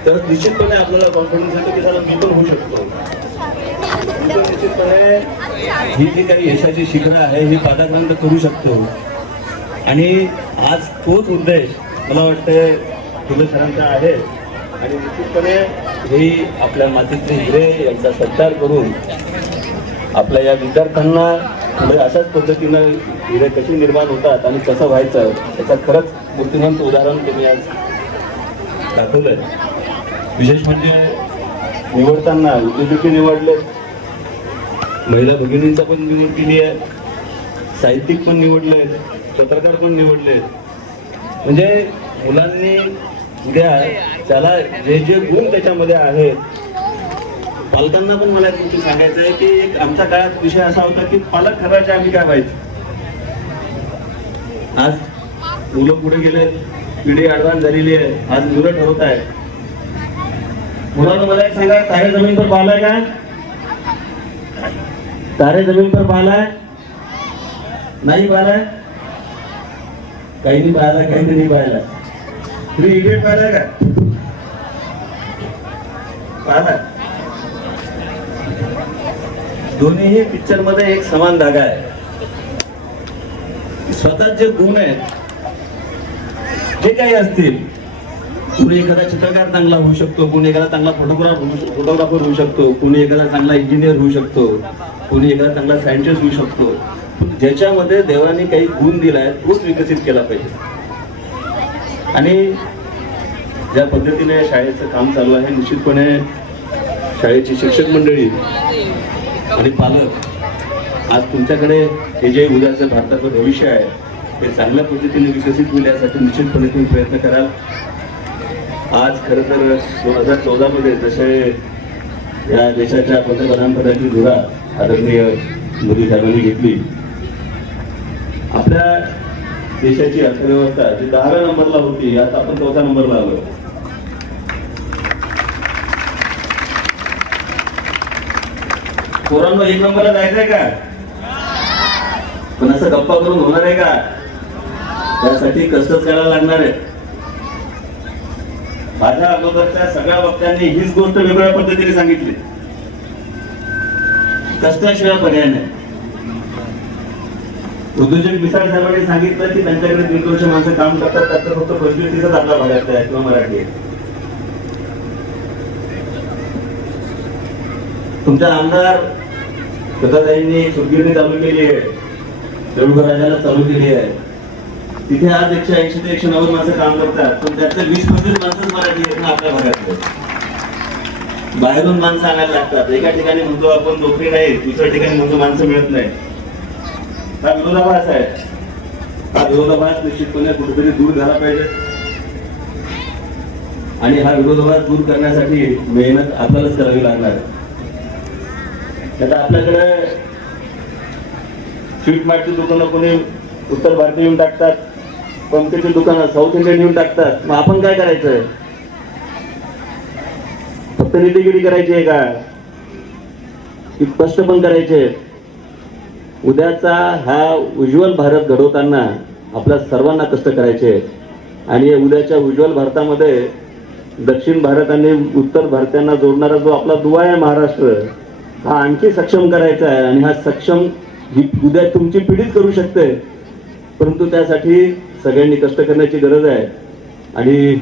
तर निश्चितपणे आपल्याला कॉन्फिडन्स येतो की त्याला मी पण होऊ शकतो. निश्चितपणे ही जी काही यशाची शिखरं आहे ही पादाक्रांत करू शकतो आणि आज तोच उद्देश मला वाटतं फुले सरांचा आहे आणि निश्चितपणे हे आपल्या मातीतले हिरे यांचा सत्कार करून आपल्या या विद्यार्थ्यांना पुढे अशाच पद्धतीनं हिरे कशी निर्माण होतात आणि कसं व्हायचं याचं खरंच मूर्तिमंत उदाहरण तुम्ही आज दाखवलंय. विशेष म्हणजे निवडताना उद्योजकी निवडले, महिला भगिनींचा पण निवड केली आहे, साहित्यिक पण निवडले, पत्रकार पण निवडले. म्हणजे मुलांनी उद्या त्याला जे जे गुण त्याच्यामध्ये आहेत. पालकांना पण मला एक गोष्ट सांगायचं आहे की एक आमच्या काळात विषय असा होता की पालक ठरवायचे आम्ही काय व्हायचं. आज मुलं पुढे गेले, पिढी ऍडव्हान्स झालेली आहे, आज मुलं ठरवत आहे. मुलांना मला एक सांगा, तारे जमीन पर पाहिलाय का? तारे जमीन पर पाहिलाय? नाही पाहिलाय? काही नाही पाहिला, काही नाही पाहिला. थ्री इडियट पाहिलाय का? पाहिला? दोन्हीही पिक्चर मध्ये एक समान धागा आहे. स्वतः जे गुण आहेत जे काही असतील, कोणी एखादा चित्रकार चांगला होऊ शकतो, कोणी एखादा चांगला फोटोग्राफर होऊ शकतो, कोणी एखादा चांगला इंजिनियर होऊ शकतो, कोणी एखादा चांगला सायंटिस्ट होऊ शकतो. ज्याच्यामध्ये देवाने काही गुण दिलाय तोच विकसित केला पाहिजे. आणि ज्या पद्धतीने शाळेचं काम चालू आहे, निश्चितपणे शाळेची शिक्षक मंडळी आणि पालक आज तुमच्याकडे हे जे उद्याचं भारताचं भविष्य आहे ते चांगल्या पद्धतीने विकसित होईल यासाठी निश्चितपणे तुम्ही प्रयत्न कराल. आज खरं तर 2014 मध्ये जसे या देशाच्या पंतप्रधानपदाची धुरा आदरणीय मोदी साहेबांनी घेतली, आपल्या देशाची अर्थव्यवस्था जी 10व्या नंबरला होती आता आपण 4थ्या नंबरला आलो. पोरांनो 1 नंबरला जायचंय का? पण असं गप्पा करून होणार आहे का? त्यासाठी कष्टच करायला लागणार आहे. माझ्या अगोदरच्या सगळ्या वक्त्यांनी हीच गोष्ट वेगळ्या पद्धतीने सांगितली. कष्टाशिवाय पर्याय नाही. उद्योजक मिसाळ साहेबांनी सांगितलं की त्यांच्याकडे 3 वर्ष माणसं काम करतात, त्याचं फक्त 25-30 आपला भागातला आहे किंवा मराठी आहे. तुमच्या आमदार कथाताईंनी सुतगिरणी चालू केली आहे, देऊळकर राजाला चालू केली आहे. तिथे आज 180 ते 190 माणसं काम करतात, पण त्यातले 20-25 माणसंच मराठी आहेत ना आपल्या भागातले. बाहेरून माणसं आणायला लागतात. एका ठिकाणी म्हणतो आपण नोकरी नाही, दुसऱ्या ठिकाणी म्हणतो माणसं मिळत नाही. हा विरोधाभास आहे. हा विरोधाभास निश्चितपणे कुठेतरी दूर झाला पाहिजे आणि हा विरोधाभास दूर करण्यासाठी मेहनत आपल्यालाच करावी लागणार आहे. आता आपल्याकडे स्वीट मार्टची दुकानं कोणी उत्तर भारतीय येऊन टाकतात, पंक्तीची दुकानं साऊथ इंडियन येऊन टाकतात. मग आपण काय करायचं? फक्त नीतिगिरी करायची आहे का? की कष्ट पण करायचे? उद्याचा हा उज्ज्वल भारत घडवताना आपल्या सर्वांना कष्ट करायचे आणि या उद्याच्या उज्ज्वल भारतामध्ये दक्षिण भारत आणि उत्तर भारतीयांना जोडणारा जो आपला दुवा आहे महाराष्ट्र, हा आणखी सक्षम करायचा आहे. आणि हा सक्षम ही उद्या तुमची पिढीच करू शकते, परंतु त्यासाठी सगळ्यांनी कष्ट करण्याची गरज आहे. आणि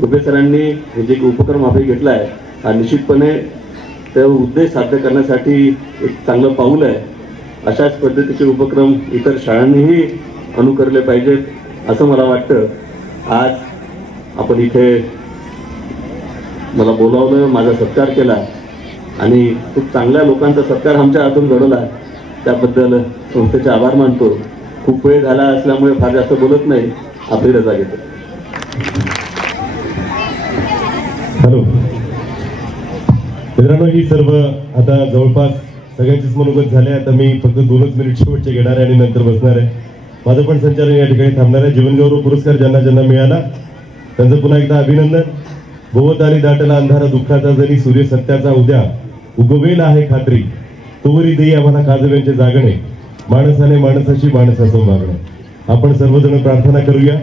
गुबे सरांनी हे जे उपक्रम हाती घेतला आहे हा निश्चितपणे ते उद्देश साध्य करण्यासाठी एक चांगलं पाऊल आहे. अशाच पद्धतीचे उपक्रम इतर शाळांनीही अनुकरले पाहिजेत असं मला वाटतं. आज आपण इथे मला बोलावलं, माझा सत्कार केला आणि खूप चांगल्या लोकांचा सत्कार आमच्या हातून घडवला, त्याबद्दल संस्थेचे आभार मानतो. खूप वेळ झाला असल्यामुळे फार जास्त बोलत नाही, आपली रजा घेतो. हॅलो मित्रांनो, ही सर्व आता जवळपास सगळ्यांचीच मनोगत झाले. आता मी फक्त 2च मिनिट शेवटचे घेणार आहे आणि नंतर बसणार आहे. माझं पण संचालन या ठिकाणी थांबणार आहे. जीवनगौरव पुरस्कार ज्यांना ज्यांना मिळाला त्यांचं पुन्हा एकदा अभिनंदन. भोवत आली दाटला अंधारा दुःखाचा जरी सूर्य सत्याचा उद्या उगवेल आहे खात्री, तोवरी देई आम्हाला काजव्यांचे जागणे, माणसाने माणसाशी माणसाचं मागणं. आपण सर्वजण प्रार्थना करूया,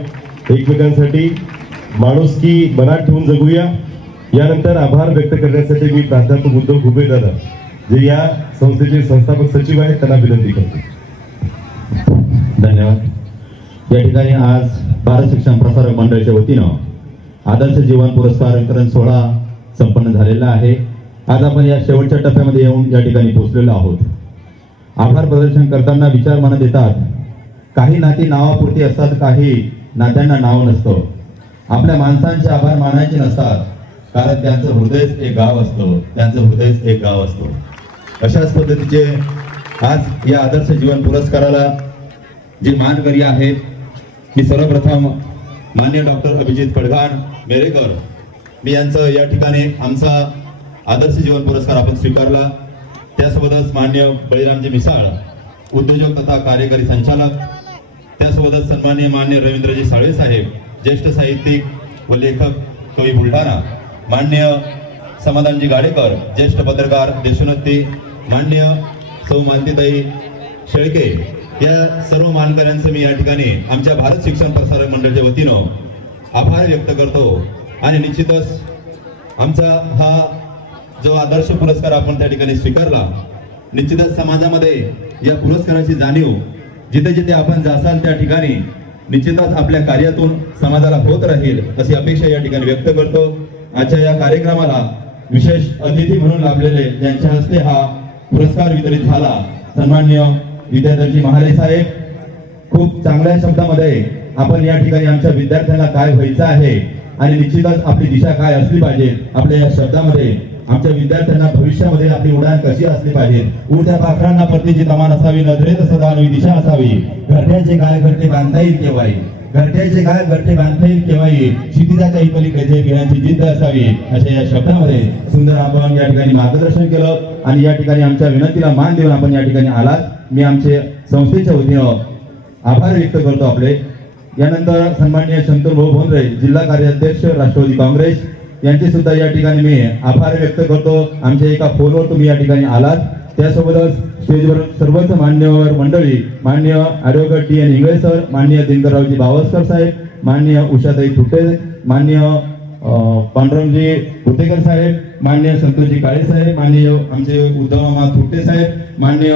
एकमेकांसाठी माणुसकी मनात ठेवून जगूया. यानंतर आभार व्यक्त करण्यासाठी मी प्राध्यापक उद्धव घुबे दादा जे या संस्थेचे संस्थापक सचिव आहेत त्यांना विनंती करतो. धन्यवाद. या ठिकाणी आज भारत शिक्षण प्रसारक मंडळाच्या वतीनं आदर्श जीवन पुरस्कार वितरण सोहळा संपन्न झालेला आहे. आज आपण या शेवटच्या टप्प्यामध्ये येऊन या ठिकाणी पोहोचलेलो आहोत. आभार प्रदर्शन करताना विचार मनात येतात, काही नाती नावापुरती असतात, काही नात्यांना नाव नसतं. आपल्या माणसांचे आभार मानायचे नसतात, कारण त्यांचं हृदयच एक गाव असतं, त्यांचं हृदयच एक गाव असतं. अशाच पद्धतीचे आज या आदर्श जीवन पुरस्काराला जे मानकरी आहेत, मी सर्वप्रथम माननीय डॉक्टर अभिजित पडघाण मेरेकर मी यांचं या ठिकाणी आमचा आदर्श जीवन पुरस्कार आपण स्वीकारला. त्यासोबतच माननीय बळीरामजी मिसाळ उद्योजक तथा कार्यकारी संचालक, त्यासोबतच सन्माननीय माननीय रवींद्रजी साळवे साहेब ज्येष्ठ साहित्यिक व लेखक कवी बुलढाणा, माननीय समाधानजी गाडेकर ज्येष्ठ पत्रकार देशोन्नती, माननीय सौ मानतीताई शेळके, या सर्व मानकऱ्यांचं मी या ठिकाणी आमच्या भारत शिक्षण प्रसारक मंडळाच्या वतीनं आभार व्यक्त करतो. आणि निश्चितच आमचा हा जो आदर्श पुरस्कार आपण त्या ठिकाणी स्वीकारला, निश्चितच समाजामध्ये या पुरस्काराची जाणीव जिथे जिथे आपण जासाल त्या ठिकाणी निश्चितच आपल्या कार्यातून समाजाला होत राहील अशी अपेक्षा या ठिकाणी व्यक्त करतो. आजच्या या कार्यक्रमाला विशेष अतिथी म्हणून लाभलेले ज्यांच्या हस्ते हा पुरस्कार वितरित झाला, सन्माननीय विद्याधरजी महाले साहेब, खूप चांगल्या शब्दामध्ये आपण या ठिकाणी आमच्या विद्यार्थ्यांना काय व्हायचं आहे आणि निश्चितच आपली दिशा काय असली पाहिजे, आपल्या या शब्दामध्ये आमच्या विद्यार्थ्यांना भविष्यामध्ये आपली उडाण कशी असली पाहिजे, उडत्या पाखरांना पत्नीची तमान असावी, नजरेत सदा नवी दिशा असावी, घरट्याचे काय घरटे बांधता येईल केव्हाही, घरट्याचे काय घरटे बांधता येईल केव्हाही, क्षितिजाच्या पलीकडे घेण्याची जिद्द असावी, अशा या शब्दामध्ये सुंदर आपण या ठिकाणी मार्गदर्शन केलं. आणि या ठिकाणी आमच्या विनंतीला मान देऊन आपण या ठिकाणी आलात, मी आमचे संस्थेच्या वतीनं आभार व्यक्त करतो आपले. यानंतर सन्माननीय शंतनूभाऊ भोंद्रे जिल्हा कार्याध्यक्ष राष्ट्रवादी काँग्रेस यांचे सुद्धा या ठिकाणी मी आभार व्यक्त करतो. आमच्या एका फोनवर तुम्ही या ठिकाणी आलात. त्यासोबतच स्टेजवर सर्वच मान्यवर मंडळी, माननीय advocate T N Ingale sir, माननीय दिनकररावजी बावस्कर साहेब, माननीय उषाताई थुटे, माननीय पांडुरंगजी भुतेकर साहेब, माननीय संतोषजी काळे साहेब, माननीय आमचे उद्धव मामा थुटे साहेब, माननीय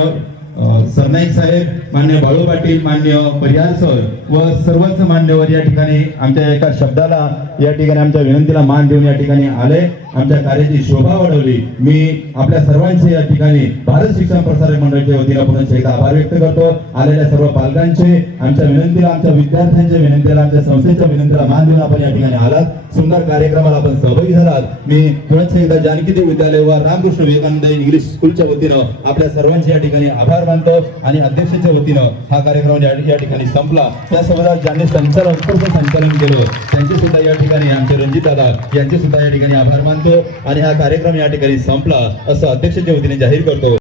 सरनाईक साहेब, मान्य बाळू पाटील, मान्य परिहार सर व सर्वच मान्यवर या ठिकाणी आमच्या एका शब्दाला या ठिकाणी आमच्या विनंतीला मान देऊन या ठिकाणी आले, आमच्या कार्याची शोभा वाढवली. मी आपल्या सर्वांचे या ठिकाणी भारत शिक्षण प्रसारक मंडळाच्या वतीनं पुन्हा एकदा आभार व्यक्त करतो. आलेल्या सर्व पालकांचे, आमच्या विनंतीला, आमच्या विद्यार्थ्यांच्या विनंतीला, आमच्या संस्थेच्या विनंतीला मान देऊन आपण या ठिकाणी आलात. सुंदर कार्यक्रमाला आपण सहभागी झालात. मी पुन्हा एकदा जानकी देव विद्यालय व रामकृष्ण विवेकानंद इंग्लिश स्कूलच्या वतीनं आपल्या सर्वांचे या ठिकाणी आभार मानतो आणि अध्यक्षाच्या वतीनं हा कार्यक्रम या ठिकाणी संपला. त्यासोबतच ज्यांनी संचालन केलं त्यांचे सुद्धा या ठिकाणी आमचे रणजित दादा यांचे सुद्धा या ठिकाणी आभार मानतो आणि हा कार्यक्रम या ठिकाणी संपला असं अध्यक्षाच्या वतीने जाहीर करतो.